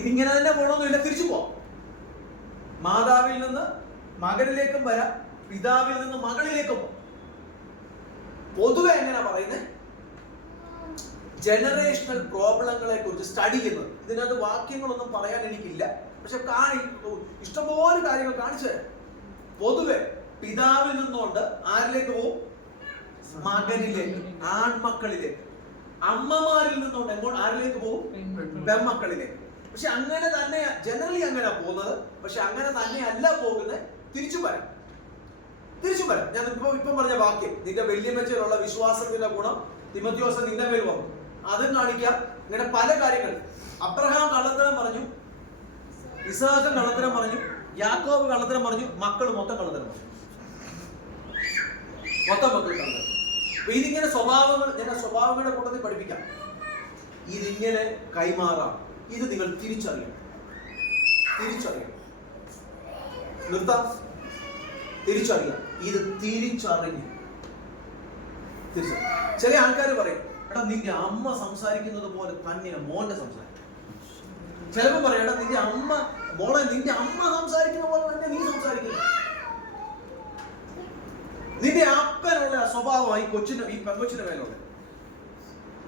ഇതിങ്ങനെ തന്നെ പോകണമെന്നില്ല, തിരിച്ചു പോവാം. മാതാവിൽ നിന്ന് മകനിലേക്കും വരാം, പിതാവിൽ നിന്ന് മകളിലേക്കും പോകാം. പൊതുവെ എങ്ങനെ പറയുന്നത്? ജനറേഷണൽ പ്രോബ്ലങ്ങളെ കുറിച്ച് സ്റ്റഡി ചെയ്യുന്നത്. ഇതിനകത്ത് വാക്യങ്ങളൊന്നും പറയാൻ എനിക്കില്ല, പക്ഷെ ഇഷ്ടംപോലെ കാര്യങ്ങൾ കാണിച്ചു തരാം. പൊതുവെ പിതാവിൽ നിന്നുകൊണ്ട് ആരിലേക്ക് പോവും? മകനിലേക്ക്, ആൺമക്കളിലേക്ക്. അമ്മമാരിൽ നിന്നുകൊണ്ട് എങ്ങോട്ട് ആരിലേക്ക് പോകും? പെൺമക്കളിലേക്ക്. പക്ഷെ അങ്ങനെ തന്നെ ജനറലി അങ്ങനെ പോകുന്നത്. പക്ഷെ അങ്ങനെ തന്നെ അല്ല പോകുന്നത്. തിരിച്ചു വരാം. ഞാൻ ഇപ്പം പറഞ്ഞ വാക്യം, നിന്റെ വല്യമ്മച്ചിലുള്ള വിശ്വാസത്തിന്റെ ഗുണം തിമോഥെയോസ് നിന്റെ മേൽ വന്നു, അതും കാണിക്കാം. ഇങ്ങനെ പല കാര്യങ്ങൾ. അബ്രഹാം കള്ളത്തരം പറഞ്ഞു, ഇസ്ഹാക്ക് കള്ളത്തരം പറഞ്ഞു, യാക്കോബ് കള്ളത്തരം പറഞ്ഞു, മക്കൾ മൊത്തം കള്ളത്തരം പറഞ്ഞു. മൊത്തം മക്കൾ കള്ളത്തരം. ഇതിങ്ങനെ സ്വഭാവങ്ങളുടെ കൂട്ടത്തിൽ പഠിപ്പിക്കാം. ഇതിങ്ങനെ കൈമാറാം. ഇത് നിങ്ങൾ തിരിച്ചറിയണം. നിർത്താം. തിരിച്ചറിയാം. ഇത് തിരിച്ചറിഞ്ഞ് ചില ആൾക്കാർ പറയും, എടാ നിന്റെ അമ്മ സംസാരിക്കുന്നത് പോലെ തന്നെയാണ് മോന്റെ സംസാരം. ചിലപ്പോൾ പറയും, എടാ നിന്റെ അമ്മ സംസാരിക്കുന്ന പോലെ തന്നെ നീ സംസാരിക്കുന്നു. നിന്റെ അപ്പനുള്ള സ്വഭാവമായി ഈ പെങ്കൊച്ചിന്റെ മേലുള്ള,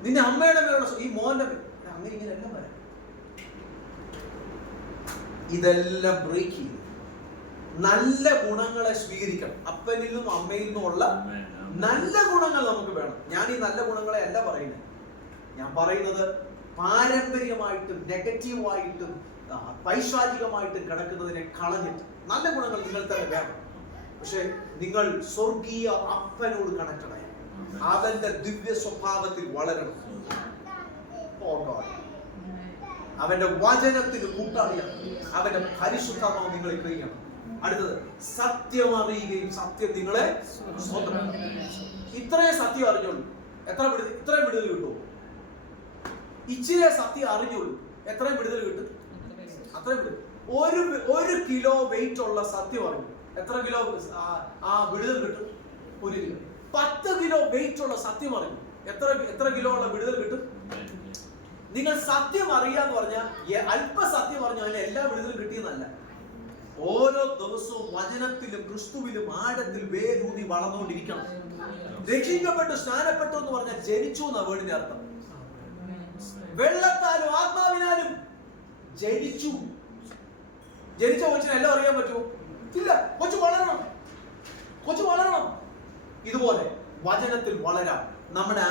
നിന്റെ അമ്മയുടെ മേലുള്ള ഈ മോന്റെ അങ്ങനെ ഇങ്ങനെ എല്ലാം പറയാം. ഇതെല്ലാം ബ്രേക്ക് ചെയ്യും. നല്ല ഗുണങ്ങളെ സ്വീകരിക്കണം. അപ്പനിൽ നിന്നും അമ്മയിൽ നിന്നുമുള്ള നല്ല ഗുണങ്ങൾ നമുക്ക് വേണം. ഞാൻ ഈ നല്ല ഗുണങ്ങളെ അല്ല പറയുന്നത്. ഞാൻ പറയുന്നത് പാരമ്പര്യമായിട്ടും നെഗറ്റീവായിട്ടും പൈശാചികമായിട്ടും കിടക്കുന്നതിനെ കളഞ്ഞിട്ട് നല്ല ഗുണങ്ങൾ നിങ്ങൾ തന്നെ വേണം. പക്ഷെ നിങ്ങൾ സ്വർഗീയ അപ്പനോട് കണക്റ്റഡ് ആയി അവന്റെ ദിവ്യ സ്വഭാവത്തിൽ വളരണം. അവന്റെ വചനത്തിന് കൂട്ടാളിയാണ്. അവന്റെ പരിശുദ്ധാത്മാവ് നിങ്ങളെ കഴിയണം. അടുത്തത് സത്യം അറിയുകയും സത്യം നിങ്ങളെ സ്വന്തം. ഇത്രയും സത്യം അറിഞ്ഞോളൂ, ഇത്രയും വിടുതൽ കിട്ടുമോ? ഇച്ചിരി സത്യം അറിഞ്ഞോളൂ, എത്രയും വിടുതൽ കിട്ടും? അത്രയും വിടുതൽ. ഒരു കിലോ വെയിറ്റ് ഉള്ള സത്യം അറിഞ്ഞു, എത്ര കിലോ വിടുതൽ കിട്ടും? 1 കിലോ. 10 കിലോ വെയിറ്റ് ഉള്ള സത്യം അറിഞ്ഞു, എത്ര കിലോ ഉള്ള വിടുതൽ കിട്ടും? നിങ്ങൾ സത്യം അറിയാന്ന് പറഞ്ഞാൽ അല്പ സത്യം പറഞ്ഞു അതിന് എല്ലാ വിടുതലും കിട്ടിയെന്നല്ല. ഓരോ ദിവസവും വചനത്തിലും ക്രിസ്തുവിലും ആഴത്തിൽ വേരൂന്നി വളർന്നുകൊണ്ടിരിക്കണം. രക്ഷിക്കപ്പെട്ടു സ്നാനപ്പെട്ടു എന്ന് പറഞ്ഞാൽ ജനിച്ചു എന്ന വേർഡിന്റെ അർത്ഥം. വെള്ളത്താലും ആത്മാവിനാലും ജനിച്ചു. ജനിച്ച കൊച്ചിനെ എല്ലാം അറിയാൻ പറ്റുമോ? ഇല്ല. കൊച്ചു വളരണം. ഇതുപോലെ വചനത്തിൽ വളരാം. നമ്മുടെ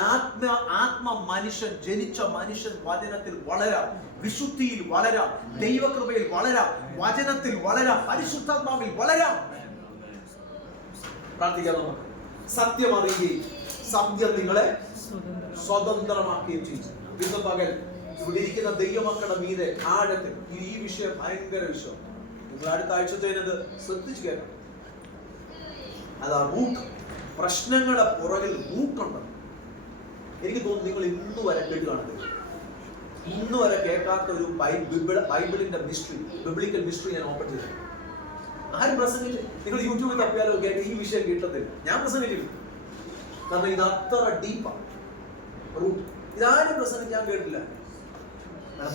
ആത്മ മനുഷ്യൻ, ജനിച്ച മനുഷ്യൻ വചനത്തിൽ വളരാം, വിശുദ്ധിയിൽ വളരാം, ദൈവകൃപയിൽ വളരാം, വചനത്തിൽ വളരാം, പരിശുദ്ധാത്മാവിൽ വളരാം. പ്രാർത്ഥിക്കാം നമുക്ക്. സത്യം അറിയുകയും സത്യം നിങ്ങളെ സ്വതന്ത്രമാക്കുകയും ചെയ്തു. ഇന്ന് പകൽ ഇവിടെ ഇരിക്കുന്ന ദൈവമക്കളുടെ മീതെ ആഴത്തിൽ ഈ വിഷയം ഭയങ്കര വിഷയം. നിങ്ങൾ അടുത്ത ആഴ്ചത്തേനത് ശ്രദ്ധിച്ചു കേൾക്കണം. അതാ റൂട്ട്. പ്രശ്നങ്ങളുടെ പുറകിൽ റൂട്ടുണ്ട്. എനിക്ക് തോന്നുന്നു നിങ്ങൾ ഇന്ന് വരെ കേട്ട് കാണുന്നത്, ഇന്ന് വരെ കേൾക്കാത്ത ഒരു ബൈബിളിന്റെ മിസ്റ്ററി, ബിബ്ലിക്കൽ മിസ്റ്ററി ഞാൻ ഓപ്പൺ ചെയ്തു. ആരും പ്രസംഗിച്ചു. നിങ്ങൾ യൂട്യൂബിൽ തപ്പിയാലോ കേട്ട് ഈ വിഷയം കിട്ടത്തില്ല. ഞാൻ പ്രസംഗിച്ചില്ല. കാരണം ഇത് അത്ര ഡീപ്പാണ് റൂട്ട്. ഇതാരും പ്രസംഗിക്കാൻ കേട്ടില്ല.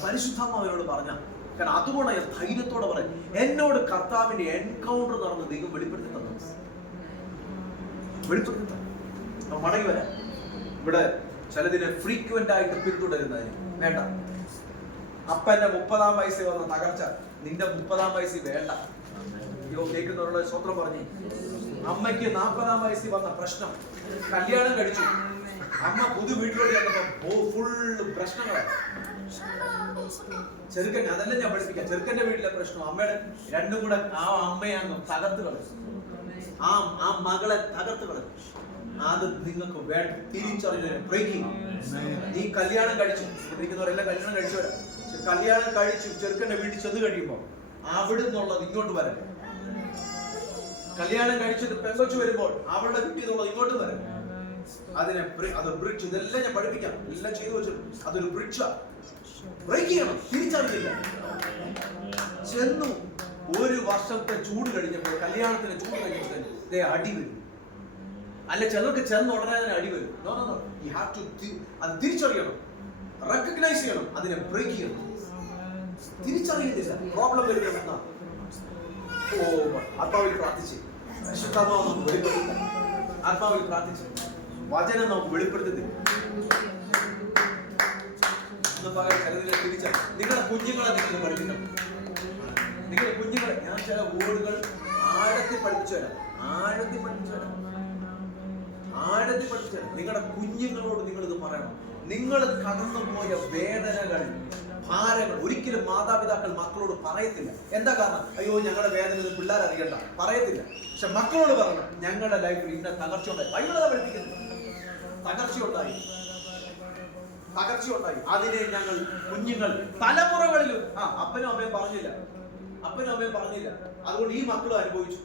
പരിശുദ്ധാത്മാവിനോട് പറഞ്ഞ, കാരണം അതുകൊണ്ട് ഞാൻ ധൈര്യത്തോടെ പറയാം, എന്നോട് കർത്താവിന്റെ എൻകൗണ്ടർ നടന്ന് ദൈവം വെളിപ്പെടുത്തി തന്നു. മടങ്ങി വരാം. ഇവിടെ ചിലതിനെ ഫ്രീക്വന്റ് ആയിട്ട് പിന്തുടരുന്നതിന് വേണ്ട. അപ്പന്റെ 30-ാം വയസ്സിൽ വന്ന തകർച്ച നിന്റെ 30-ാം വയസ്സിൽ വേണ്ട. അയ്യോ, കേൾക്കുന്നവരുടെ സ്വത്രം പറഞ്ഞു. അമ്മയ്ക്ക് 40-ാം വയസ്സിൽ വന്ന പ്രശ്നം, കല്യാണം കഴിച്ചു, അമ്മ പുതു വീട്ടിലോട്ട് ചെന്നപ്പോ ഫുള്ള് പ്രശ്നങ്ങളാണ്. ചെറുക്കൻ, അതല്ല ഞാൻ പഠിപ്പിക്കാം. ചെറുക്കന്റെ വീട്ടിലെ പ്രശ്നം അമ്മയുടെ രണ്ടും കൂടെ ആ അമ്മയാന്ന് തകർത്ത് കളഞ്ഞു, ആ മകളെ തകർത്ത് കളഞ്ഞു. അത് നിങ്ങൾക്ക് വേണ്ട. തിരിച്ചറിഞ്ഞ ബ്രേക്കിംഗ്. നീ കല്യാണം കഴിച്ചു, ഇരിക്കുന്നവരെല്ലാം കല്യാണം കഴിച്ചവരാ. കല്യാണം കഴിച്ചു ചെറുക്കന്റെ വീട്ടിൽ ചെന്ന് കഴിയുമ്പോ അവിടെ നിന്നുള്ളത് ഇങ്ങോട്ട് വരണം. കല്യാണം കഴിച്ചിട്ട് പെങ്കൊച്ചു വരുമ്പോൾ അവളുടെ വീട്ടിൽ നിന്നുള്ളത് ഇങ്ങോട്ട് വരണം. അത് ബ്രിഡ്ജ്. ഇതെല്ലാം ഞാൻ പഠിപ്പിക്കാം, എല്ലാം ചെയ്തു വെച്ചിട്ടുണ്ട്. അതൊരു ബ്രിഡ്ജാ. ബ്രേക്ക് ചെയ്യണം. തിരിച്ചറിഞ്ഞില്ല, ചെന്നു 1 വർഷത്തെ ചൂട് കഴിഞ്ഞപ്പോൾ, കല്യാണത്തിന് ചൂട് കഴിഞ്ഞപ്പോൾ അടി വരും. അല്ല, ചിലർക്ക് ചെന്ന് ഉടനെ തന്നെ അടി വരും. അത് തിരിച്ചറിയണം, റെക്കഗ്നൈസ് ചെയ്യണം, അതിനെ ബ്രേക്ക് ചെയ്യണം. തിരിച്ചറിയുന്നില്ല, പ്രോബ്ലം വരുന്ന ആത്മാവിൽ പ്രാർത്ഥിച്ച് പരിശുദ്ധാത്മാവ് നമുക്ക് വെളിപ്പെടുത്തി, ആത്മാവിൽ പ്രാർത്ഥിച്ച് വചനം നമുക്ക് വെളിപ്പെടുത്തി. ചിലതിനെ തിരിച്ചാൽ നിങ്ങളുടെ കുഞ്ഞുങ്ങളെ നിങ്ങൾ പഠിപ്പിക്കണം. നിങ്ങളുടെ കുഞ്ഞുങ്ങളെ ഞാൻ ചില വേർഡുകൾ ആഴത്തിൽ പഠിപ്പിച്ചു തരാം. നിങ്ങളുടെ കുഞ്ഞുങ്ങളോട് നിങ്ങൾ ഇത് പറയണം. നിങ്ങൾ കടന്നുപോയ വേദനകൾ, ഭാരങ്ങൾ ഒരിക്കലും മാതാപിതാക്കൾ മക്കളോട് പറയത്തില്ല. എന്താ കാരണം? അയ്യോ, ഞങ്ങളുടെ വേദന പിള്ളേർ അറിയണ്ട, പറയത്തില്ല. പക്ഷെ മക്കളോട് പറയണം, ഞങ്ങളുടെ ലൈഫിൽ ഇന്ന തകർച്ച ഉണ്ടായി. ബൈബിളാ പഠിപ്പിക്കുന്നത്. തകർച്ചയുണ്ടായി, അതിനെ ഞങ്ങൾ കുഞ്ഞുങ്ങൾ തലമുറകളിലും അപ്പനും അമ്മയും പറഞ്ഞില്ല. അതുകൊണ്ട് ഈ മക്കളും അനുഭവിച്ചു.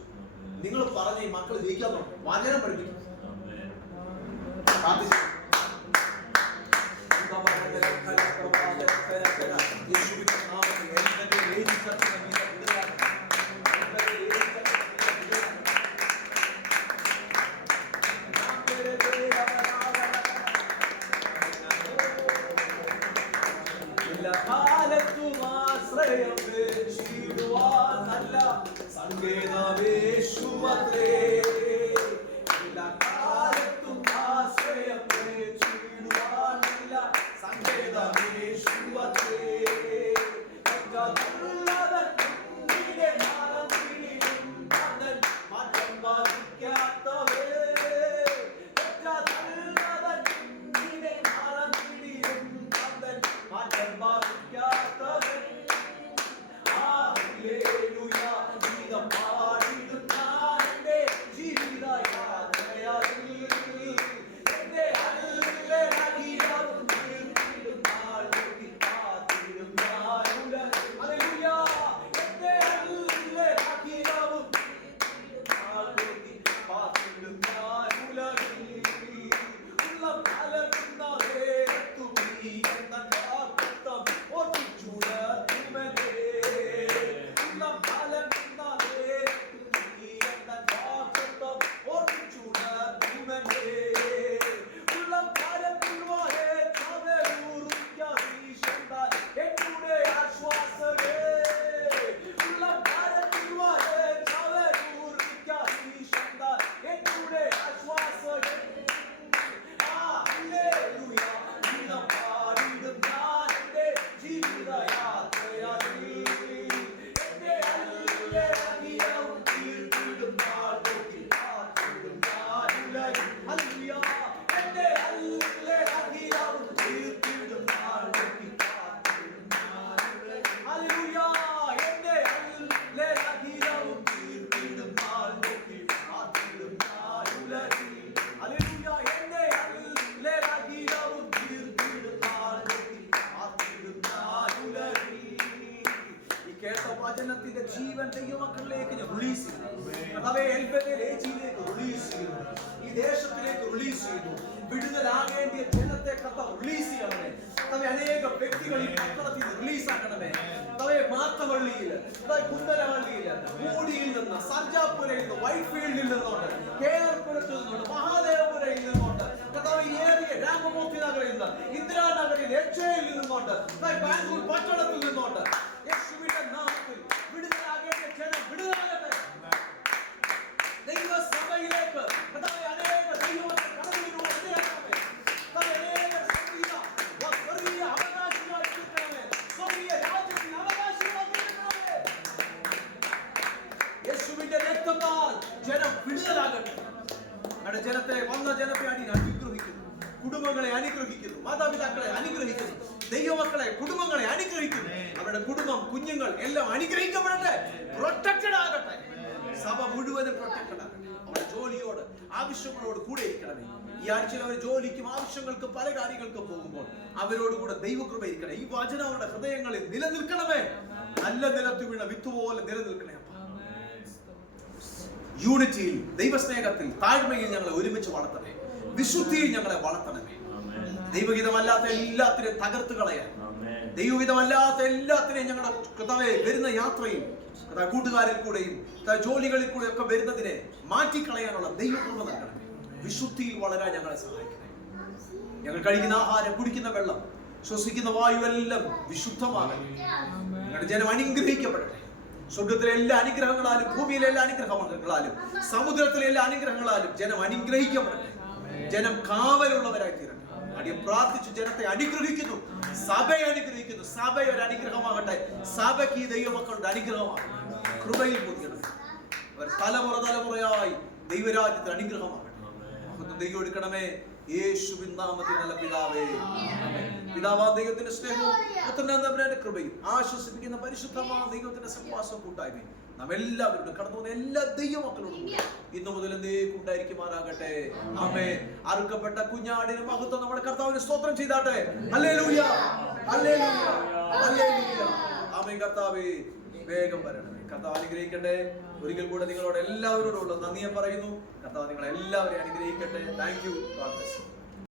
നിങ്ങൾ പറഞ്ഞ ഈ മക്കൾ ജയിക്കാൻ തുടങ്ങും. വചനം പഠിപ്പിക്കും. സങ്കേതമേശുവത്രേ ഏജിയിലേക്ക് റിലീസ് ചെയ്യുന്നു, ഈ ദേശത്തിലേക്ക് റിലീസ് ചെയ്യുന്നു. വിടുതലാകേണ്ടിയ ജനത്തെ കർത്താവ് റിലീസ് ചെയ്യണമേ. കർത്താവേ, അനേക വ്യക്തികൾ ഈ പട്ടണത്തിൽ റിലീസ് ആക്കണമേ. കർത്താവേ, മാത്തവള്ളിയിൽ, കുന്തലവള്ളിയിൽ, മൂടിയിൽ നിന്ന്, സർജാപുരയിൽ നിന്ന്, വൈറ്റ്ഫീൽഡിൽ നിന്നുണ്ട്, കേരളപുരത്തിൽ നിന്നുണ്ട്, മഹാദേവപുരയിൽ നിന്നുണ്ട്, കർത്താവ് ഏറിയ രാമമൂർത്തി നഗറിൽ നിന്ന്, ഇന്ദിരാനഗറിൽ എച്ചയിൽ നിന്നുണ്ട്, ബാംഗ്ലൂർ പട്ടണത്തിൽ നിന്നുണ്ട്. യേശുവിന്റെ നാമത്തിൽ വിടുതലാകേണ്ട ജനം വിടുതലാകട്ടെ. ദൈവസഭയിലേക്ക് കർത്താവേ അനേക ദൈവമക്കൾ കടന്നു വരുവാൻ ഇടയാക്കണമേ. കർത്താവേ, അനേക സ്വർഗീയ അവകാശികളായി തീർക്കണമേ. സ്വർഗീയ രാജ്യത്തിന് അവകാശികളായി തീർക്കണമേ. യേശുവിന്റെ രക്തത്താൽ ജനം വിടുതലാകട്ടെ. അവിടെ ജനത്തെ വന്ന ജനത്തെ അനുഗ്രഹിക്കുന്നു, കുടുംബങ്ങളെ അനുഗ്രഹിക്കുന്നു, മാതാപിതാക്കളെ അനുഗ്രഹിക്കുന്നു, ദൈവമക്കളെ കുടുംബങ്ങളെ അനുഗ്രഹിക്കുന്നു. അവരുടെ കുടുംബം, കുഞ്ഞുങ്ങൾ എല്ലാം അനുഗ്രഹിക്കപ്പെടട്ടെ, പ്രൊട്ടക്റ്റഡ് ആകട്ടെ. സഭ മുഴുവനും പ്രൊട്ടക്റ്റഡ് ആകട്ടെ. അവരുടെ ജോലിയോട്, ആവശ്യങ്ങളോട് കൂടെ ഇരിക്കണമേ. ഈ ആഴ്ചയിൽ അവർ ജോലിക്കും ആവശ്യങ്ങൾക്കും പല കാര്യങ്ങൾക്കും പോകുമ്പോൾ അവരോട് കൂടെ ദൈവകൃപ ഇരിക്കണേ. ഈ വചനം അവരുടെ ഹൃദയങ്ങളിൽ നിലനിൽക്കണമേ. നല്ല നിലത്ത് വീണ വിത്ത് പോലെ നിലനിൽക്കണേ. യൂണിറ്റിയിൽ, ദൈവസ്നേഹത്തിൽ, താഴ്മയിൽ ഞങ്ങളെ ഒരുമിച്ച് വളർത്തണേ. വിശുദ്ധിയിൽ ഞങ്ങളെ വളർത്തണമേ. ദൈവഹിതമല്ലാത്ത എല്ലാത്തിനെയും തകർത്ത് കളയാൻ, ദൈവഹിതമല്ലാത്ത എല്ലാത്തിനെയും ഞങ്ങളുടെ കർത്താവേ വരുന്ന യാത്രയിൽ, കൂട്ടുകാരിൽ കൂടെയും ജോലികളിൽ കൂടെ ഒക്കെ വരുന്നതിനെ മാറ്റിക്കളയാനുള്ള ദൈവകൃപ നൽകണമേ. വിശുദ്ധിയിൽ വളരാൻ ഞങ്ങളെ സഹായിക്കണേ. ഞങ്ങൾ കഴിക്കുന്ന ആഹാരം, കുടിക്കുന്ന വെള്ളം, ശ്വസിക്കുന്ന വായു എല്ലാം വിശുദ്ധമാകണം. ഞങ്ങളുടെ ജനം അനുഗ്രഹിക്കപ്പെടട്ടെ. സ്വർഗത്തിലെ എല്ലാ അനുഗ്രഹങ്ങളാലും, ഭൂമിയിലെ എല്ലാ അനുഗ്രഹങ്ങളാലും, സമുദ്രത്തിലെ എല്ലാ അനുഗ്രഹങ്ങളാലും ജനം അനുഗ്രഹിക്കപ്പെടട്ടെ. ജനം കാവലുള്ളവരായി തീരട്ടെ. അടിയൻ പ്രാർത്ഥിച്ചു ജനത്തെ അനുഗ്രഹിക്കുന്നു, സഭയെ അനുഗ്രഹിക്കുന്നു. സഭ ഒരു അനുഗ്രഹമാകട്ടെ. സഭയ്ക്ക് ഈ ദൈവമക്കളുടെ അനുഗ്രഹമാണ്. കൃപയിൽ പൊതിയണം. അവർ തലമുറയായി ദൈവരാജ്യത്തിന് അനുഗ്രഹമാകട്ടെ. ദൈവം എടുക്കണമേ. യേശുവിൻ നാമത്തിൽ നല്ല പിതാവേ. പിതാവാം ദൈവത്തിന്റെ സ്നേഹവും പുത്രനാം തമ്പുരാന്റെ കൃപയും ആശ്വസിപ്പിക്കുന്ന പരിശുദ്ധമായ ദൈവത്തിന്റെ സഹവാസവും കൂട്ടായ്മയും നാം എല്ലാവരോടും കടന്നു പോകുന്ന എല്ലാ ദൈവമക്കളോടും ഇന്നു മുതൽ എന്നേക്കും ഉണ്ടായിരിക്കുമാറാകട്ടെ. ആമേൻ. അറുക്കപ്പെട്ട കുഞ്ഞാടിന് മഹത്വം നമ്മുടെ കർത്താവിന് സ്തോത്രം ചെയ്താട്ടെ. ഹല്ലേലൂയ, ഹല്ലേലൂയ, ഹല്ലേലൂയ. ആമേൻ. കർത്താവേ, വേഗം വരണമേ. കർത്താവ് അനുഗ്രഹിക്കട്ടെ. ഒരിക്കൽ കൂടെ നിങ്ങളോട് എല്ലാവരോടുള്ള നന്ദിയെ പറയുന്നു. കർത്താവ് നിങ്ങളെ എല്ലാവരെയും അനുഗ്രഹിക്കട്ടെ. Thank you.